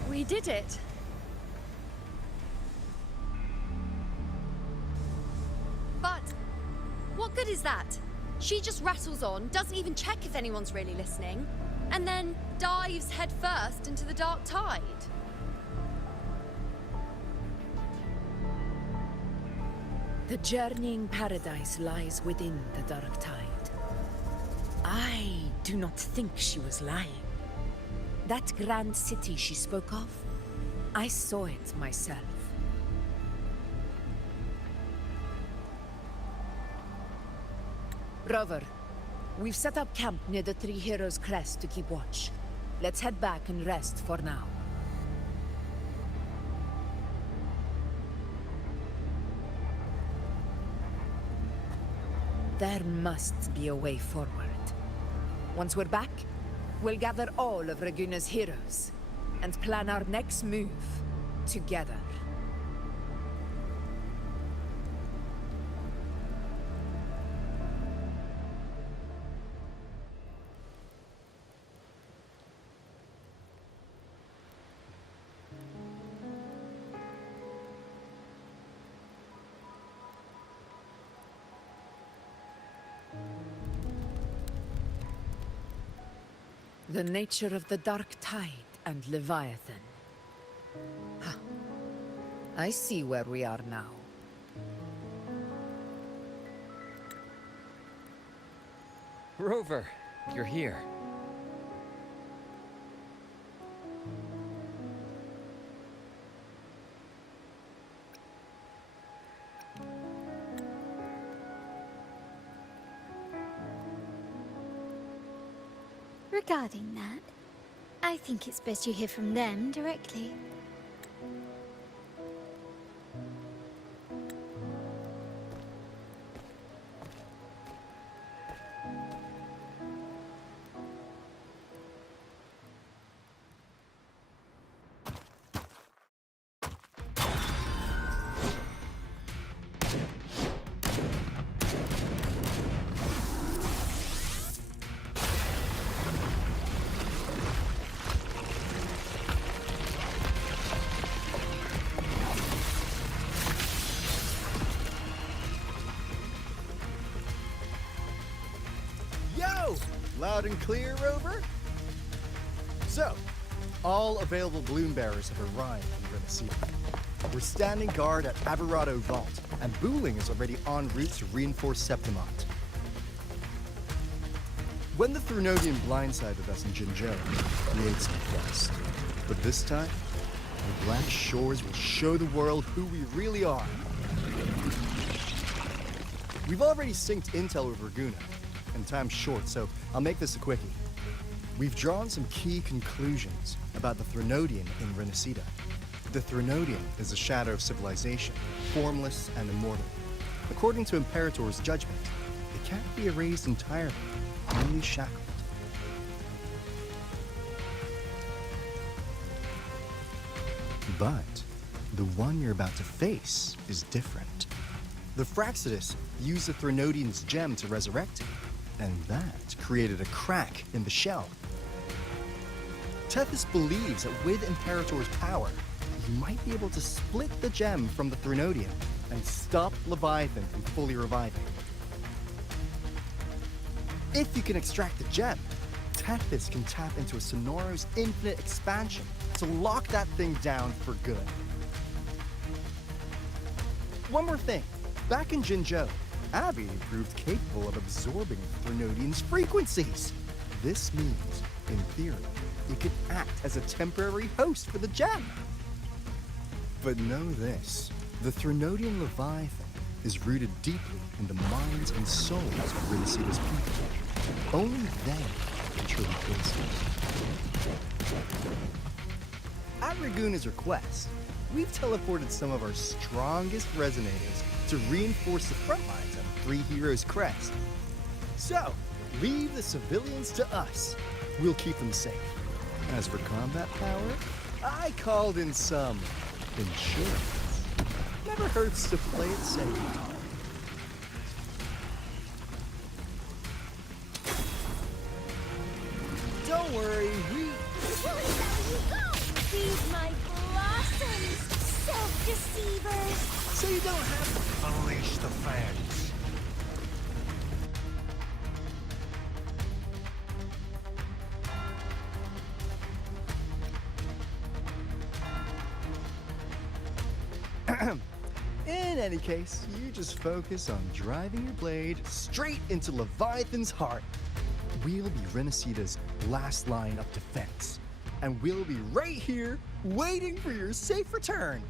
We did it. But what good is that? She just rattles on, doesn't even check if anyone's really listening, and then dives headfirst into the dark tide. The journeying paradise lies within the dark tide. I do not think she was lying. That grand city she spoke of, I saw it myself. Rover, we've set up camp near the Three Heroes Crest to keep watch. Let's head back and rest for now. There must be a way forward. Once we're back, we'll gather all of Raguna's heroes and plan our next move together. The nature of the dark tide and Leviathan. Huh. I see where we are now. Rover, you're here. Regarding that, I think it's best you hear from them directly. Loud and clear, Rover? So, all available balloon bearers have arrived in Renacida. We're standing guard at Averado Vault, and Booling is already en route to reinforce Septimont. When the Threnodian blindsided us in Jinzhou, we ate some dust. But this time, the Black Shores will show the world who we really are. We've already synced intel with Raguna, and time's short, so I'll make this a quickie. We've drawn some key conclusions about the Threnodian in Renacida. The Threnodian is a shadow of civilization, formless and immortal. According to Imperator's judgment, it can't be erased entirely, only shackled. But the one you're about to face is different. The Fraxidus used the Threnodian's gem to resurrect it, and that created a crack in the shell. Tethys believes that with Imperator's power, he might be able to split the gem from the Threnodian and stop Leviathan from fully reviving. If you can extract the gem, Tethys can tap into a Sonoro's infinite expansion to lock that thing down for good. One more thing. Back in Jinzhou, Abby proved capable of absorbing Threnodian's frequencies. This means, in theory, it could act as a temporary host for the gem. But know this, the Threnodian Leviathan is rooted deeply in the minds and souls of Renacita's people. Only they can truly face it. At Raguna's request, we've teleported some of our strongest resonators to reinforce the front lines of Three Heroes Crest. So, leave the civilians to us. We'll keep them safe. As for combat power, I called in some insurance. Never hurts to play it safe. Don't worry, Feed my blossoms, self-deceivers! So you don't have to unleash the fans. In any case, you just focus on driving your blade straight into Leviathan's heart. We'll be Renacita's last line of defense, and we'll be right here waiting for your safe return.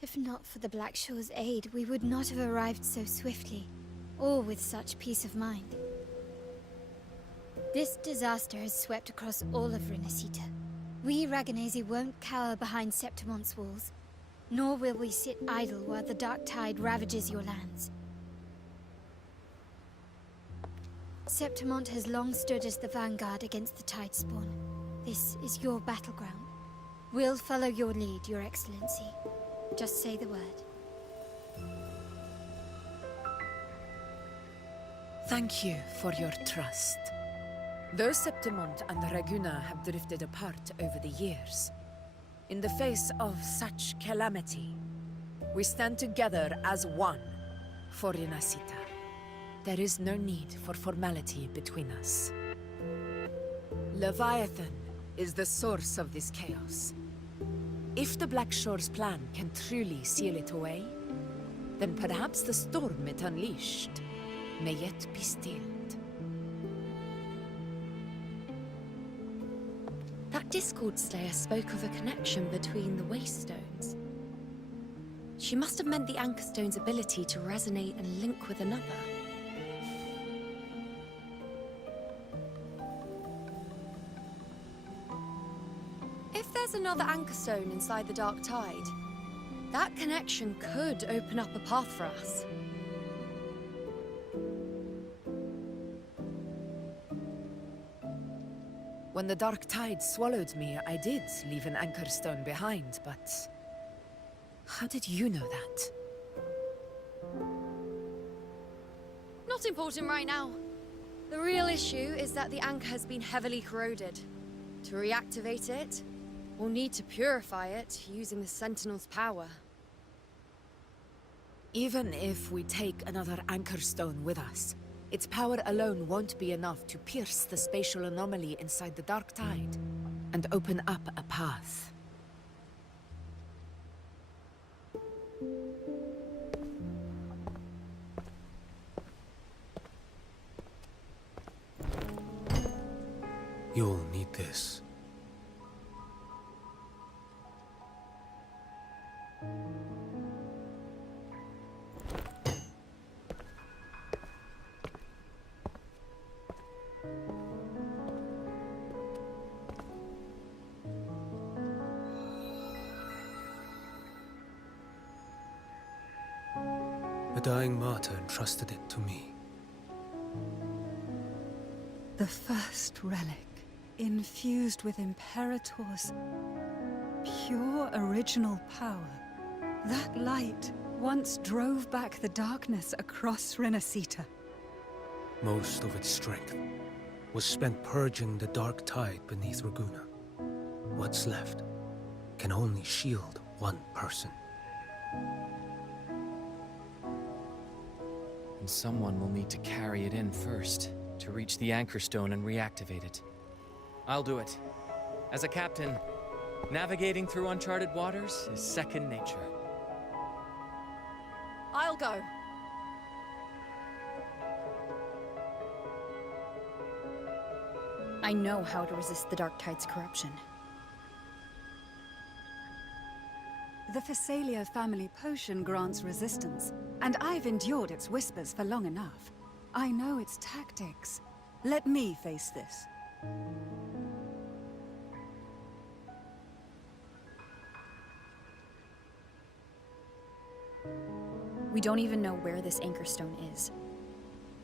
If not for the Black Shore's aid, we would not have arrived so swiftly, or with such peace of mind. This disaster has swept across all of Renacita. We Raganesi won't cower behind Septimon's walls, nor will we sit idle while the dark tide ravages your lands. Septimont has long stood as the vanguard against the Tide Spawn. This is your battleground. We'll follow your lead, Your Excellency. Just say the word. Thank you for your trust. Though Septimont and Raguna have drifted apart over the years, in the face of such calamity, we stand together as one for Renacita. There is no need for formality between us. Leviathan is the source of this chaos. If the Black Shore's plan can truly seal it away, then perhaps the storm it unleashed may yet be stilled. That Discord Slayer spoke of a connection between the Wastestones. She must have meant the Anchor Stone's ability to resonate and link with another. If there's another Anchor Stone inside the Dark Tide, that connection could open up a path for us. When the Dark Tide swallowed me, I did leave an Anchor Stone behind, but... how did you know that? Not important right now. The real issue is that the anchor has been heavily corroded. To reactivate it, we'll need to purify it using the Sentinel's power. Even if we take another Anchor Stone with us, its power alone won't be enough to pierce the spatial anomaly inside the Dark Tide and open up a path. You'll need this. A dying martyr entrusted it to me. The first relic, infused with Imperator's pure original power. That light once drove back the darkness across Renacita. Most of its strength was spent purging the dark tide beneath Raguna. What's left can only shield one person. And someone will need to carry it in first, to reach the Anchor Stone and reactivate it. I'll do it. As a captain, navigating through uncharted waters is second nature. I'll go. I know how to resist the Dark Tide's corruption. The Phasalia family potion grants resistance, and I've endured its whispers for long enough. I know its tactics. Let me face this. We don't even know where this anchor stone is.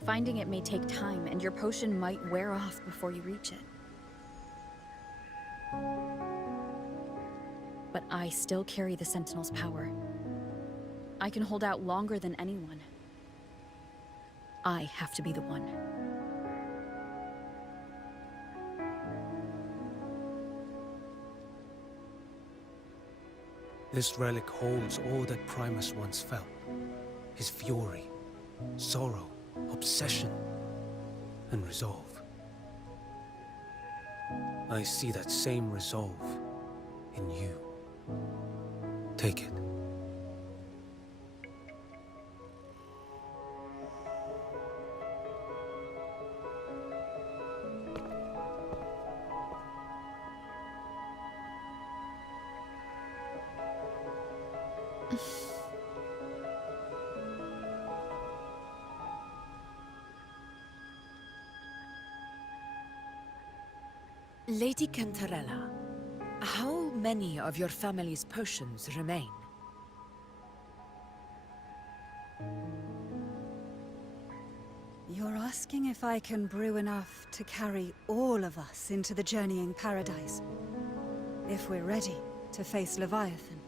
Finding it may take time, and your potion might wear off before you reach it. But I still carry the Sentinel's power. I can hold out longer than anyone. I have to be the one. This relic holds all that Primus once felt. His fury, sorrow, obsession, and resolve. I see that same resolve in you. Take it. Lady Cantarella, how many of your family's potions remain? You're asking if I can brew enough to carry all of us into the journeying paradise. If we're ready to face Leviathan.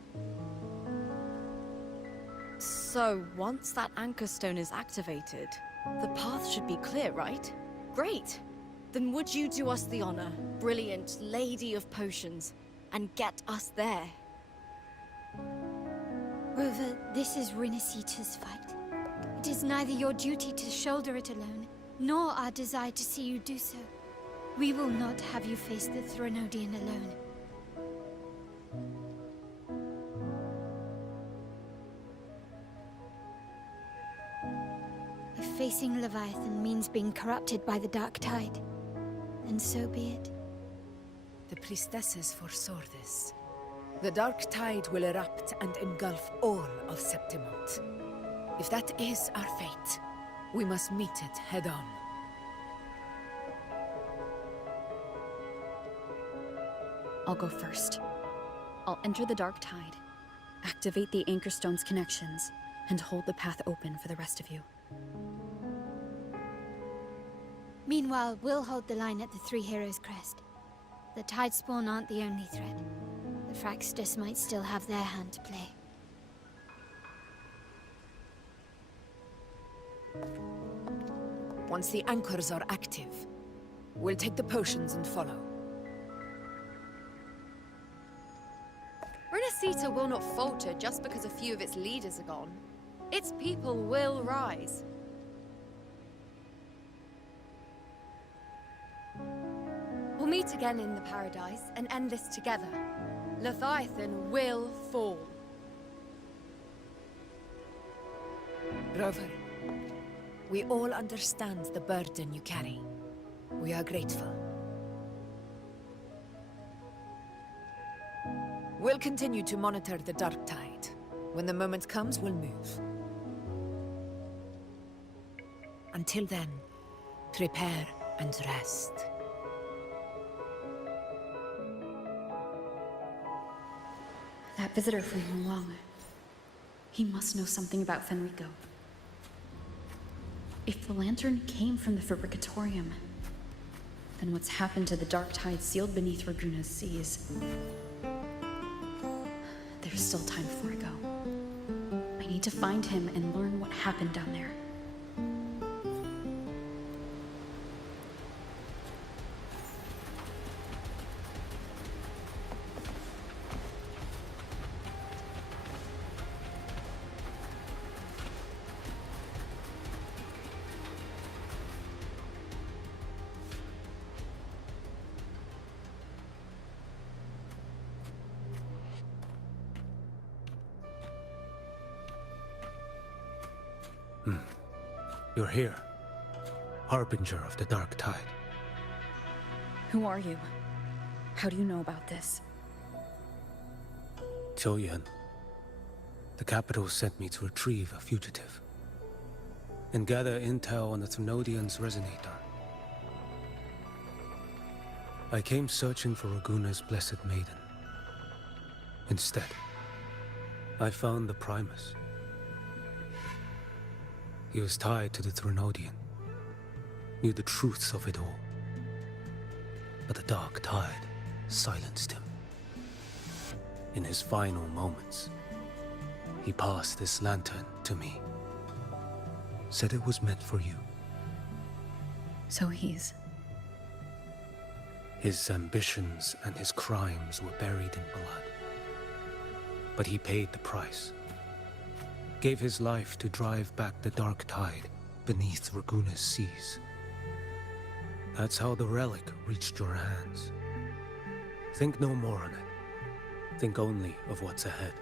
So, once that anchor stone is activated, the path should be clear, right? Great! Then would you do us the honor, brilliant Lady of Potions, and get us there? Rover, this is Rinasita's fight. It is neither your duty to shoulder it alone, nor our desire to see you do so. We will not have you face the Threnodian alone. If facing Leviathan means being corrupted by the Dark Tide, then so be it. The priestesses foresaw this. The Dark Tide will erupt and engulf all of Septimont. If that is our fate, we must meet it head-on. I'll go first. I'll enter the Dark Tide, activate the Anchor Stone's connections, and hold the path open for the rest of you. Meanwhile, we'll hold the line at the Three Heroes Crest. The Tidespawn aren't the only threat. The Fraxtus might still have their hand to play. Once the anchors are active, we'll take the potions and follow. Rinasita will not falter just because a few of its leaders are gone. Its people will rise. We'll meet again in the paradise and end this together. Leviathan will fall. Rover, we all understand the burden you carry. We are grateful. We'll continue to monitor the Dark Tide. When the moment comes, we'll move. Until then, prepare and rest. That visitor from Huang. He must know something about Fenrico. If the lantern came from the Fabricatorium, then what's happened to the Dark Tide sealed beneath Raguna's seas? There's still time before I go. I need to find him and learn what happened down there. You're here. Harbinger of the Dark Tide. Who are you? How do you know about this? Choyan. The capital sent me to retrieve a fugitive. And gather intel on the Thrunodian's resonator. I came searching for Raguna's Blessed Maiden. Instead, I found the Primus. He was tied to the Thrunodian, knew the truths of it all. But the Dark Tide silenced him. In his final moments, he passed this lantern to me. Said it was meant for you. So he's... His ambitions and his crimes were buried in blood. But he paid the price. Gave his life to drive back the Dark Tide beneath Raguna's seas. That's how the relic reached your hands. Think no more on it. Think only of what's ahead.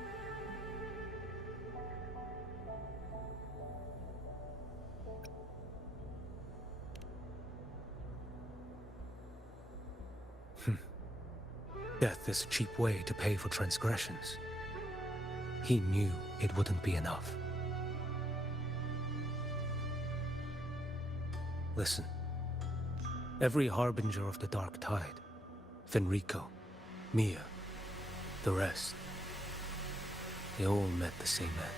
Death is a cheap way to pay for transgressions. He knew it wouldn't be enough. Listen. Every Harbinger of the Dark Tide, Fenrico, Mia, the rest, they all met the same end.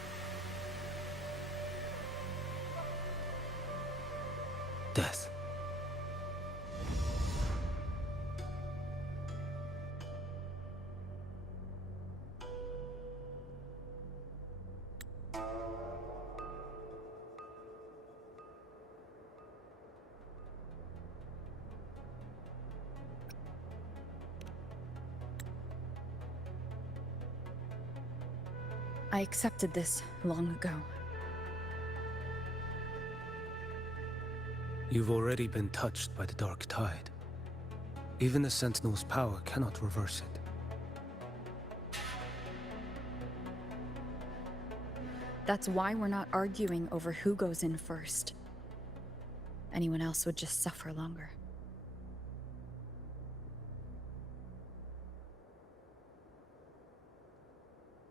Death. I accepted this long ago. You've already been touched by the Dark Tide. Even the Sentinel's power cannot reverse it. That's why we're not arguing over who goes in first. Anyone else would just suffer longer.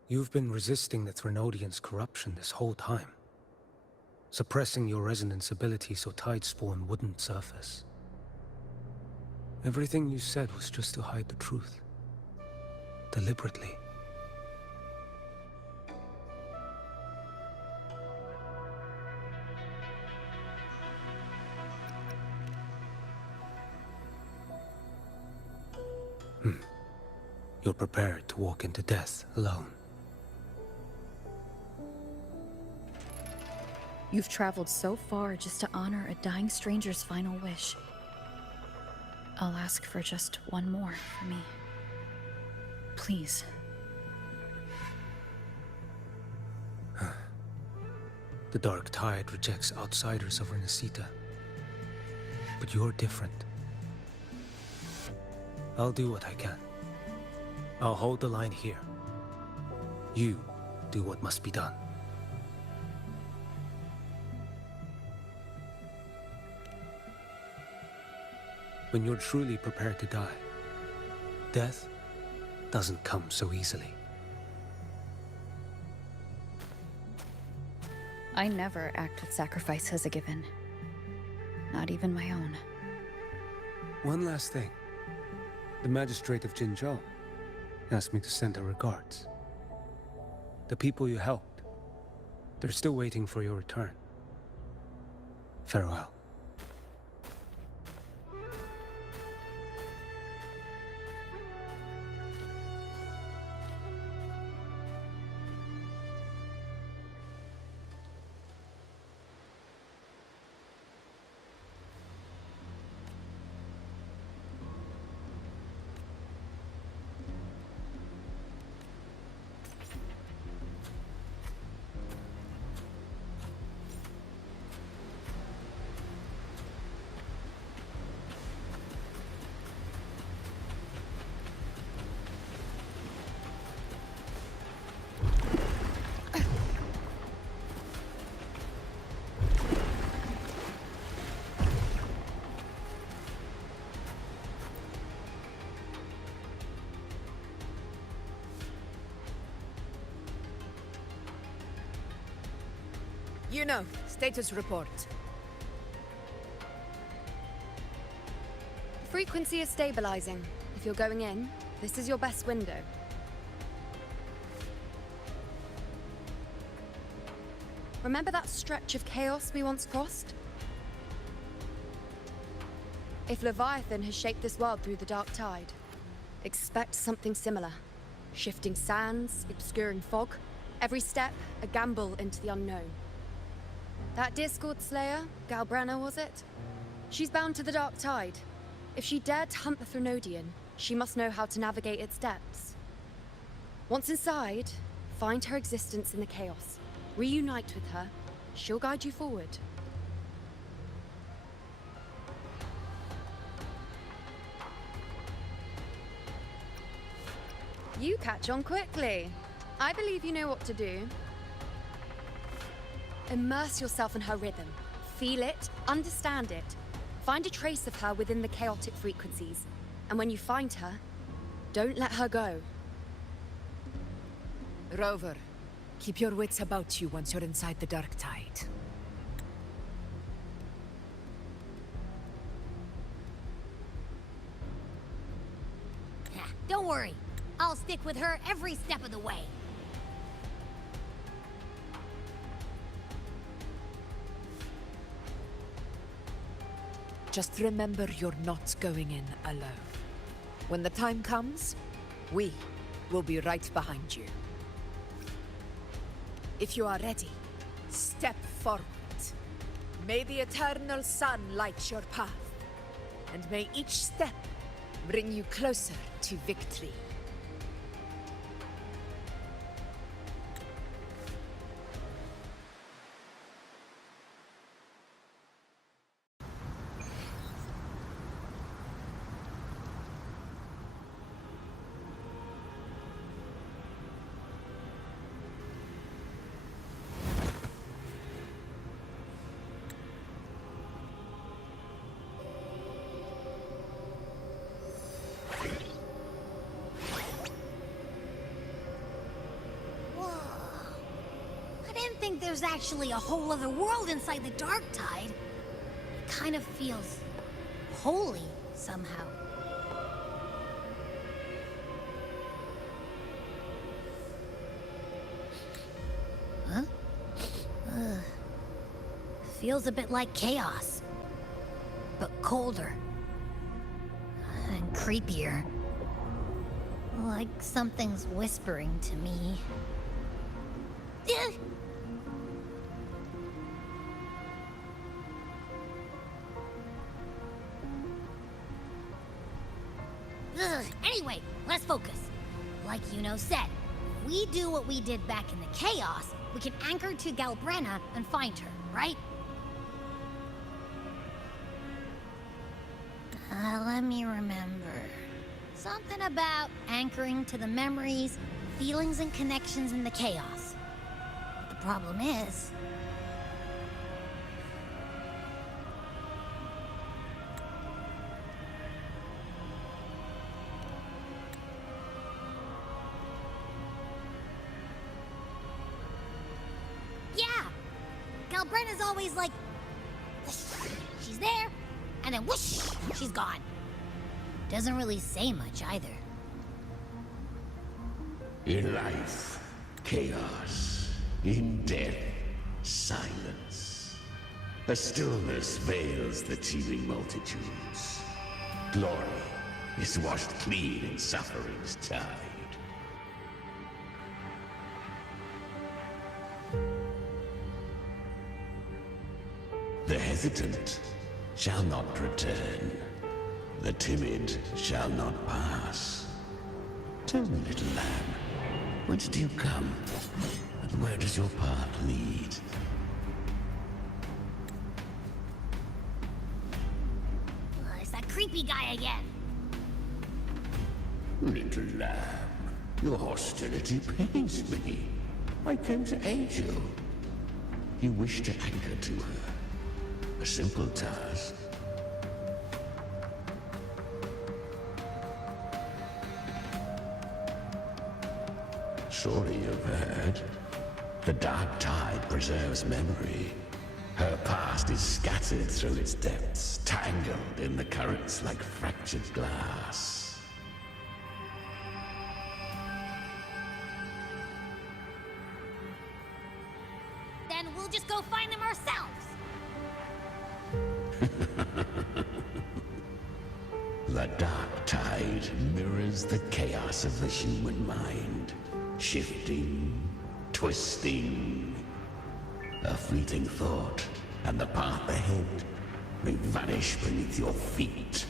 You've been resisting the Thrunodian's corruption this whole time. Suppressing your resonance ability so Tidespawn wouldn't surface. Everything you said was just to hide the truth. Deliberately. You're prepared to walk into death alone. You've traveled so far just to honor a dying stranger's final wish. I'll ask for just one more for me. Please. The Dark Tide rejects outsiders of Renacita. But you're different. I'll do what I can. I'll hold the line here. You do what must be done. When you're truly prepared to die, death doesn't come so easily. I never act with sacrifice as a given. Not even my own. One last thing. The magistrate of Jinzhou asked me to send her regards. The people you helped, they're still waiting for your return. Farewell. Juno, status report. The frequency is stabilizing. If you're going in, this is your best window. Remember that stretch of chaos we once crossed? If Leviathan has shaped this world through the dark tide, expect something similar. Shifting sands, obscuring fog, every step a gamble into the unknown. That Discord Slayer, Galbrenna was it? She's bound to the dark tide. If she dared to hunt the Threnodian, she must know how to navigate its depths. Once inside, find her existence in the chaos. Reunite with her. She'll guide you forward. You catch on quickly. I believe you know what to do. Immerse yourself in her rhythm. Feel it, understand it. Find a trace of her within the chaotic frequencies. And when you find her, don't let her go. Rover, keep your wits about you once you're inside the dark tide. Don't worry. I'll stick with her every step of the way. Just remember you're not going in alone. When the time comes, we will be right behind you. If you are ready, step forward. May the eternal sun light your path, and may each step bring you closer to victory. There's actually a whole other world inside the dark tide. It kind of feels holy somehow. Huh? Feels a bit like chaos, but colder and creepier. Like something's whispering to me. Anyway, let's focus. Like Juno said, if we do what we did back in the chaos, we can anchor to Galbrenna and find her, right? Let me remember. Something about anchoring to the memories, feelings, and connections in the chaos. But the problem is... Galbrenna's always like, whoosh, she's there, and then whoosh, she's gone. Doesn't really say much either. In life, chaos. In death, silence. A stillness veils the teeming multitudes. Glory is washed clean in suffering's tide. The hesitant shall not return. The timid shall not pass. Tell me, little lamb, whence do you come? And where does your path lead? It's that creepy guy again. Little lamb, your hostility pains me. I came to aid you. You wish to anchor to her. A simple task. Surely you've heard. The dark tide preserves memory. Her past is scattered through its depths, tangled in the currents like fractured glass. Then we'll just go find them ourselves. The dark tide mirrors the chaos of the human mind, shifting, twisting. A fleeting thought, and the path ahead may vanish beneath your feet.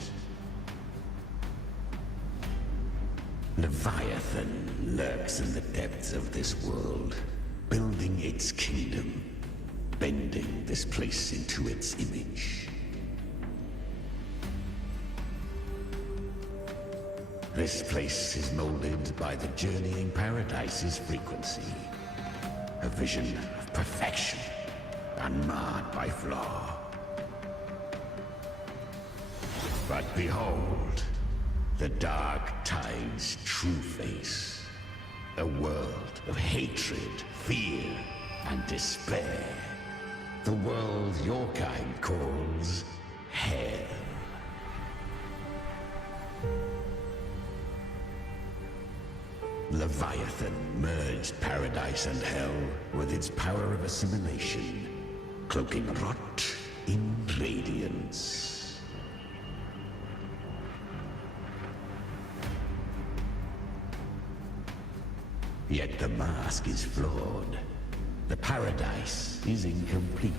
Leviathan lurks in the depths of this world, building its kingdom, bending this place into its image. This place is molded by the journeying paradise's frequency. A vision of perfection, unmarred by flaw. But behold, the dark tide's true face. A world of hatred, fear, and despair. The world your kind calls hell. Leviathan merged paradise and hell with its power of assimilation, cloaking rot in radiance. Yet the mask is flawed. The paradise is incomplete.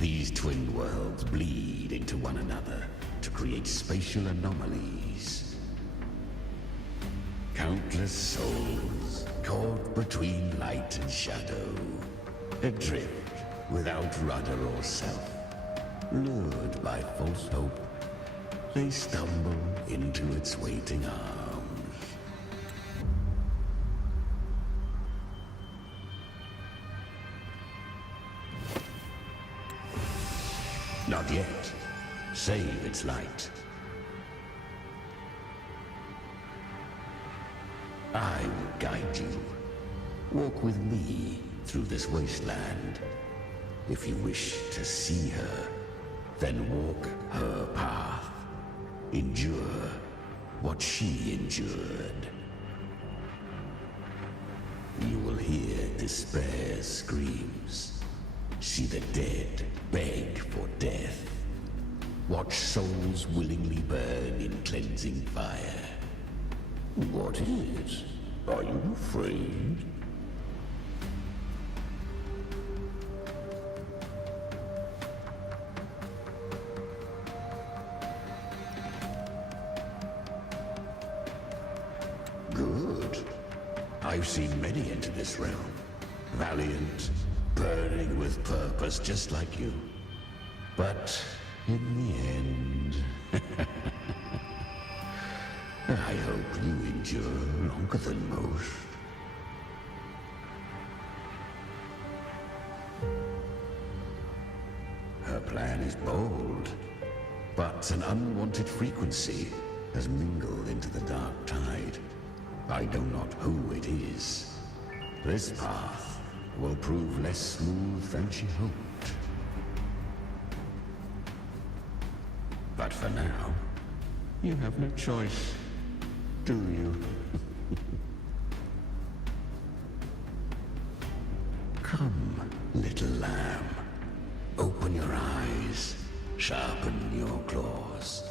These twin worlds bleed into one another to create spatial anomalies. Countless souls caught between light and shadow, adrift without rudder or self. Lured by false hope, they stumble into its waiting arms. Not yet. Save its light. I will guide you. Walk with me through this wasteland. If you wish to see her, then walk her path. Endure what she endured. You will hear despair's screams. See the dead beg for death. Watch souls willingly burn in cleansing fire. What is? Are you afraid? Good. I've seen many enter this realm. Valiant, burning with purpose just like you. But in the end... I hope you endure longer than most. Her plan is bold, but an unwanted frequency has mingled into the dark tide. I know not who it is. This path will prove less smooth than she hoped. But for now, you have no choice. Do you? Come, little lamb. Open your eyes. Sharpen your claws.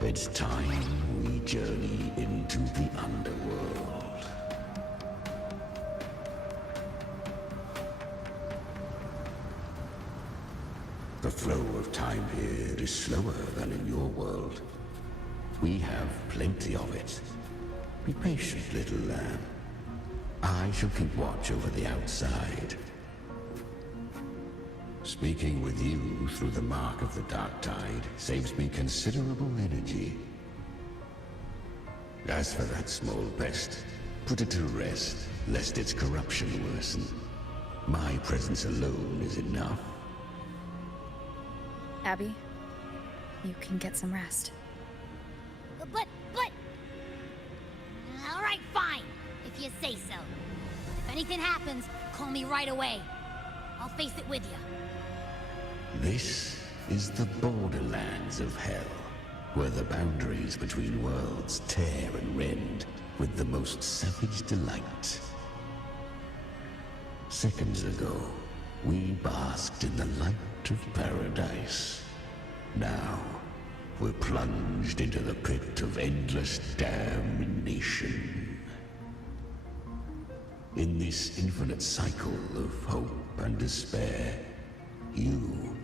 It's time we journey into the underworld. The flow of time here is slower than in your world. We have plenty of it. Be patient, little lamb. I shall keep watch over the outside. Speaking with you through the mark of the dark tide saves me considerable energy. As for that small pest, put it to rest, lest its corruption worsen. My presence alone is enough. Abby, you can get some rest. But... All right, fine, if you say so. If anything happens, call me right away. I'll face it with you. This is the borderlands of hell, where the boundaries between worlds tear and rend with the most savage delight. Seconds ago, we basked in the light of paradise. Now, we're plunged into the pit of endless damnation. In this infinite cycle of hope and despair, you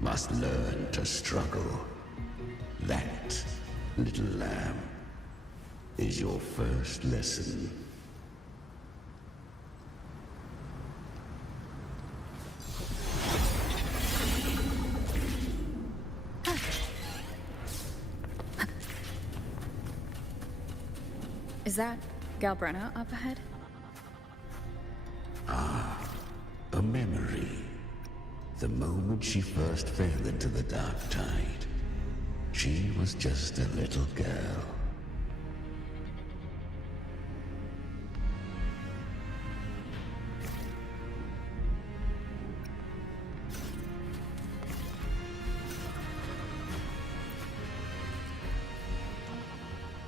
must learn to struggle. That, little lamb, is your first lesson. Is that Galbrenna up ahead? Ah, a memory. The moment she first fell into the dark tide, she was just a little girl.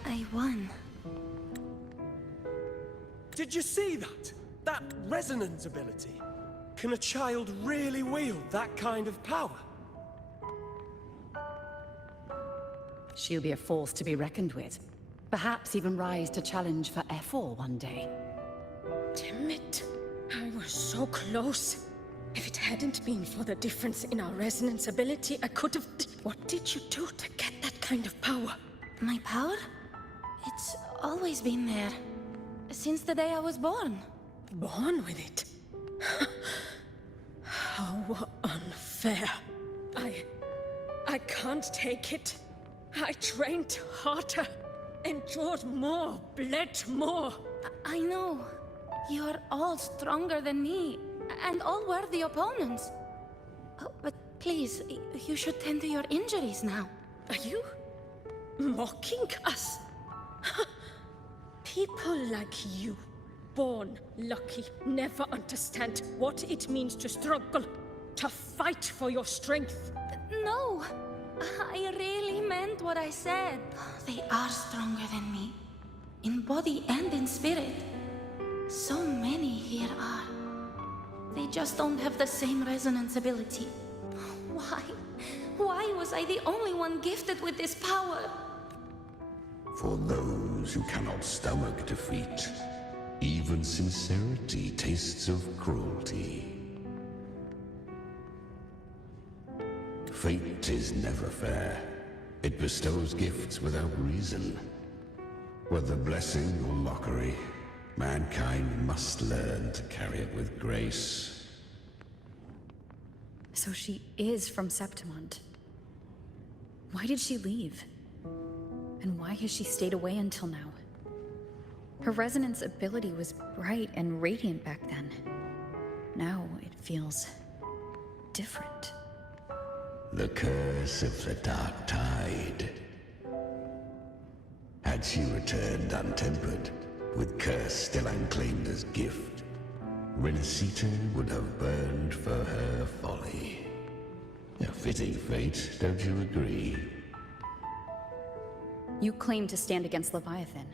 I won. Did you see that? That resonance ability? Can a child really wield that kind of power? She'll be a force to be reckoned with. Perhaps even rise to challenge for F4 one day. Damn it. I was so close. If it hadn't been for the difference in our resonance ability, I could have... What did you do to get that kind of power? My power? It's always been there. Since the day I was born. Born with it? How unfair. I can't take it. I trained harder, endured more, bled more. I know. You're all stronger than me, and all worthy opponents. Oh, but please, you should tend to your injuries now. Are you mocking us? People like you, born lucky, never understand what it means to struggle, to fight for your strength. No, I really meant what I said. They are stronger than me, in body and in spirit. So many here are. They just don't have the same resonance ability. Why? Why was I the only one gifted with this power? For those who cannot stomach defeat, even sincerity tastes of cruelty. Fate is never fair. It bestows gifts without reason. Whether blessing or mockery, mankind must learn to carry it with grace. So she is from Septimont. Why did she leave? And why has she stayed away until now? Her resonance ability was bright and radiant back then. Now it feels different. The curse of the Dark Tide. Had she returned untempered, with curse still unclaimed as gift, Renacita would have burned for her folly. A fitting fate, don't you agree? You claim to stand against Leviathan,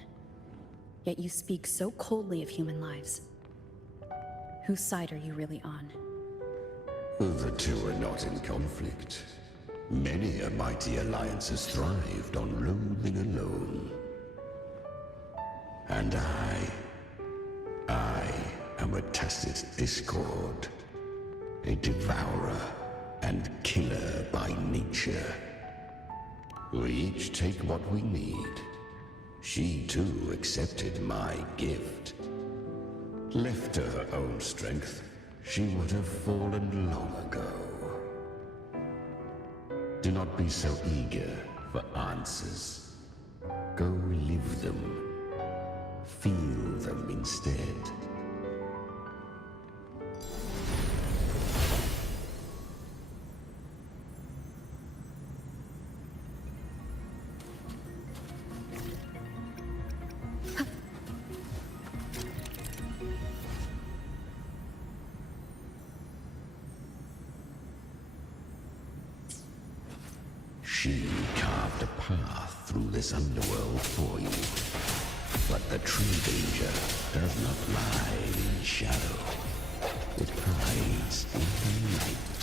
yet you speak so coldly of human lives. Whose side are you really on? The two are not in conflict. Many a mighty alliance has thrived on loathing alone. And I am a tacit discord, a devourer and killer by nature. We each take what we need. She too accepted my gift. Left to her own strength, she would have fallen long ago. Do not be so eager for answers. Go live them. Feel them instead. She carved a path through this underworld for you. But the true danger does not lie in shadow. It hides in the light.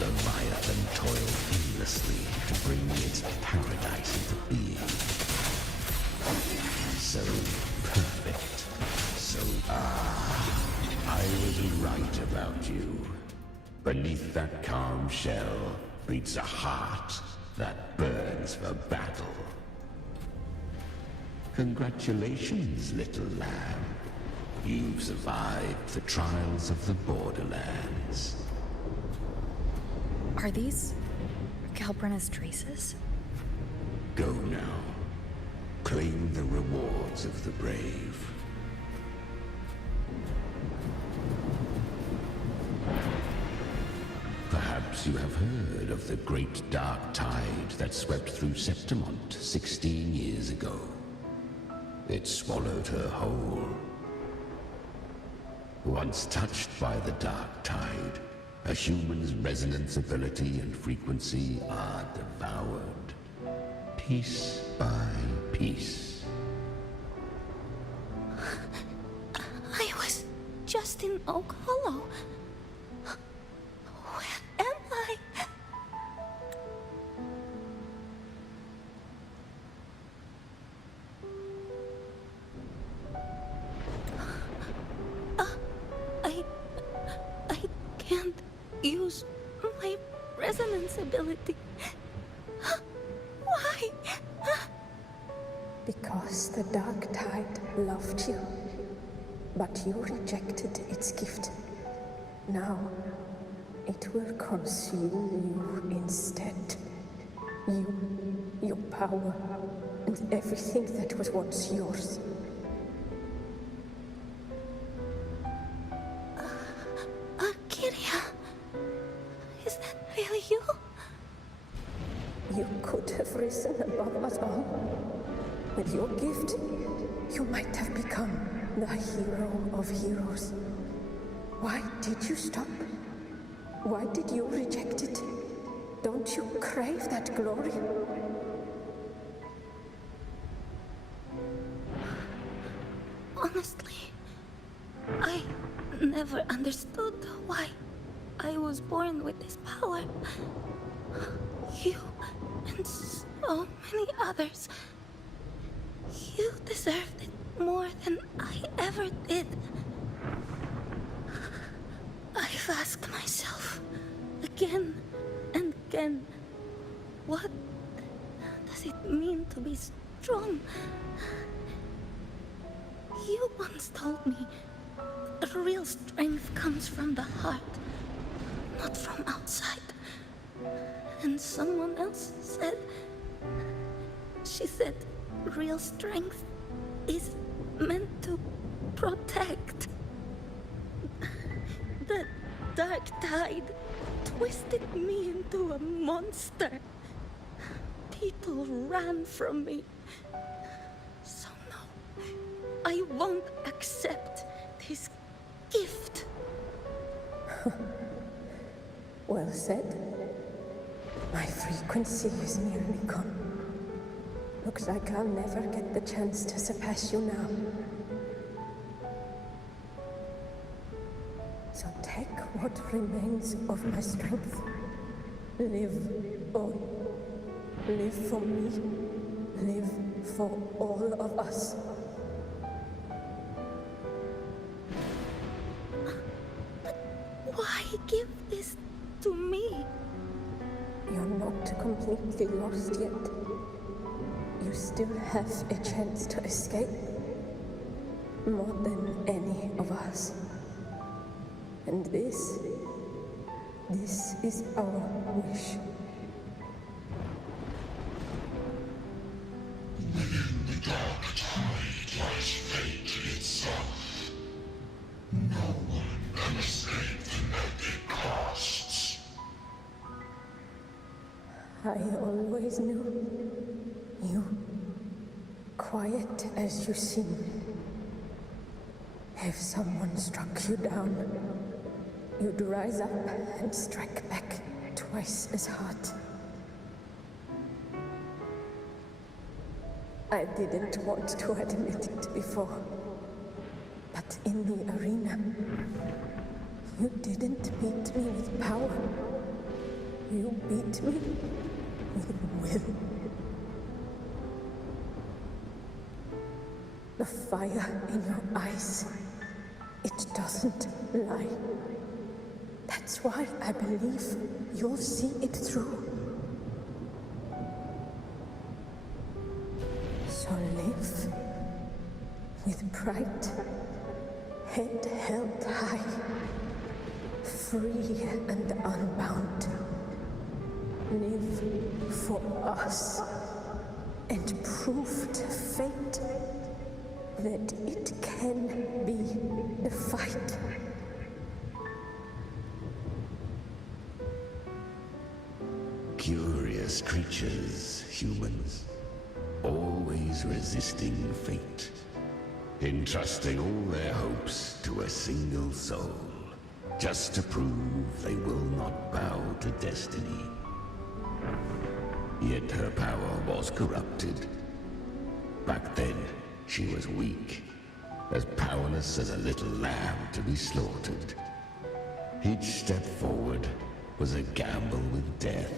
Leviathan toiled endlessly to bring its paradise into being. So perfect. So I was right about you. Beneath that calm shell beats a heart that burns for battle. Congratulations, little lamb. You've survived the trials of the Borderlands. Are these Galbrenna's traces? Go now. Claim the rewards of the brave. Perhaps you have heard of the great dark tide that swept through Septimont 16 years ago. It swallowed her whole. Once touched by the dark tide, a human's resonance ability and frequency are devoured, piece by piece. I was just in Oak Hollow. Where am I? I can't use my resonance ability. Why? Because the dark tide loved you, but you rejected its gift. Now, it will consume you instead. You, your power, and everything that was once yours. Kiria, is that really you? You could have risen above us all. With your gift, you might have become the hero of heroes. Why did you stop? Why did you reject it? Don't you crave that glory? Honestly, I never understood why I was born with this power. You and so many others. You deserved it more than I ever did. I've asked myself again and again, what does it mean to be strong? You once told me real strength comes from the heart, not from outside. And someone else said, she said, real strength is meant to protect. The dark tide twisted me into a monster. People ran from me. So no, I won't accept this gift. Well said. My frequency is nearly gone. Looks like I'll never get the chance to surpass you now. So take what remains of my strength. Live on. Live for me. Live for all of us. Why give this to me? You're not completely lost yet. You still have a chance to escape. More than any of us. And this is our wish. Within the dark tide lies fate itself. No one can escape the net it casts. I always knew. You, quiet as you seem. If someone struck you down, you'd rise up and strike back to twice as hot. I didn't want to admit it before, but in the arena, you didn't beat me with power. You beat me with will. The fire in your eyes, it doesn't lie. That's why I believe you'll see it through. So live with pride, head held high, free and unbound. Live for us and prove to fate that it can be the fight. Curious creatures, humans, always resisting fate, entrusting all their hopes to a single soul, just to prove they will not bow to destiny. Yet her power was corrupted. Back then, she was weak, as powerless as a little lamb to be slaughtered. Each step forward was a gamble with death.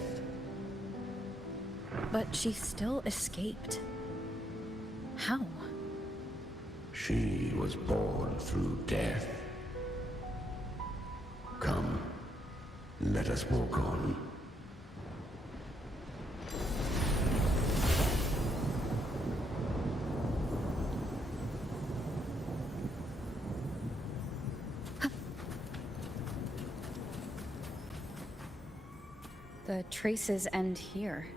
But she still escaped. How? She was born through death. Come, let us walk on. The traces end here.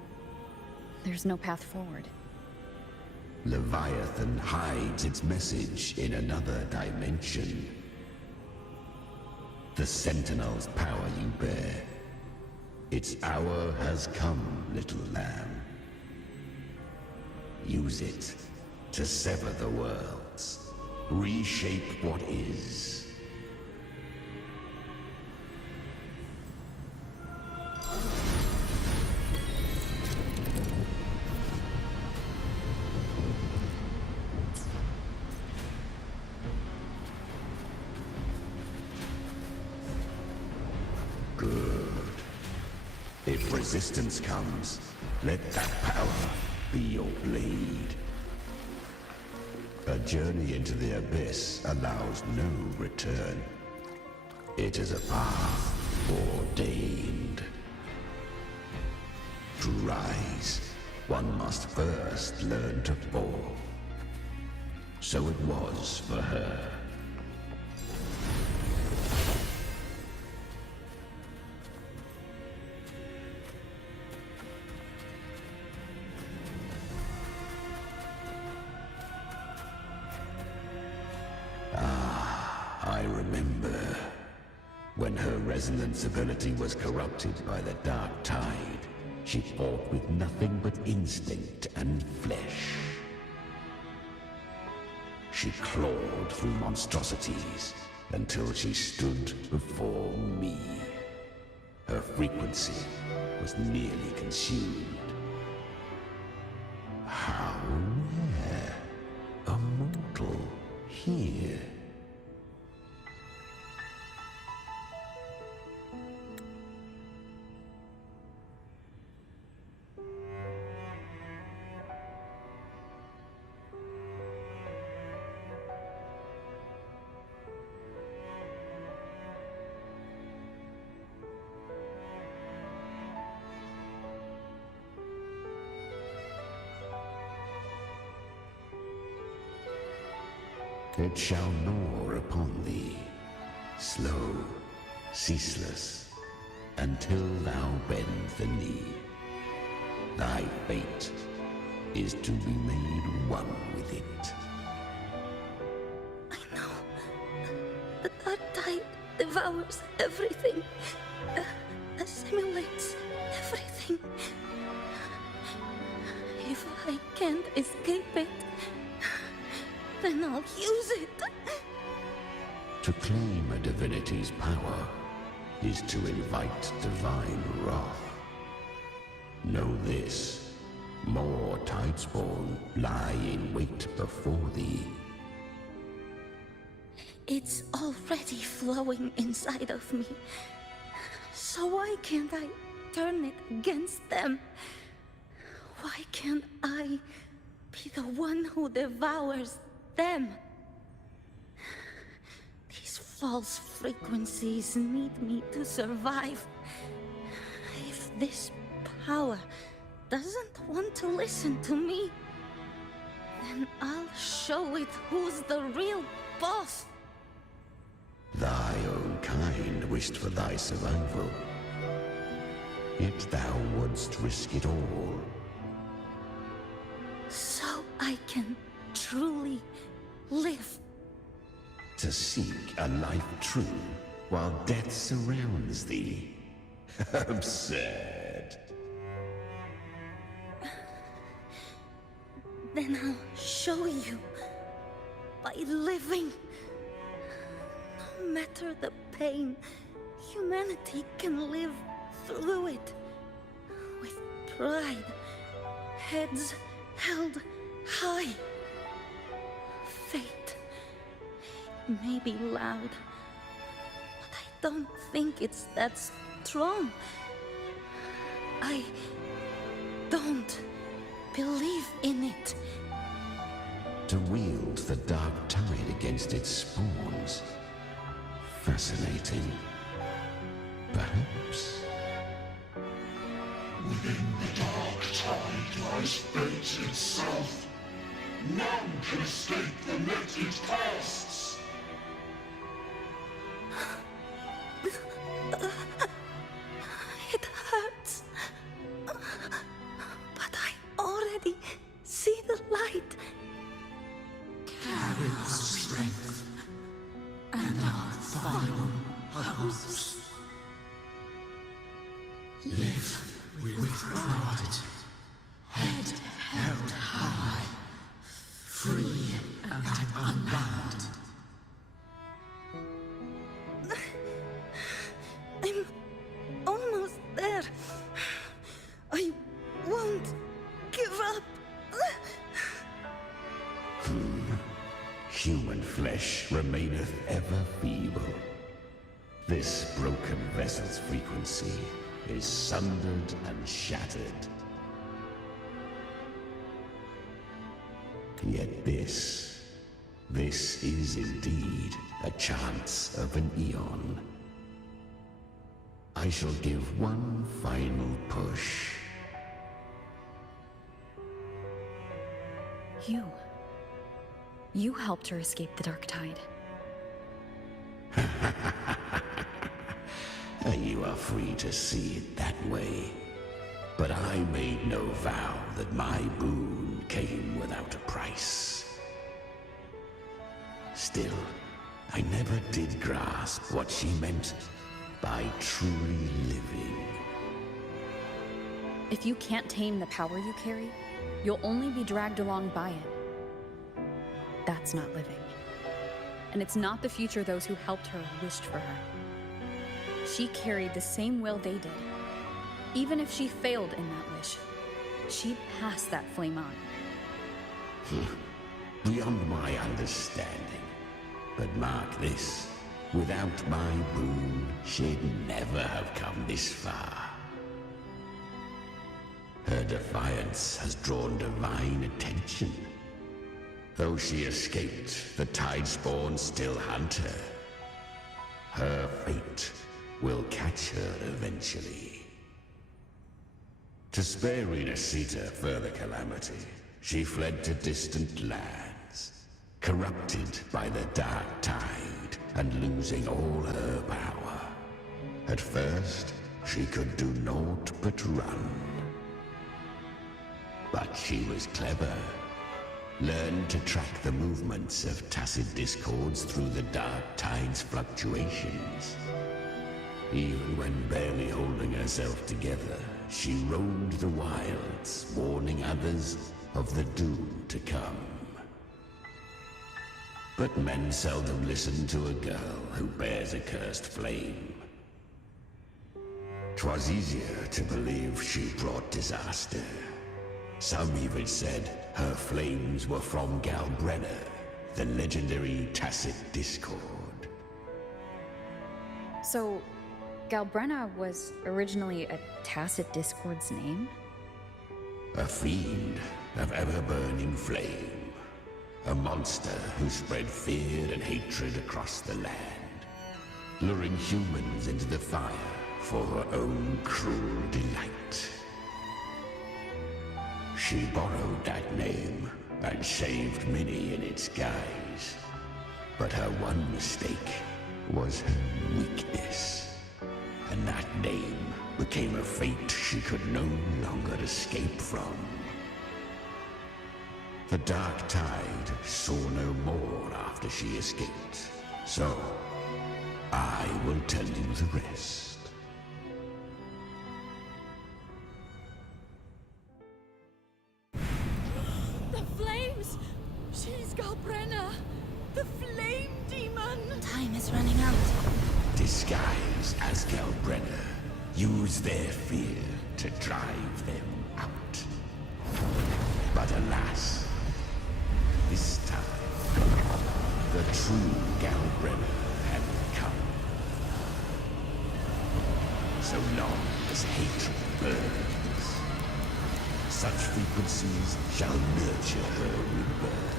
There's no path forward. Leviathan hides its message in another dimension. The Sentinel's power you bear. Its hour has come, little lamb. Use it to sever the worlds. Reshape what is. If resistance comes, let that power be your blade. A journey into the abyss allows no return. It is a path ordained. To rise, one must first learn to fall. So it was for her. I remember when her resonance ability was corrupted by the dark tide. She fought with nothing but instinct and flesh. She clawed through monstrosities until she stood before me. Her frequency was nearly consumed. How rare a mortal here. It shall gnaw upon thee, slow, ceaseless, until thou bend the knee. Thy fate is to be made one with it. I know. The dark tide devours everything, assimilates everything. If I can't escape it, then I'll use it. To claim a divinity's power, is to invite divine wrath. Know this, more Tidespawn lie in wait before thee. It's already flowing inside of me. So why can't I turn it against them? Why can't I be the one who devours them? These false frequencies need me to survive. If this power doesn't want to listen to me, then I'll show it who's the real boss. Thy own kind wished for thy survival. Yet thou wouldst risk it all. So I can truly live. To seek a life true while death surrounds thee. Absurd. Then I'll show you by living. No matter the pain, humanity can live through it with pride, heads held high. Fate may be loud, but I don't think it's that strong. I don't believe in it. To wield the dark tide against its spawns. Fascinating. Perhaps. Within the dark tide lies fate itself. None can escape the net it casts. It hurts. But I already see the light. Carry our strength and our final hopes. Live with pride, head held high, free and unbound. I'm almost there. I won't give up. Human flesh remaineth ever feeble. This broken vessel's frequency is sundered and shattered. Yet this is indeed a chance of an eon. I shall give one final push. You helped her escape the Dark Tide. You are free to see it that way. But I made no vow that my boon came without a price. Still, I never did grasp what she meant by truly living. If you can't tame the power you carry, you'll only be dragged along by it. That's not living. And it's not the future those who helped her wished for her. She carried the same will they did. Even if she failed in that wish, she'd pass that flame on. Beyond my understanding. But mark this, without my boon, she'd never have come this far. Her defiance has drawn divine attention. Though she escaped, the Tidespawn still hunt her. Her fate will catch her eventually. To spare Renacita further calamity, she fled to distant lands, corrupted by the Dark Tide and losing all her power. At first, she could do naught but run. But she was clever. Learned to track the movements of tacit discords through the Dark Tide's fluctuations. Even when barely holding herself together, she roamed the wilds, warning others of the doom to come. But men seldom listen to a girl who bears a cursed flame. 'Twas easier to believe she brought disaster. Some even said her flames were from Galbrenna, the legendary Tacit Discord. So, Galbrenna was originally a Tacit Discord's name? A fiend of ever-burning flame. A monster who spread fear and hatred across the land, luring humans into the fire for her own cruel delight. She borrowed that name and saved many in its guise. But her one mistake was her weakness. And that name became a fate she could no longer escape from. The Dark Tide saw no more after she escaped. So, I will tell you the rest. The flames! She's Galbrenna! The flame demon! Time is running out. Disguised as Galbrenna, use their fear to drive them out. But alas, this time, the true Galbrenna had come. So long as hatred burns, such frequencies shall nurture her rebirth.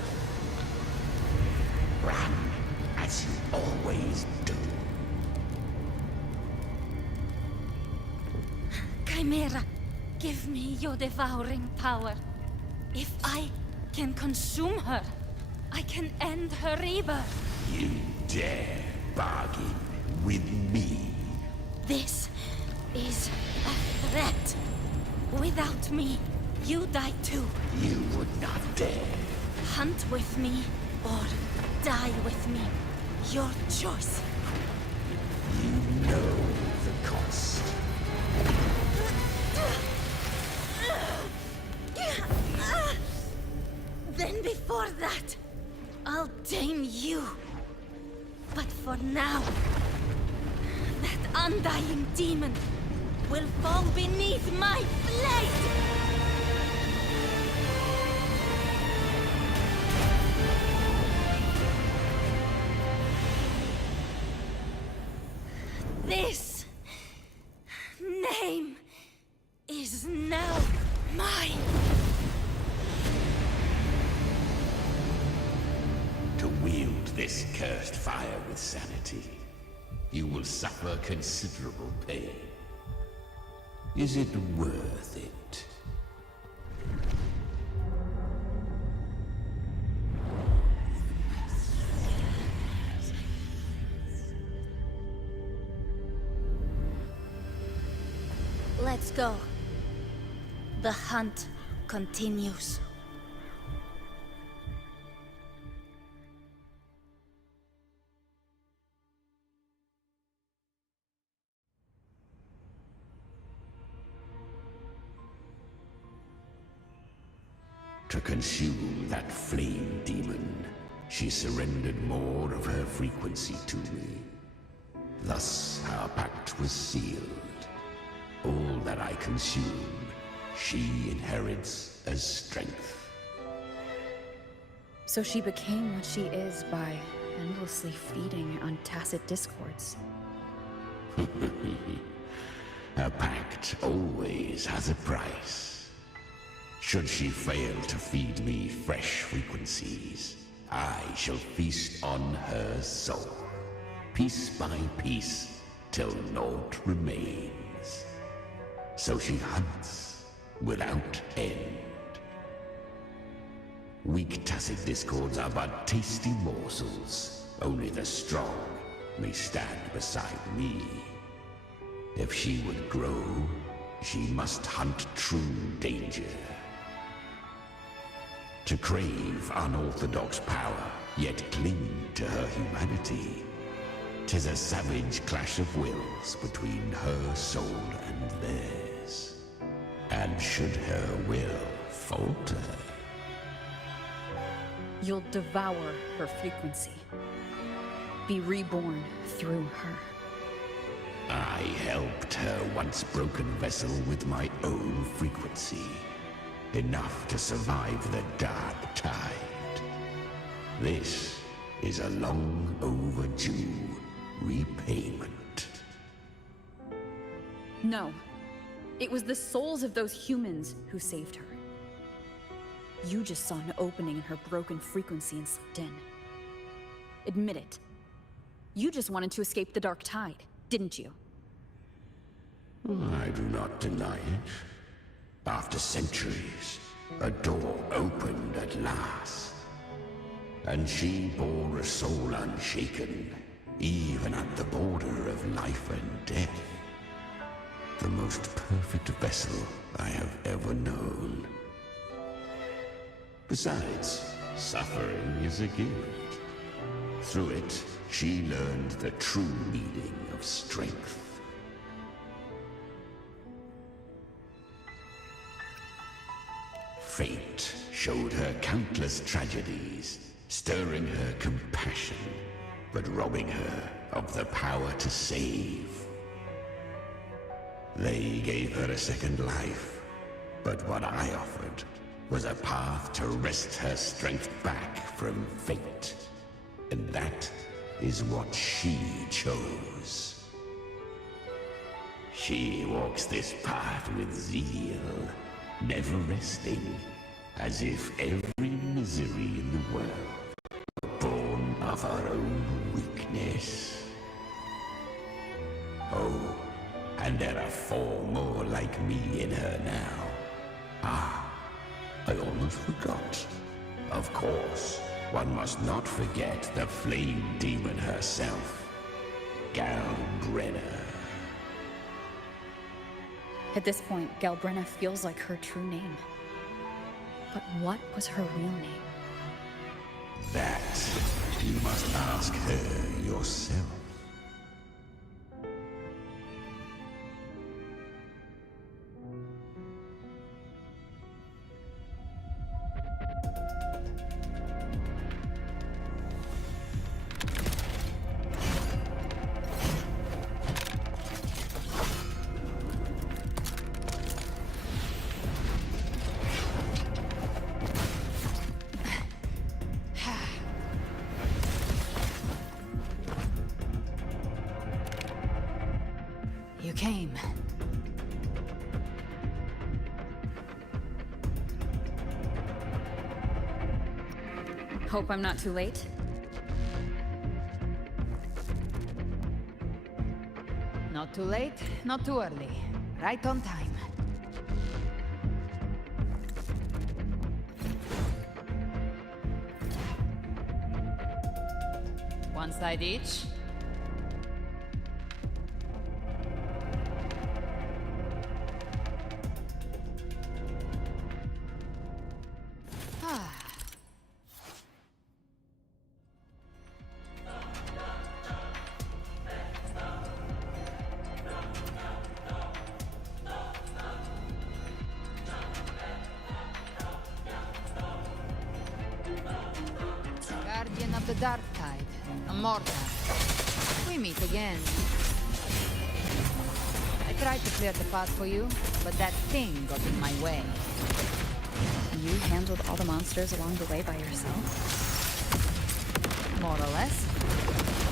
Run, as you always do. Chimera, give me your devouring power. If I can consume her, I can end her rebirth. You dare bargain with me? This is a threat. Without me, you die too. You would not dare. Hunt with me, or die with me. Your choice. You know the cost. Then before that, I'll tame you. But for now, that undying demon will fall beneath my blade! This name is now mine. To wield this cursed fire with sanity, you will suffer considerable pain. Is it worth it? Let's go. The hunt continues. To consume that flame demon, she surrendered more of her frequency to me. Thus, our pact was sealed. All that I consume, she inherits as strength. So she became what she is by endlessly feeding on Tacit Discords. A pact always has a price. Should she fail to feed me fresh frequencies, I shall feast on her soul, piece by piece, till naught remains. So she hunts without end. Weak Tacit Discords are but tasty morsels. Only the strong may stand beside me. If she would grow, she must hunt true danger. To crave unorthodox power, yet cling to her humanity, 'tis a savage clash of wills between her soul and theirs. And should her will falter, You'll devour her frequency. Be reborn through her. I helped her once broken vessel with my own frequency. Enough to survive the dark tide. This is a long overdue repayment. No. It was the souls of those humans who saved her. You just saw an opening in her broken frequency and slipped in. Admit it. You just wanted to escape the dark tide, didn't you? I do not deny it. After centuries, a door opened at last. And she bore a soul unshaken, even at the border of life and death. The most perfect vessel I have ever known. Besides, suffering is a gift. Through it, she learned the true meaning of strength. Fate showed her countless tragedies, stirring her compassion, but robbing her of the power to save. They gave her a second life, but what I offered was a path to wrest her strength back from fate. And that is what she chose. She walks this path with zeal, never resting, as if every misery in the world were born of her own weakness. Oh, and there are 4 more like me in her now. Ah, I almost forgot. Of course, one must not forget the flame demon herself, Galbrenna. At this point, Galbrenna feels like her true name. But what was her real name? That you must ask her yourself. You came. Hope I'm not too late. Not too late, not too early. Right on time. One side each. Guardian of the Dark Tide, Immortal. We meet again. I tried to clear the path for you, but that thing got in my way. You handled all the monsters along the way by yourself? More or less.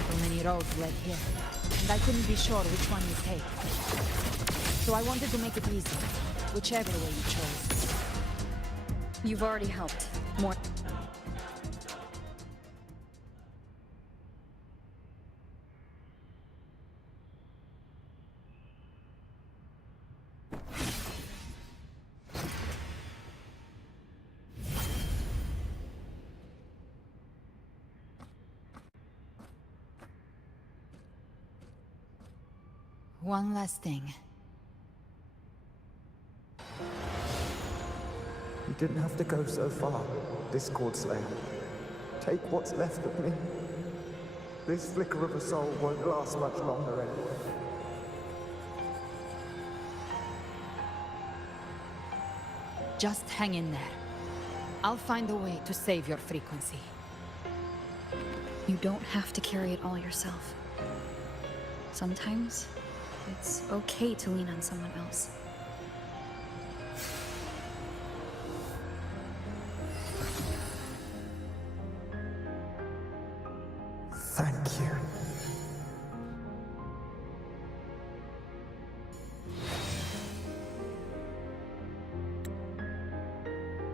So many roads led here, and I couldn't be sure which one you'd take. So I wanted to make it easy, whichever way you chose. You've already helped. More. One last thing. You didn't have to go so far, Discord Slayer. Take what's left of me. This flicker of a soul won't last much longer anyway. Just hang in there. I'll find a way to save your frequency. You don't have to carry it all yourself. Sometimes, It's okay to lean on someone else. Thank you.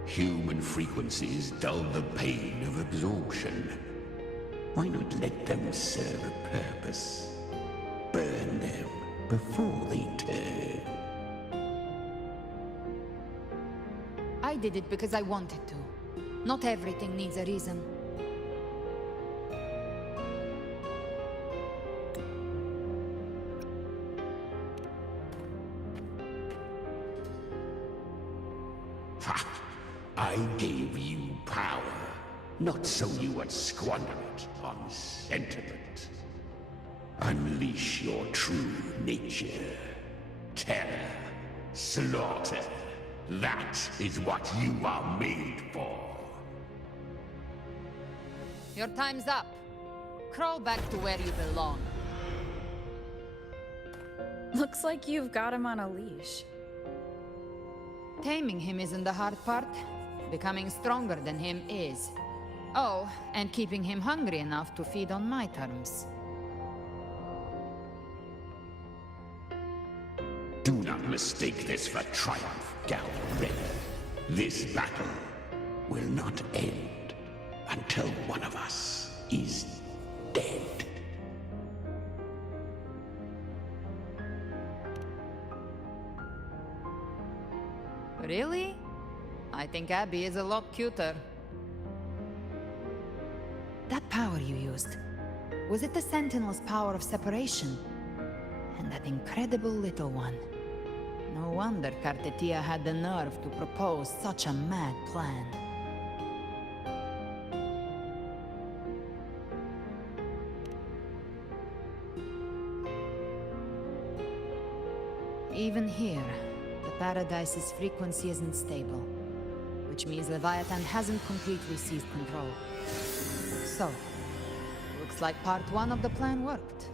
Human frequencies dull the pain of absorption. Why not let them serve a purpose? Burn them before they turn. I did it because I wanted to. Not everything needs a reason. I gave you power, not so you would squander it on sentiment. Unleash your true nature. Terror, slaughter. That is what you are made for. Your time's up. Crawl back to where you belong. Looks like you've got him on a leash. Taming him isn't the hard part. Becoming stronger than him is. Oh, and keeping him hungry enough to feed on my terms. Do not mistake this for triumph, Gal Red. This battle will not end until one of us is dead. Really? I think Abby is a lot cuter. That power you used, was it the Sentinel's power of separation? And that incredible little one. No wonder Cartetia had the nerve to propose such a mad plan. Even here, the Paradise's frequency isn't stable. Which means Leviathan hasn't completely seized control. So, looks like part 1 of the plan worked.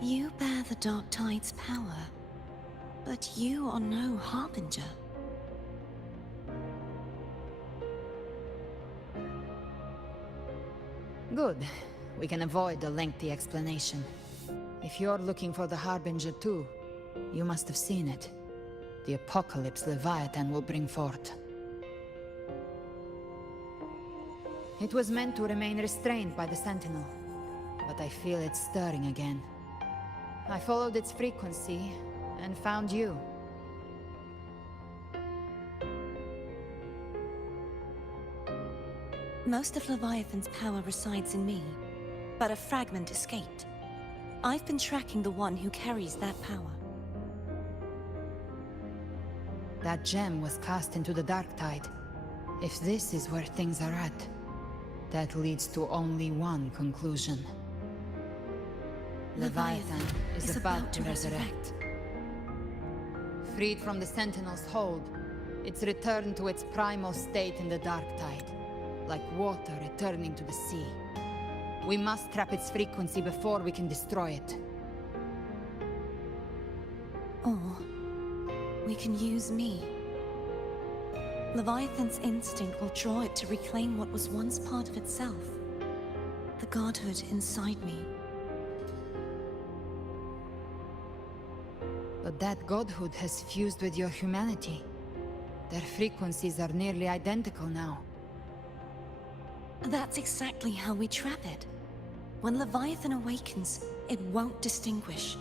You bear the Dark Tide's power, but you are no Harbinger. Good. We can avoid a lengthy explanation. If you're looking for the Harbinger too, you must have seen it. The apocalypse Leviathan will bring forth. It was meant to remain restrained by the Sentinel, but I feel it stirring again. I followed its frequency, and found you. Most of Leviathan's power resides in me, but a fragment escaped. I've been tracking the one who carries that power. That gem was cast into the Dark Tide. If this is where things are at, that leads to only one conclusion. Leviathan is about to resurrect. Freed from the Sentinel's hold, it's returned to its primal state in the Dark Tide, like water returning to the sea. We must trap its frequency before we can destroy it. Or we can use me. Leviathan's instinct will draw it to reclaim what was once part of itself. The godhood inside me. But that godhood has fused with your humanity. Their frequencies are nearly identical now. That's exactly how we trap it. When Leviathan awakens, it won't distinguish.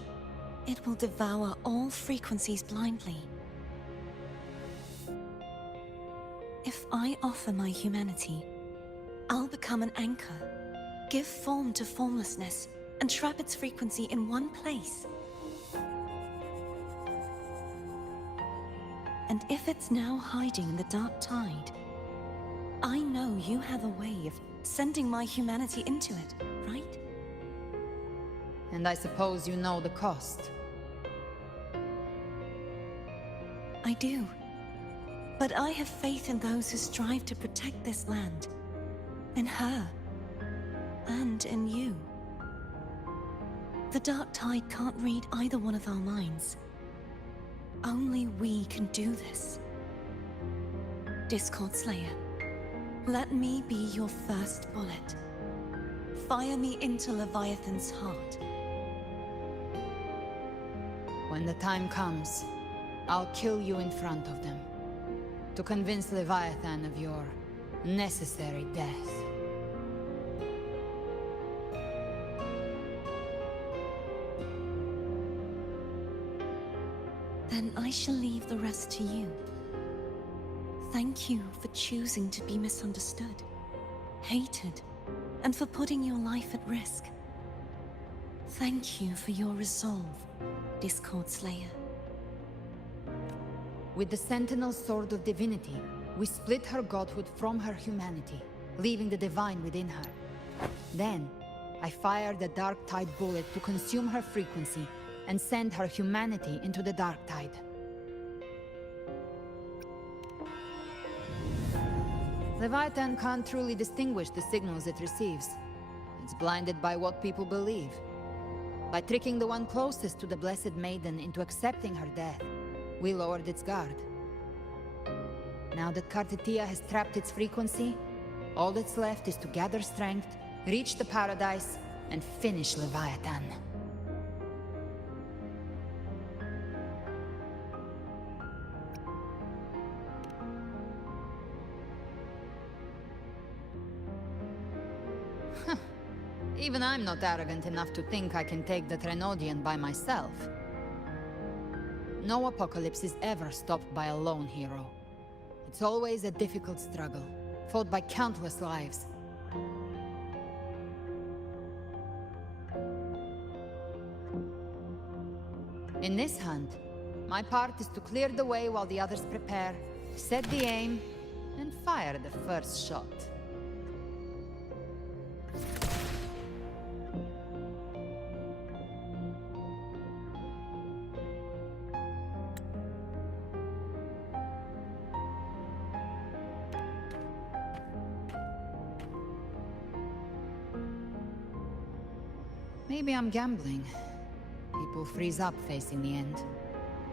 It will devour all frequencies blindly. If I offer my humanity, I'll become an anchor, give form to formlessness, and trap its frequency in one place. And if it's now hiding in the Dark Tide, I know you have a way of sending my humanity into it, right? And I suppose you know the cost. I do. But I have faith in those who strive to protect this land. In her. And in you. The Dark Tide can't read either one of our minds. Only we can do this. Discord Slayer, let me be your first bullet. Fire me into Leviathan's heart. When the time comes, I'll kill you in front of them, to convince Leviathan of your necessary death. Then I shall leave the rest to you. Thank you for choosing to be misunderstood, hated, and for putting your life at risk. Thank you for your resolve, Discord Slayer. With the Sentinel Sword of Divinity, we split her godhood from her humanity, leaving the divine within her. Then, I fired the Dark Tide bullet to consume her frequency and send her humanity into the Dark Tide. Leviathan can't truly distinguish the signals it receives. It's blinded by what people believe. By tricking the one closest to the Blessed Maiden into accepting her death, we lowered its guard. Now that Kartetia has trapped its frequency, all that's left is to gather strength, reach the Paradise, and finish Leviathan. Even I'm not arrogant enough to think I can take the Trenodian by myself. No apocalypse is ever stopped by a lone hero. It's always a difficult struggle, fought by countless lives. In this hunt, my part is to clear the way while the others prepare, set the aim, and fire the first shot. Maybe I'm gambling. People freeze up facing the end.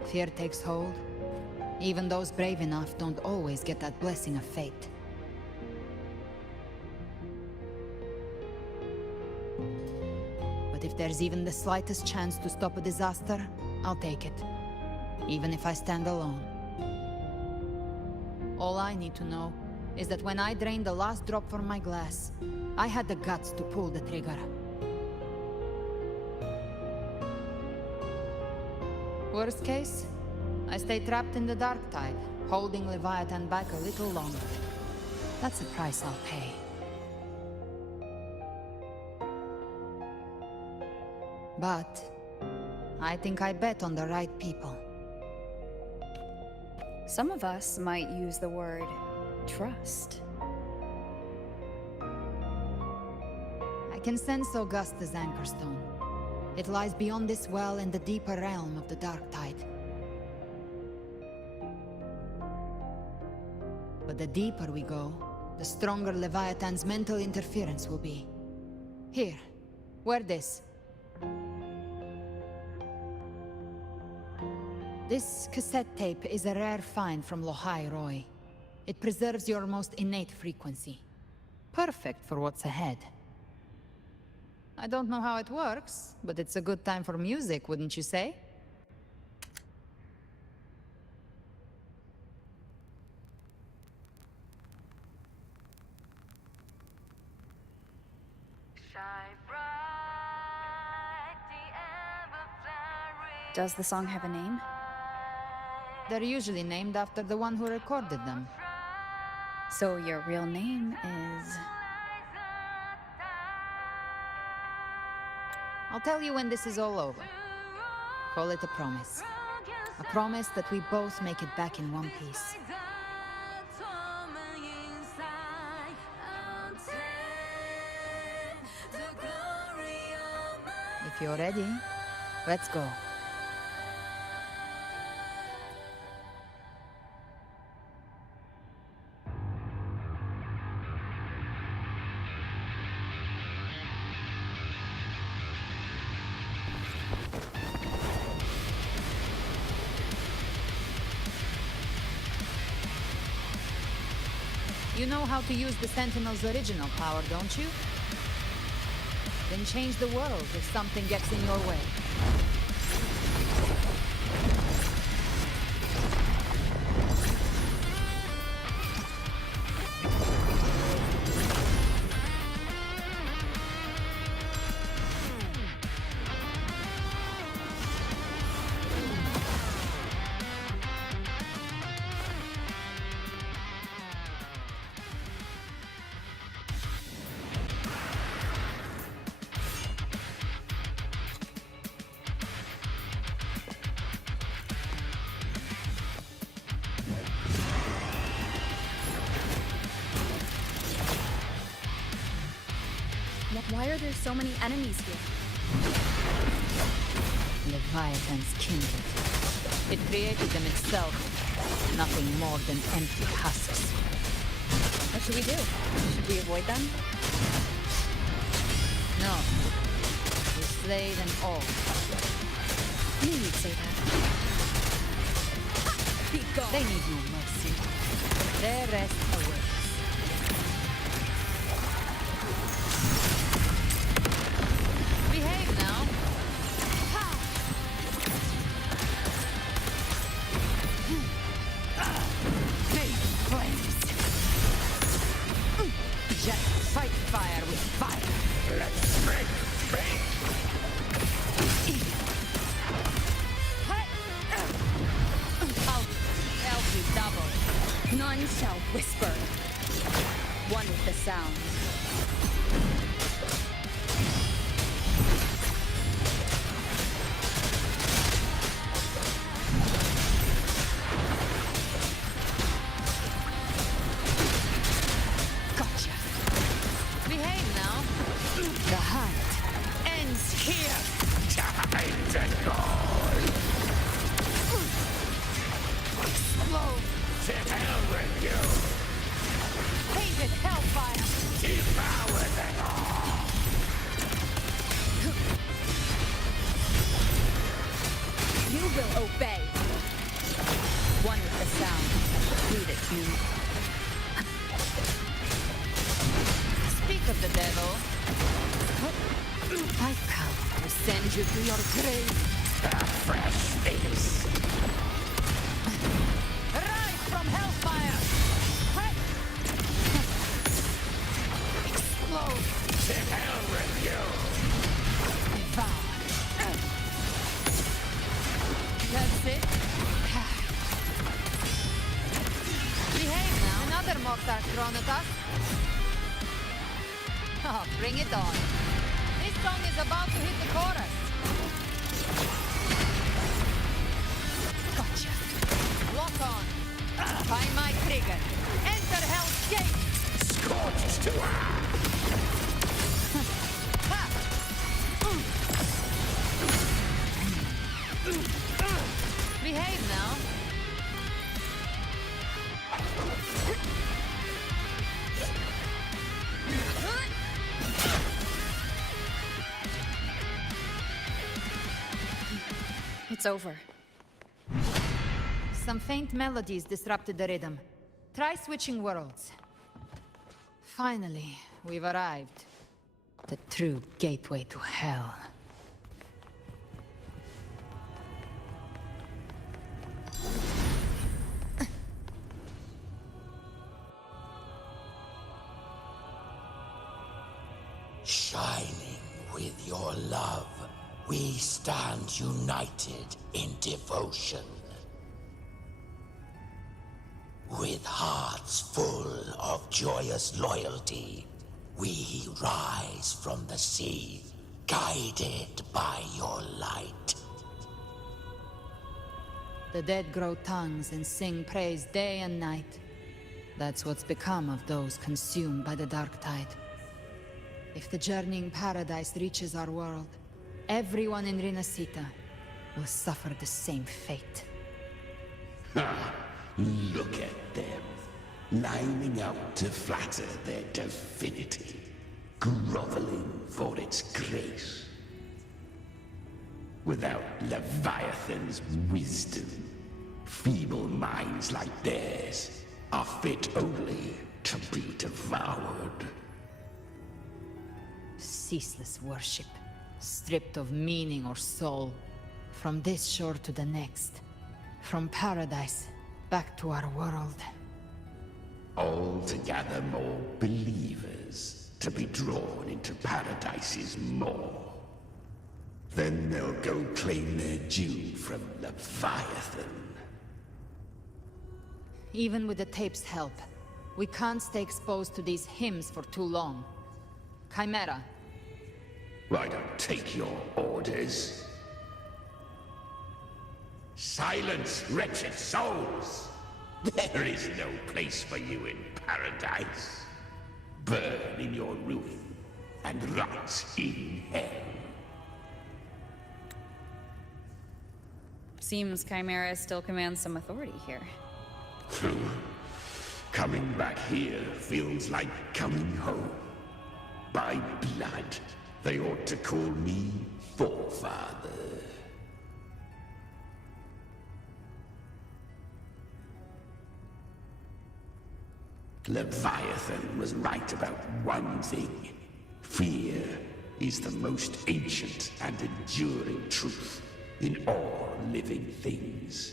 Fear takes hold. Even those brave enough don't always get that blessing of fate. But if there's even the slightest chance to stop a disaster, I'll take it. Even if I stand alone. All I need to know is that when I drained the last drop from my glass, I had the guts to pull the trigger. Worst case, I stay trapped in the Dark Tide, holding Leviathan back a little longer. That's the price I'll pay. But I think I bet on the right people. Some of us might use the word trust. I can sense Augusta's Anchorstone. It lies beyond this well in the deeper realm of the Dark Tide. But the deeper we go, the stronger Leviathan's mental interference will be. Here, wear this. This cassette tape is a rare find from Lohai Roy. It preserves your most innate frequency. Perfect for what's ahead. I don't know how it works, but it's a good time for music, wouldn't you say? Does the song have a name? They're usually named after the one who recorded them. So your real name is... I'll tell you when this is all over. Call it a promise. A promise that we both make it back in one piece. If you're ready, let's go. You know how to use the Sentinel's original power, don't you? Then change the world if something gets in your way. Why are there so many enemies here? Leviathan's kindred. It created them itself. Nothing more than empty husks. What should we do? Should we avoid them? No. We slay them all. I knew you'd say that. Be gone. They need no mercy. Their rest awaits. Behave now. Big flames. Just fight fire with fire. Let's make I'll help you double. None shall whisper. One with the sound. Gotcha. Behave now. The hunt ends here. Time to go. Explode. To hell with you. Painted hellfire. Devour them all. You will obey. One with the sound. Read it, you. Speak of the devil. I've come to send you to your grave. A fresh face. Rise from hellfire. Explode. To hell with you. Devour. That's it. Behave now. Another mortar thrown at us. Oh, bring it on. This song is about to hit the chorus. Gotcha. Lock on. Find my trigger. Enter Hell's Gate. Scorched to Behave now. It's over. Some faint melodies disrupted the rhythm. Try switching worlds. Finally, we've arrived. The true gateway to hell. Shining with your love, we stand united in devotion. With hearts full of joyous loyalty, we rise from the sea, guided by your light. The dead grow tongues and sing praise day and night. That's what's become of those consumed by the dark tide. If the journeying paradise reaches our world, everyone in Rinascita will suffer the same fate. Ha! Look at them, lining up to flatter their divinity, groveling for its grace. Without Leviathan's wisdom, feeble minds like theirs are fit only to be devoured. Ceaseless worship, stripped of meaning or soul, from this shore to the next, from paradise back to our world. All to gather more believers to be drawn into Paradise's maw. Then they'll go claim their due from Leviathan. Even with the tape's help, we can't stay exposed to these hymns for too long. Chimera. I don't take your orders. Silence, wretched souls! There is no place for you in Paradise. Burn in your ruin and rot in hell. Seems Chimera still commands some authority here. Coming back here feels like coming home. By blood, they ought to call me Forefather. Leviathan was right about one thing. Fear is the most ancient and enduring truth in all living things.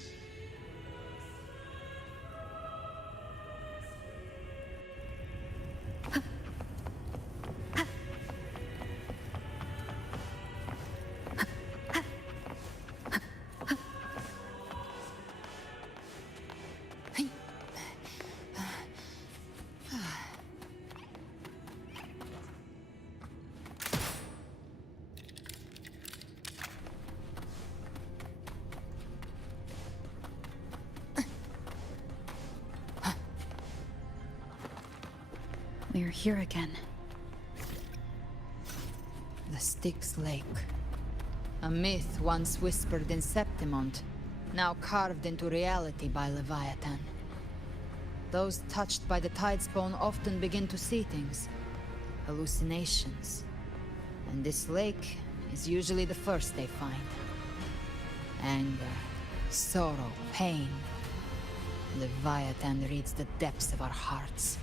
We're here again. The Styx Lake. A myth once whispered in Septimont, now carved into reality by Leviathan. Those touched by the Tidespawn often begin to see things. Hallucinations. And this lake is usually the first they find. Anger, sorrow, pain. Leviathan reads the depths of our hearts.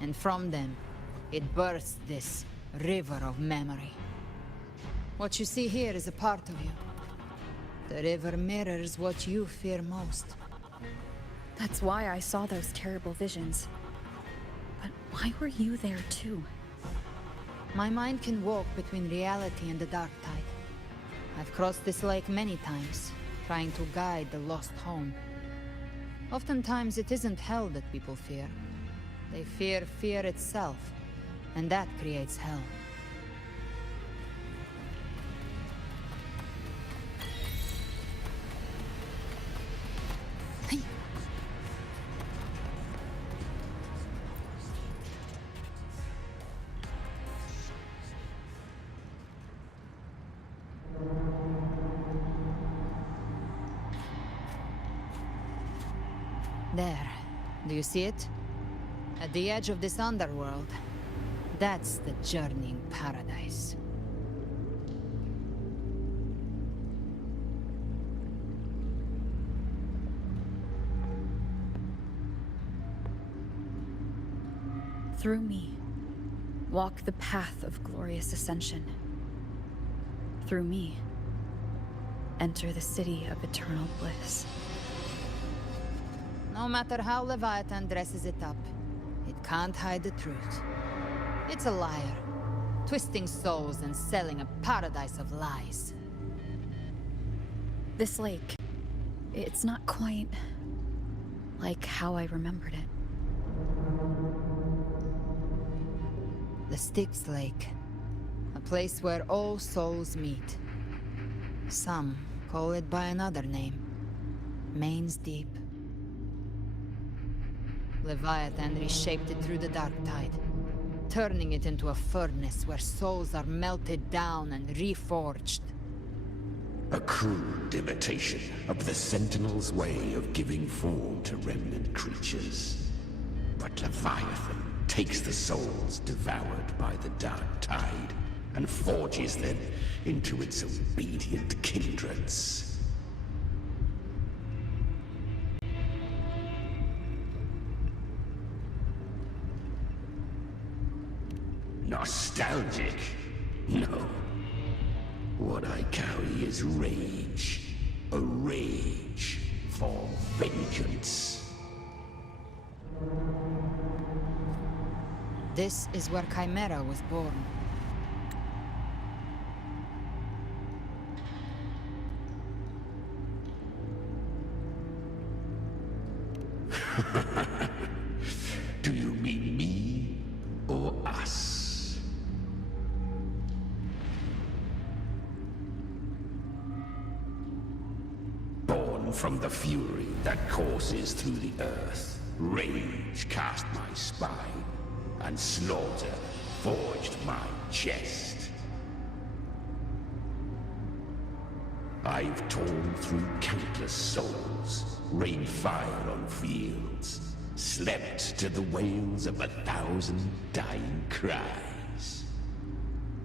And from them, it births this river of memory. What you see here is a part of you. The river mirrors what you fear most. That's why I saw those terrible visions. But why were you there too? My mind can walk between reality and the dark tide. I've crossed this lake many times, trying to guide the lost home. Oftentimes it isn't hell that people fear. They fear fear itself, and that creates hell. There. Do you see it? At the edge of this underworld. That's the journeying paradise. Through me, walk the path of glorious ascension. Through me, enter the city of eternal bliss. No matter how Leviathan dresses it up, it can't hide the truth. It's a liar, twisting souls and selling a paradise of lies. This lake, it's not quite like how I remembered it. The Styx Lake, a place where all souls meet. Some call it by another name, Main's Deep. Leviathan reshaped it through the dark tide, turning it into a furnace where souls are melted down and reforged. A crude imitation of the Sentinel's way of giving form to remnant creatures. But Leviathan takes the souls devoured by the dark tide and forges them into its obedient kindreds. Nostalgic? No. What I carry is rage. A rage for vengeance. This is where Chimera was born. Do you mean me or us? Born from the fury that courses through the earth, rage cast my spine, and slaughter forged my chest. I've torn through countless souls, rained fire on fields, slept to the wails of 1,000 dying cries.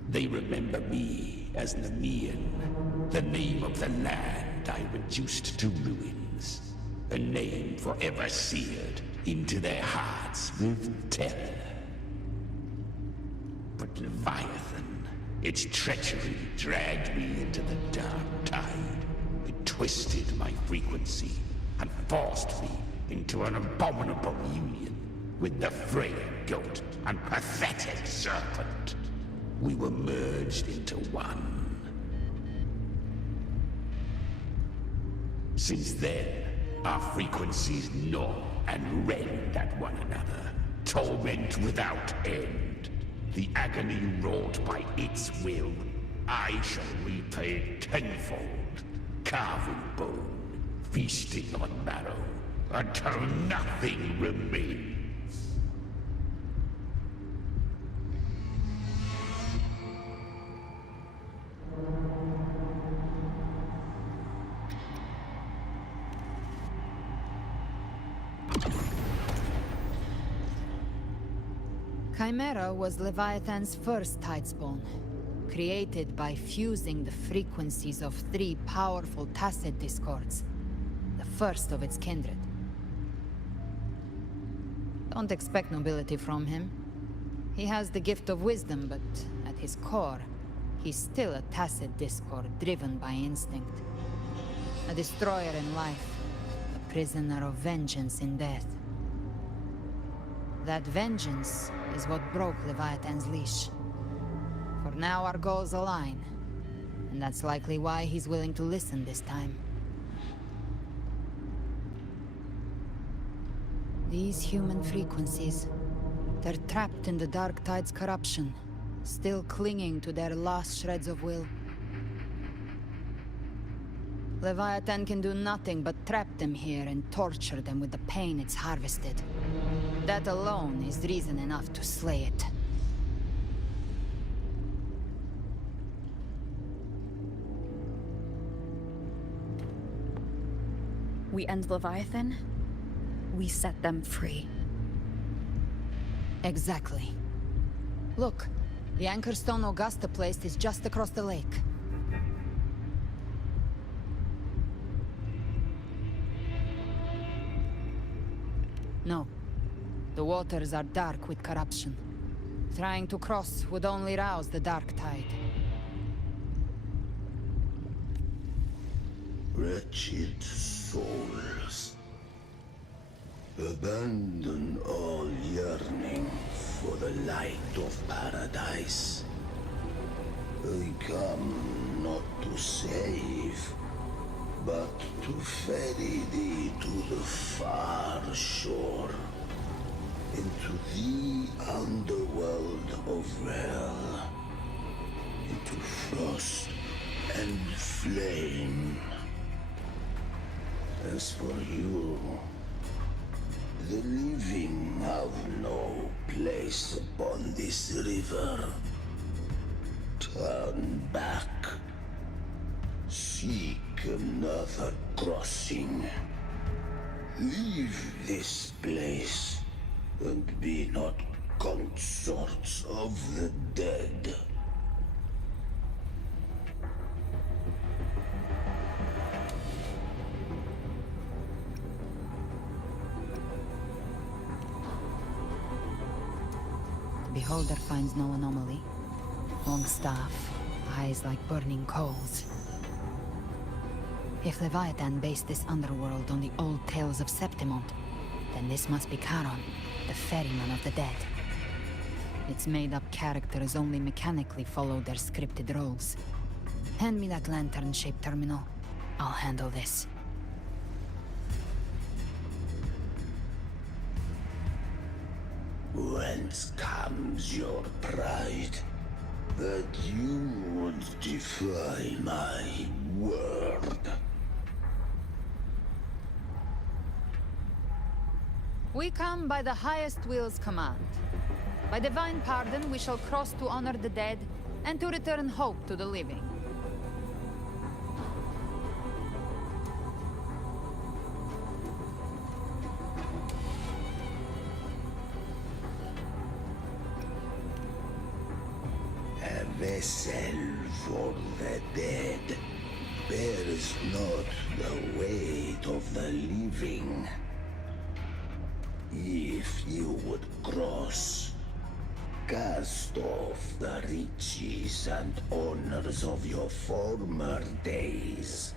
They remember me as Nemean, the name of the land I reduced to ruins, a name forever seared into their hearts with terror. But Leviathan, its treachery dragged me into the dark tide. It twisted my frequency and forced me into an abominable union with the frail goat and pathetic serpent. We were merged into one. Since then, our frequencies gnaw and rend at one another, torment without end. The agony wrought by its will, I shall repay tenfold, carving bone, feasting on marrow, until nothing remains. Chimera was Leviathan's first tidespawn, created by fusing the frequencies of 3 powerful tacit discords, the first of its kindred. Don't expect nobility from him. He has the gift of wisdom, but at his core, he's still a tacit discord driven by instinct. A destroyer in life, a prisoner of vengeance in death. That vengeance is what broke Leviathan's leash. For now our goals align, and that's likely why he's willing to listen this time. These human frequencies, they're trapped in the Dark Tide's corruption, still clinging to their last shreds of will. Leviathan can do nothing but trap them here and torture them with the pain it's harvested. That alone is reason enough to slay it. We end Leviathan, we set them free. Exactly. Look, the anchor stone Augusta placed is just across the lake. No. The waters are dark with corruption. Trying to cross would only rouse the Dark Tide. Wretched souls, abandon all yearning for the light of paradise. I come not to save, but to ferry thee to the far shore, into the underworld of hell, into frost and flame. As for you, the living have no place upon this river. Turn back. Seek another crossing. Leave this place, and be not consorts of the dead. beholder finds no anomaly. Long staff, eyes like burning coals. If Leviathan based this underworld on the old tales of Septimont, then this must be Charon, the ferryman of the dead. Its made-up characters only mechanically follow their scripted roles. Hand me that lantern-shaped terminal. I'll handle this. Whence comes your pride? That you would defy my word? We come by the highest will's command. By divine pardon, we shall cross to honor the dead, and to return hope to the living. A vessel for the dead bears not the weight of the living. If you would cross, cast off the riches and honors of your former days.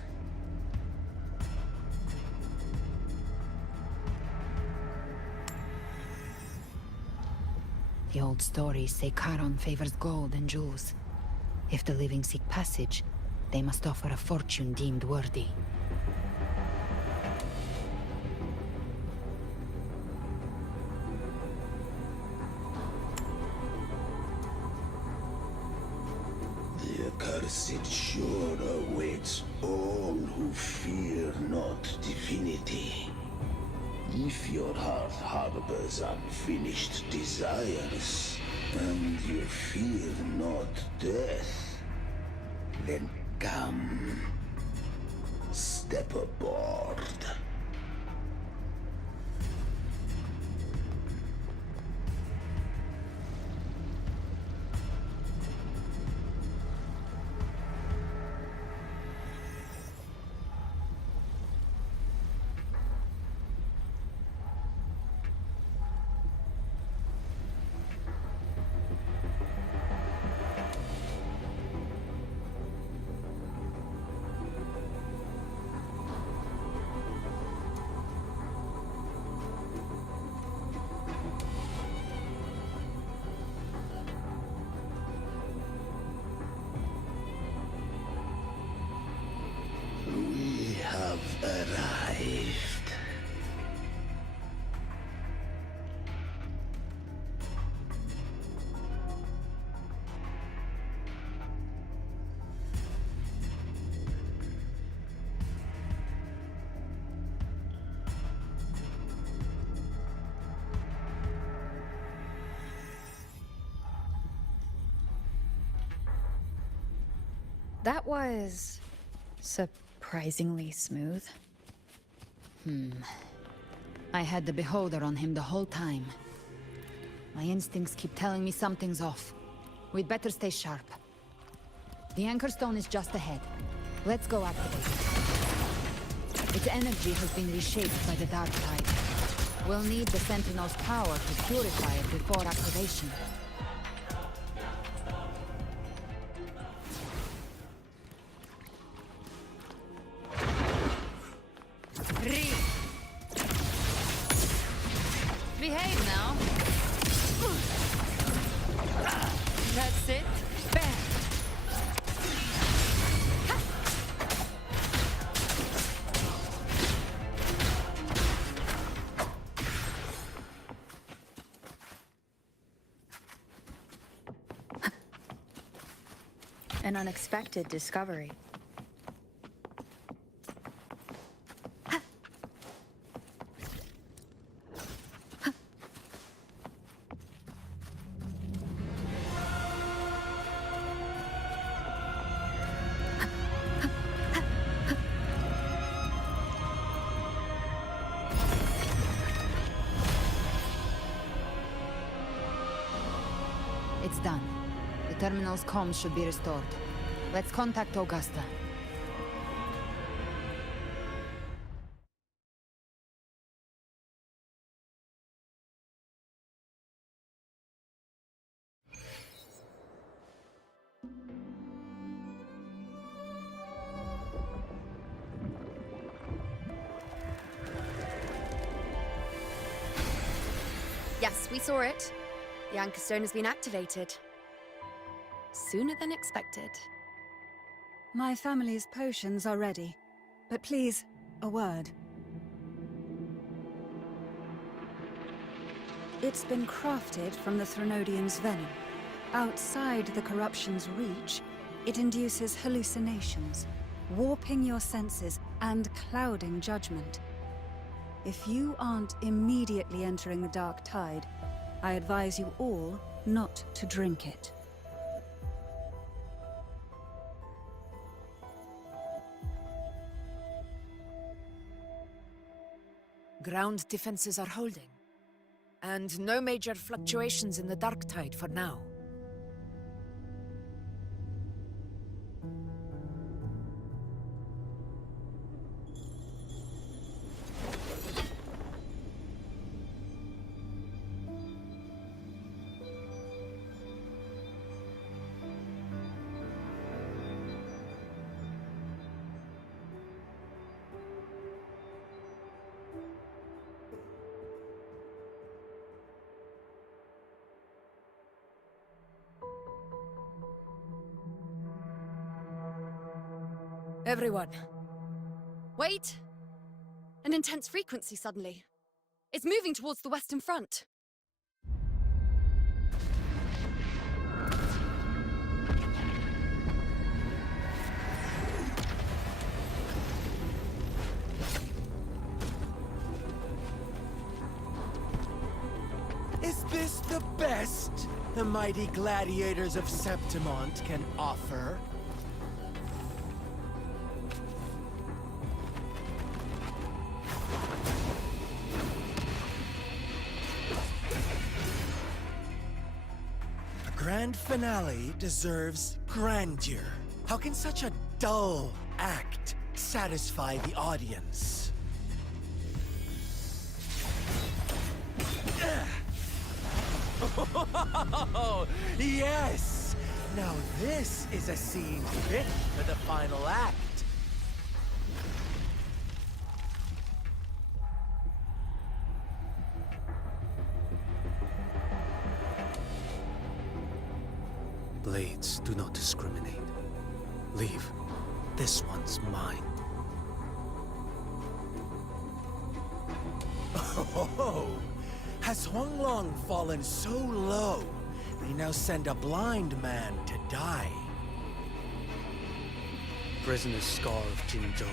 The old stories say Charon favors gold and jewels. If the living seek passage, they must offer a fortune deemed worthy. The accursed shore awaits all who fear not divinity. If your heart harbors unfinished desires, and you fear not death, then come, step aboard. We have arrived. That was surprisingly smooth. I had the beholder on him the whole time. My instincts keep telling me something's off. We'd better stay sharp. The anchor stone is just ahead. Let's go activate it. Its energy has been reshaped by the dark tide. We'll need the Sentinel's power to purify it before activation. Behave now. That's it. Bam. An unexpected discovery. It's done. The terminal's comms should be restored. Let's contact Augusta. Yes, we saw it. The Anchor Stone has been activated. Sooner than expected. My family's potions are ready. But please, a word. It's been crafted from the Threnodian's venom. Outside the corruption's reach, it induces hallucinations, warping your senses and clouding judgment. If you aren't immediately entering the dark tide, I advise you all not to drink it. Ground defenses are holding. And no major fluctuations in the dark tide for now. Everyone. Wait! An intense frequency suddenly. It's moving towards the Western Front. Is this the best the mighty gladiators of Septimont can offer? A grand finale deserves grandeur. How can such a dull act satisfy the audience? Oh, yes! Now this is a scene fit for the final act. Blades do not discriminate. Leave. This one's mine. Oh, has Huanglong fallen so low, they now send a blind man to die? Prisoner Scar of Jinzhou.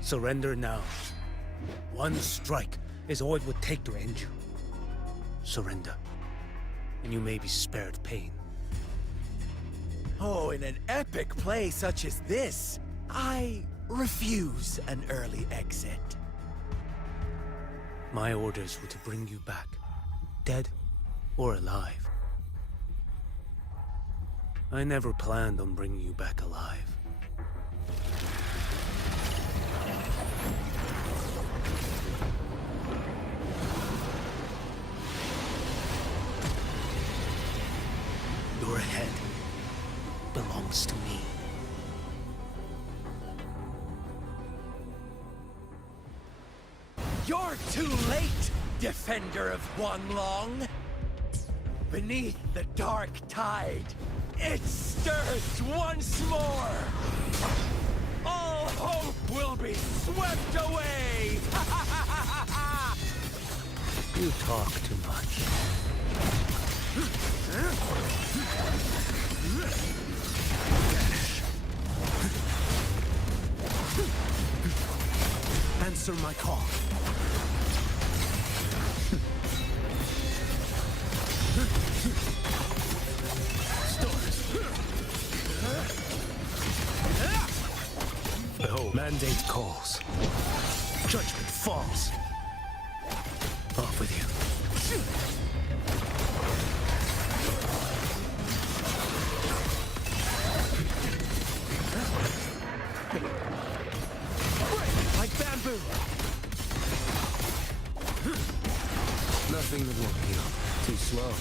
Surrender now. One strike is all it would take to end you. Surrender, and you may be spared pain. Oh, in an epic play such as this, I refuse an early exit. My orders were to bring you back, dead or alive. I never planned on bringing you back alive. Your head belongs to me. You're too late, defender of Huanglong! Beneath the dark tide, it stirs once more! All hope will be swept away! You talk too much. Answer my call. Behold, mandate calls. Judgment falls. Off with you. Break like bamboo! Nothing that won't heal. Too slow.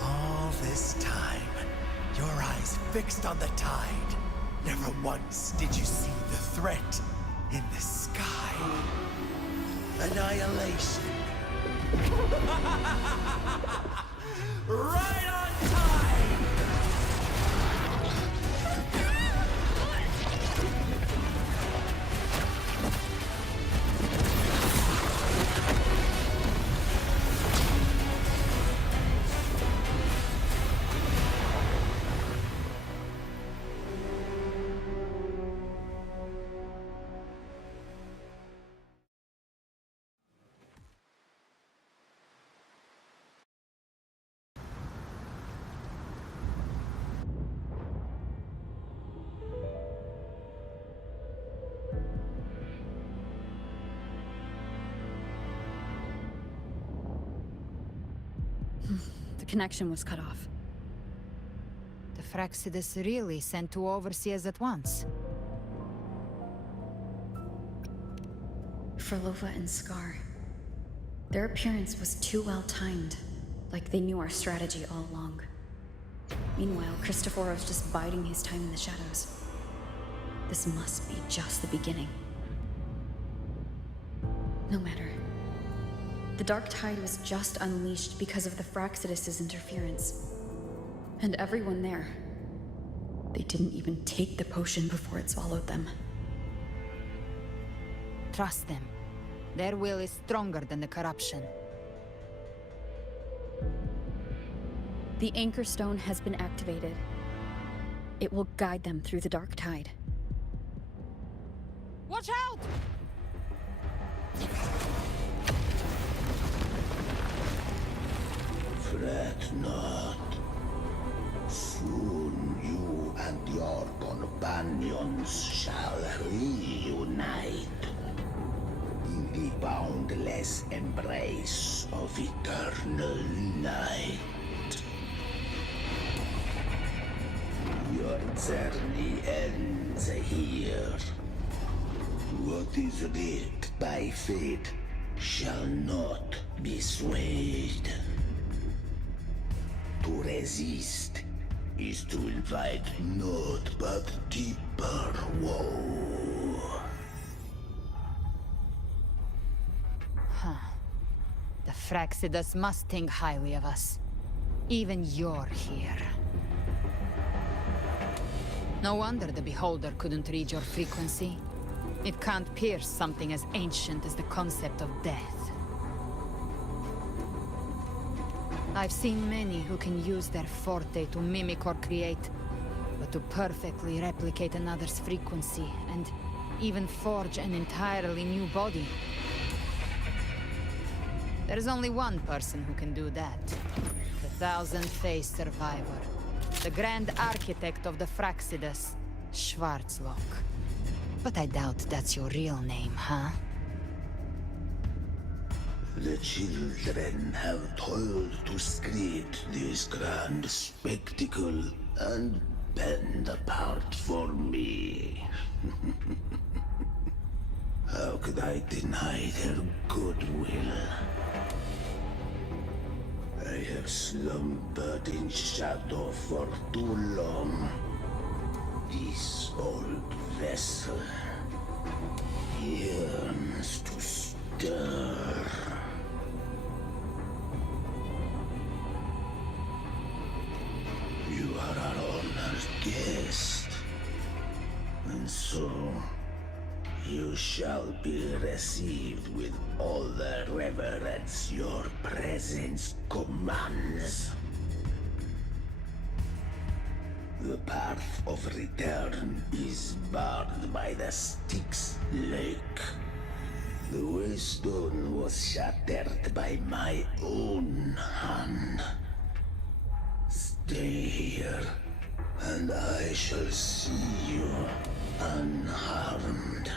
All this time, your eyes fixed on the tide. Never once did you see the threat in the sky. Annihilation. Right on time! The connection was cut off. The Fraxidus really sent two overseers at once. For Lova and Scar, their appearance was too well timed, like they knew our strategy all along. Meanwhile, Christophoros just biding his time in the shadows. This must be just the beginning. No matter. The Dark Tide was just unleashed because of the Fraxidus' interference. And everyone there, they didn't even take the potion before it swallowed them. Trust them. Their will is stronger than the corruption. The Anchor Stone has been activated. It will guide them through the Dark Tide. Watch out! Fret not. Soon you and your companions shall reunite in the boundless embrace of eternal night. Your journey ends here. What is writ by fate shall not be swayed. To resist is to invite naught but deeper woe. Huh. The Fraxidus must think highly of us. Even you're here. No wonder the Beholder couldn't read your frequency. It can't pierce something as ancient as the concept of death. I've seen many who can use their forte to mimic or create, but to perfectly replicate another's frequency and even forge an entirely new body. There's only one person who can do that. The Thousand-Faced Survivor. The Grand Architect of the Fraxidus, Schwarzlock. But I doubt that's your real name, huh? The children have toiled to script this grand spectacle and bend apart for me. How could I deny their goodwill? I have slumbered in shadow for too long. This old vessel yearns to stir. You are our honored guest, and so you shall be received with all the reverence your presence commands. The path of return is barred by the Styx Lake. The Waystone was shattered by my own hand. Stay here, and I shall see you unharmed.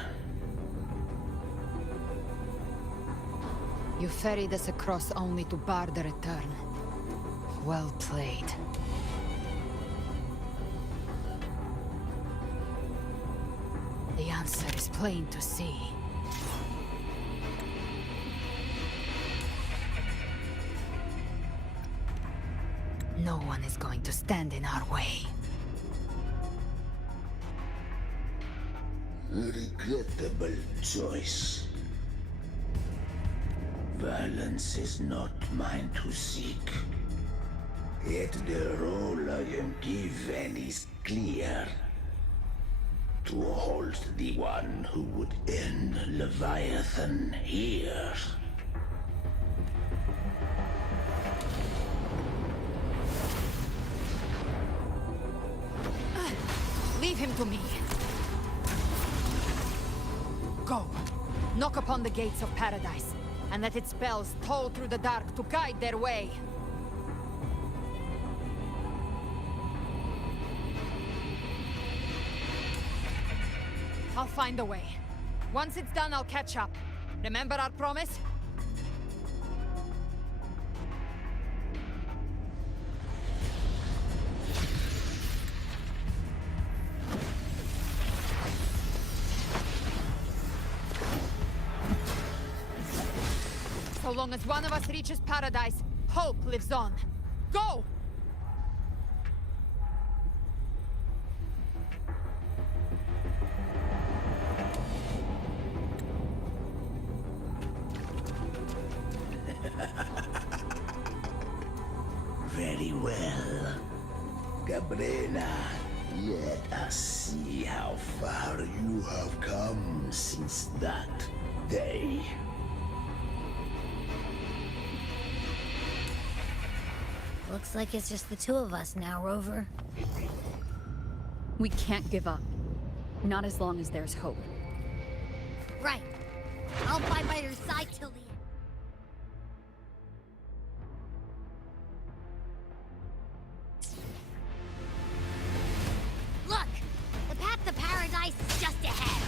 You ferried us across only to bar the return. Well played. The answer is plain to see. No one is going to stand in our way. Regrettable choice. Violence is not mine to seek. Yet the role I am given is clear. To hold the one who would end Leviathan here. Leave him to me. Go. Knock upon the gates of paradise, and let its bells toll through the dark to guide their way. I'll find a way. Once it's done, I'll catch up. Remember our promise? So long as one of us reaches paradise, hope lives on. Go! Very well. Gabrena, let us see how far you have come since that day. Looks like it's just the two of us now, Rover. We can't give up. Not as long as there's hope. Right. I'll fight by your side till the end. Look! The path to paradise is just ahead.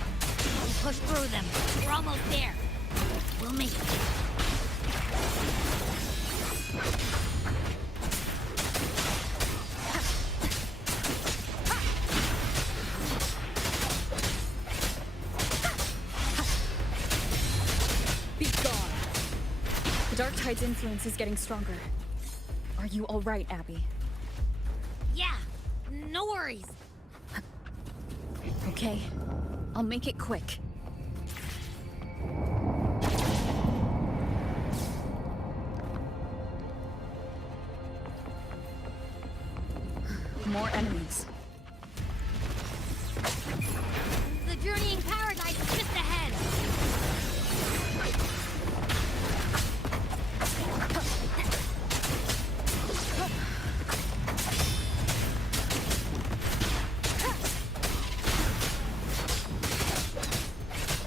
We push through them. We're almost there. We'll make it. The Dark Tide's influence is getting stronger. Are you all right, Abby? Yeah, no worries. Okay, I'll make it quick. More enemies. The journeying paradise is just ahead.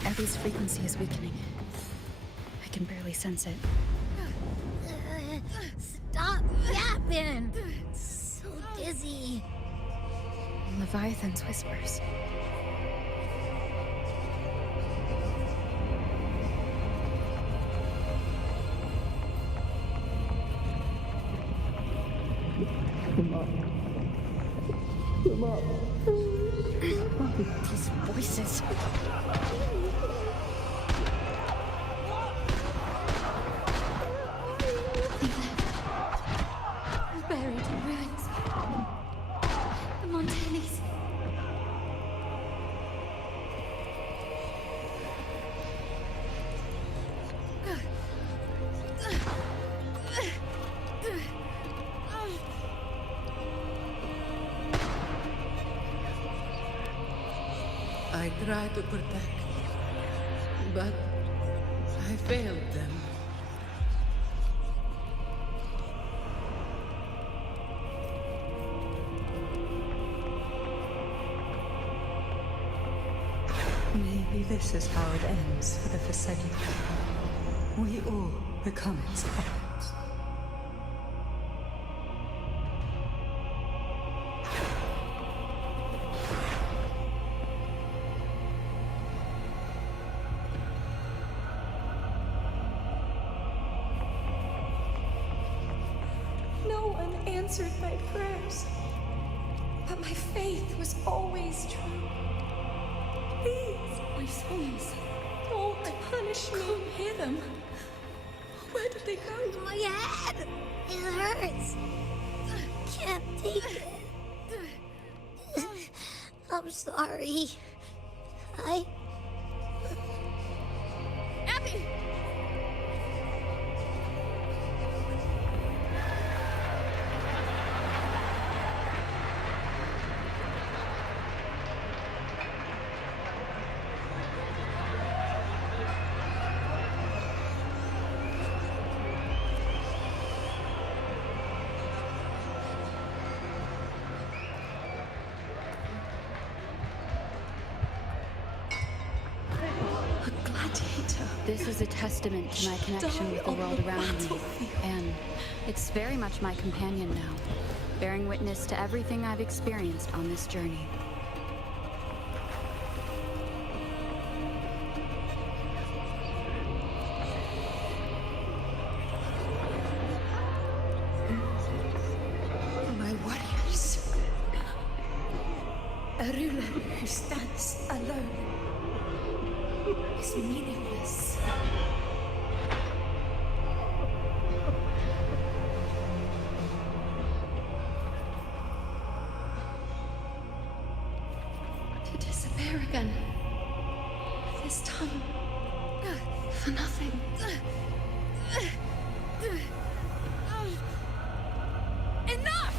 Abby's frequency is weakening. I can barely sense it. Stop yapping! So dizzy. Leviathan's whispers. Come on. These voices. Buried in ruins. The Montanis. I tried to protect, but I failed them. Maybe this is how it ends for the Forsaken. We all become its puppets. No one answered my prayers, but my faith was always true. Please, my souls, don't punish me. Can't hear them. Where did they go? My head! It hurts. Can't take it. I'm sorry. Abby! This is a testament to my connection with the world around me, and it's very much my companion now, bearing witness to everything I've experienced on this journey. My warriors. A ruler who stands alone is meaningless. To disappear again. This time, for nothing. Enough!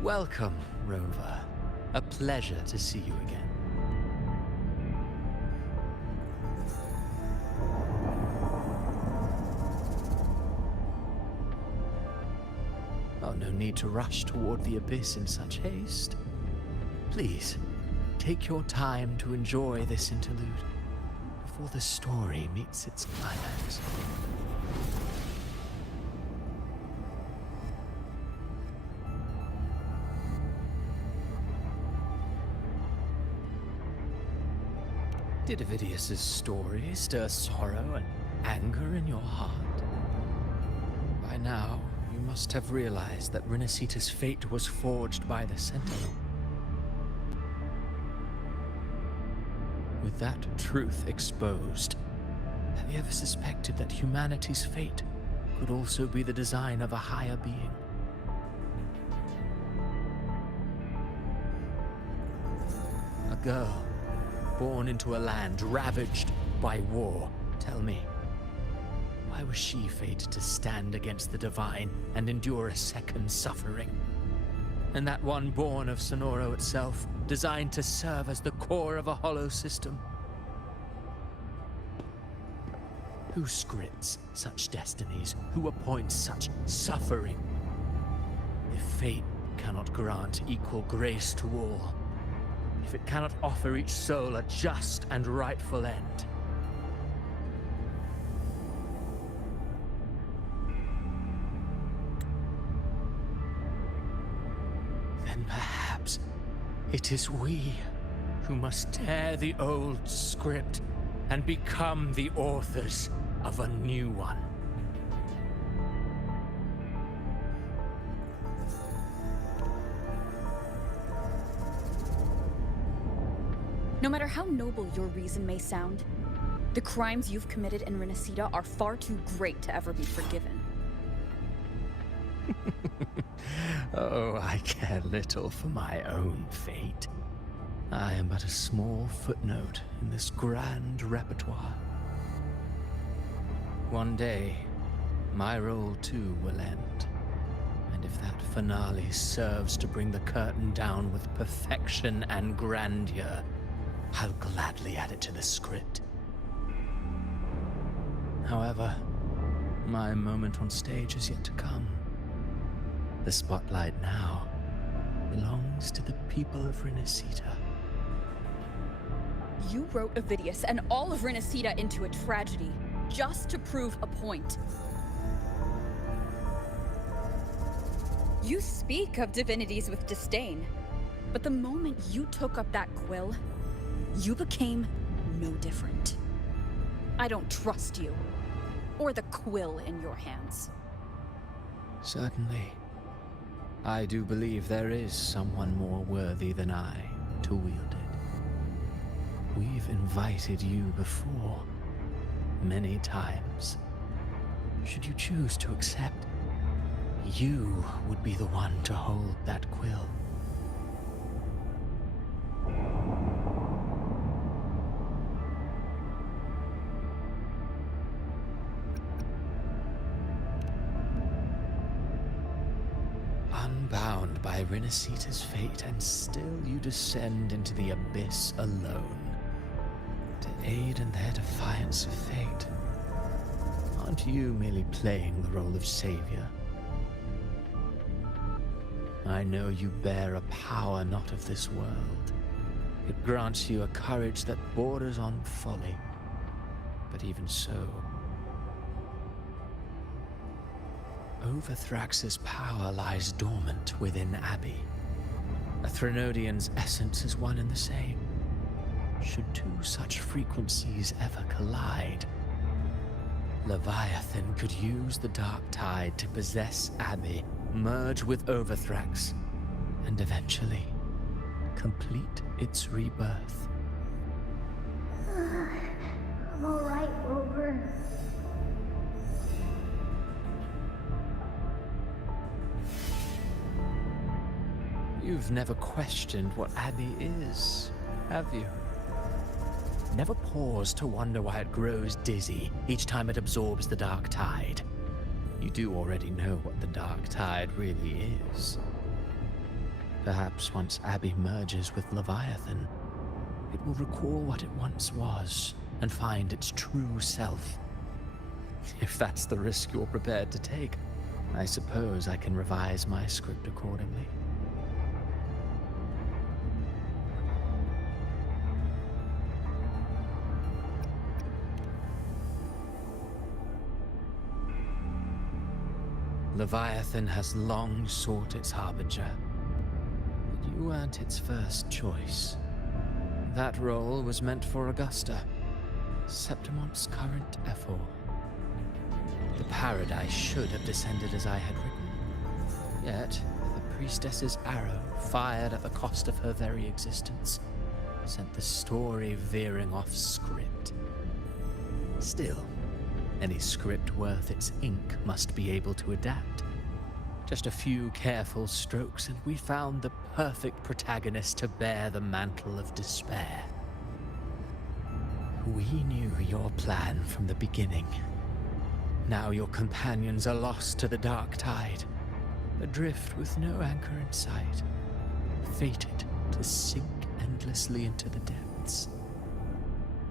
Welcome, Rover. A pleasure to see you again. Oh, no need to rush toward the abyss in such haste. Please, take your time to enjoy this interlude before the story meets its climax. Did Avidius's story stir sorrow and anger in your heart? By now, you must have realized that Renacita's fate was forged by the Sentinel. With that truth exposed, have you ever suspected that humanity's fate could also be the design of a higher being? A girl born into a land ravaged by war. Tell me, why was she fated to stand against the divine and endure a second suffering? And that one born of Sonoro itself, designed to serve as the core of a hollow system? Who scripts such destinies? Who appoints such suffering? If fate cannot grant equal grace to all, if it cannot offer each soul a just and rightful end, then perhaps it is we who must tear the old script and become the authors of a new one. No matter how noble your reason may sound, the crimes you've committed in Renacita are far too great to ever be forgiven. Oh, I care little for my own fate. I am but a small footnote in this grand repertoire. One day, my role too will end. And if that finale serves to bring the curtain down with perfection and grandeur, I'll gladly add it to the script. However, my moment on stage is yet to come. The spotlight now belongs to the people of Renacita. You wrote Avidius and all of Renacita into a tragedy, just to prove a point. You speak of divinities with disdain, but the moment you took up that quill, you became no different. I don't trust you, or the quill in your hands. Certainly. I do believe there is someone more worthy than I to wield it. We've invited you before, many times. Should you choose to accept, you would be the one to hold that quill. Unbound by Renacita's fate, and still you descend into the abyss alone, to aid in their defiance of fate. Aren't you merely playing the role of savior? I know you bear a power not of this world. It grants you a courage that borders on folly. But even so, Overthrax's power lies dormant within Abby. A Threnodian's essence is one and the same. Should two such frequencies ever collide, Leviathan could use the Dark Tide to possess Abby, merge with Overthrax, and eventually complete its rebirth. I'm alright, Rover. You've never questioned what Abby is, have you? Never paused to wonder why it grows dizzy each time it absorbs the Dark Tide. You do already know what the Dark Tide really is. Perhaps once Abby merges with Leviathan, it will recall what it once was and find its true self. If that's the risk you're prepared to take, I suppose I can revise my script accordingly. Leviathan has long sought its harbinger, but you weren't its first choice. That role was meant for Augusta, Septimont's current Ephor. The paradise should have descended as I had written. Yet, the priestess's arrow, fired at the cost of her very existence, sent the story veering off script. Still, any script worth its ink must be able to adapt. Just a few careful strokes and we found the perfect protagonist to bear the mantle of despair. We knew your plan from the beginning. Now your companions are lost to the Dark Tide, adrift with no anchor in sight, fated to sink endlessly into the depths.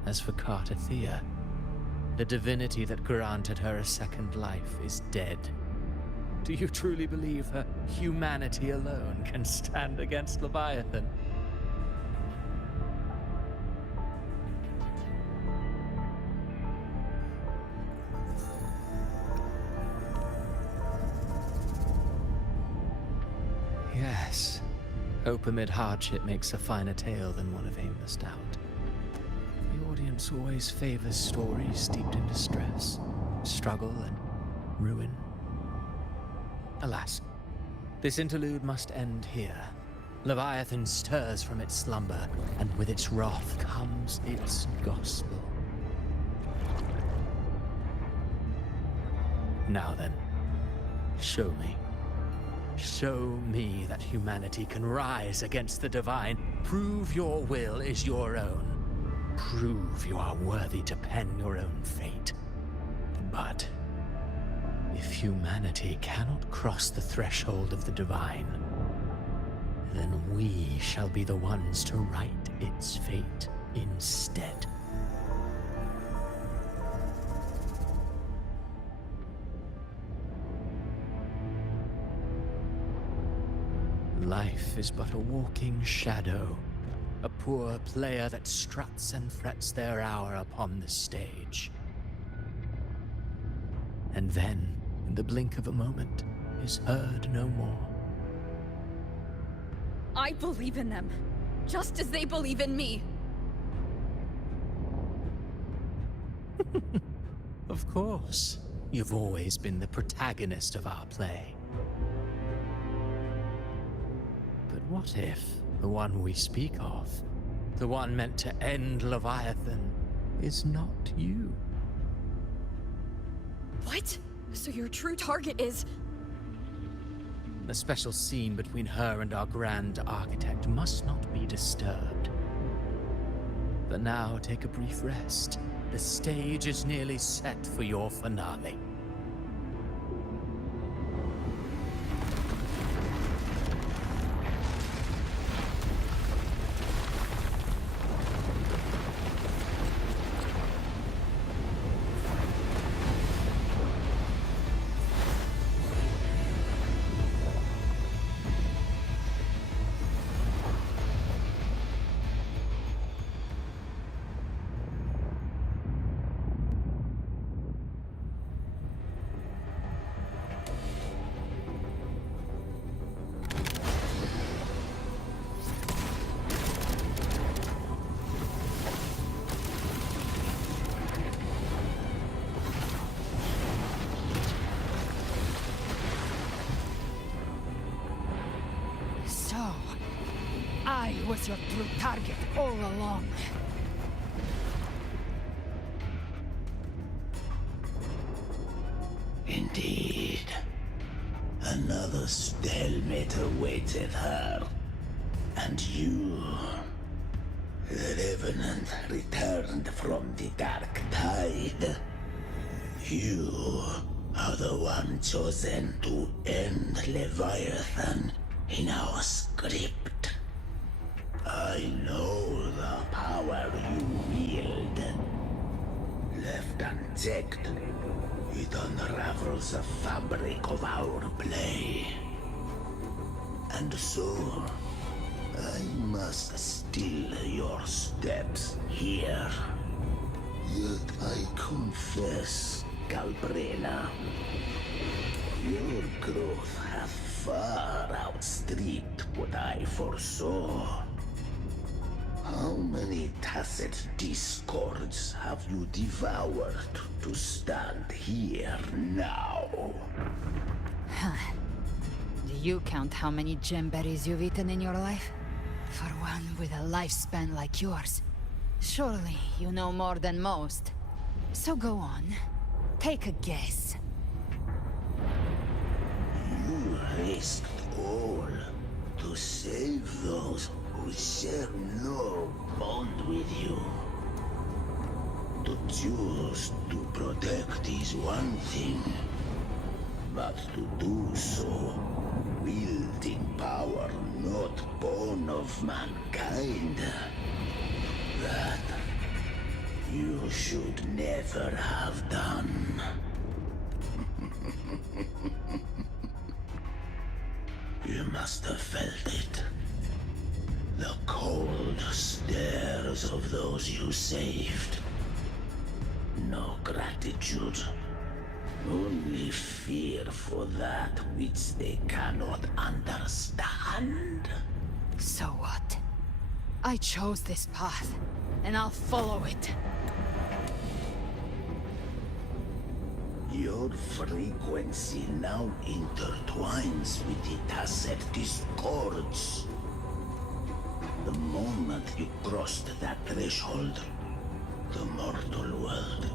As for Cartathea, the divinity that granted her a second life is dead. Do you truly believe her humanity alone can stand against Leviathan? Yes, hope amid hardship makes a finer tale than one of aimless doubt. The audience always favors stories steeped in distress, struggle, and ruin. Alas, this interlude must end here. Leviathan stirs from its slumber, and with its wrath comes its gospel. Now then, show me. Show me that humanity can rise against the divine. Prove your will is your own. Prove you are worthy to pen your own fate. But if humanity cannot cross the threshold of the divine, then we shall be the ones to write its fate instead. Life is but a walking shadow, a poor player that struts and frets their hour upon the stage. And then, in the blink of a moment, is heard no more. I believe in them, just as they believe in me. Of course. You've always been the protagonist of our play. But what if the one we speak of, the one meant to end Leviathan, is not you? What? So your true target is... The special scene between her and our Grand Architect must not be disturbed. But now take a brief rest. The stage is nearly set for your finale. So, I was your true target all along. Indeed. Another stalemate awaited her. And you... The Revenant returned from the Dark Tide. You are the one chosen to end Leviathan in our script. I know the power you wield. Left unchecked, it unravels the fabric of our play. And so, I must still your steps here. Yet I confess, Galbrena, your growth hath far outstripped what I foresaw. How many tacit discords have you devoured to stand here now? Do you count how many gemberries you've eaten in your life? For one with a lifespan like yours, surely you know more than most. So go on, take a guess. You risked all to save those who share no bond with you. To choose to protect is one thing, but to do so, wielding power not born of mankind, that you should never have done. You must have felt it. The cold stares of those you saved. No gratitude. Only fear for that which they cannot understand. So what? I chose this path, and I'll follow it. Your frequency now intertwines with the tacit discords. The moment you crossed that threshold, the mortal world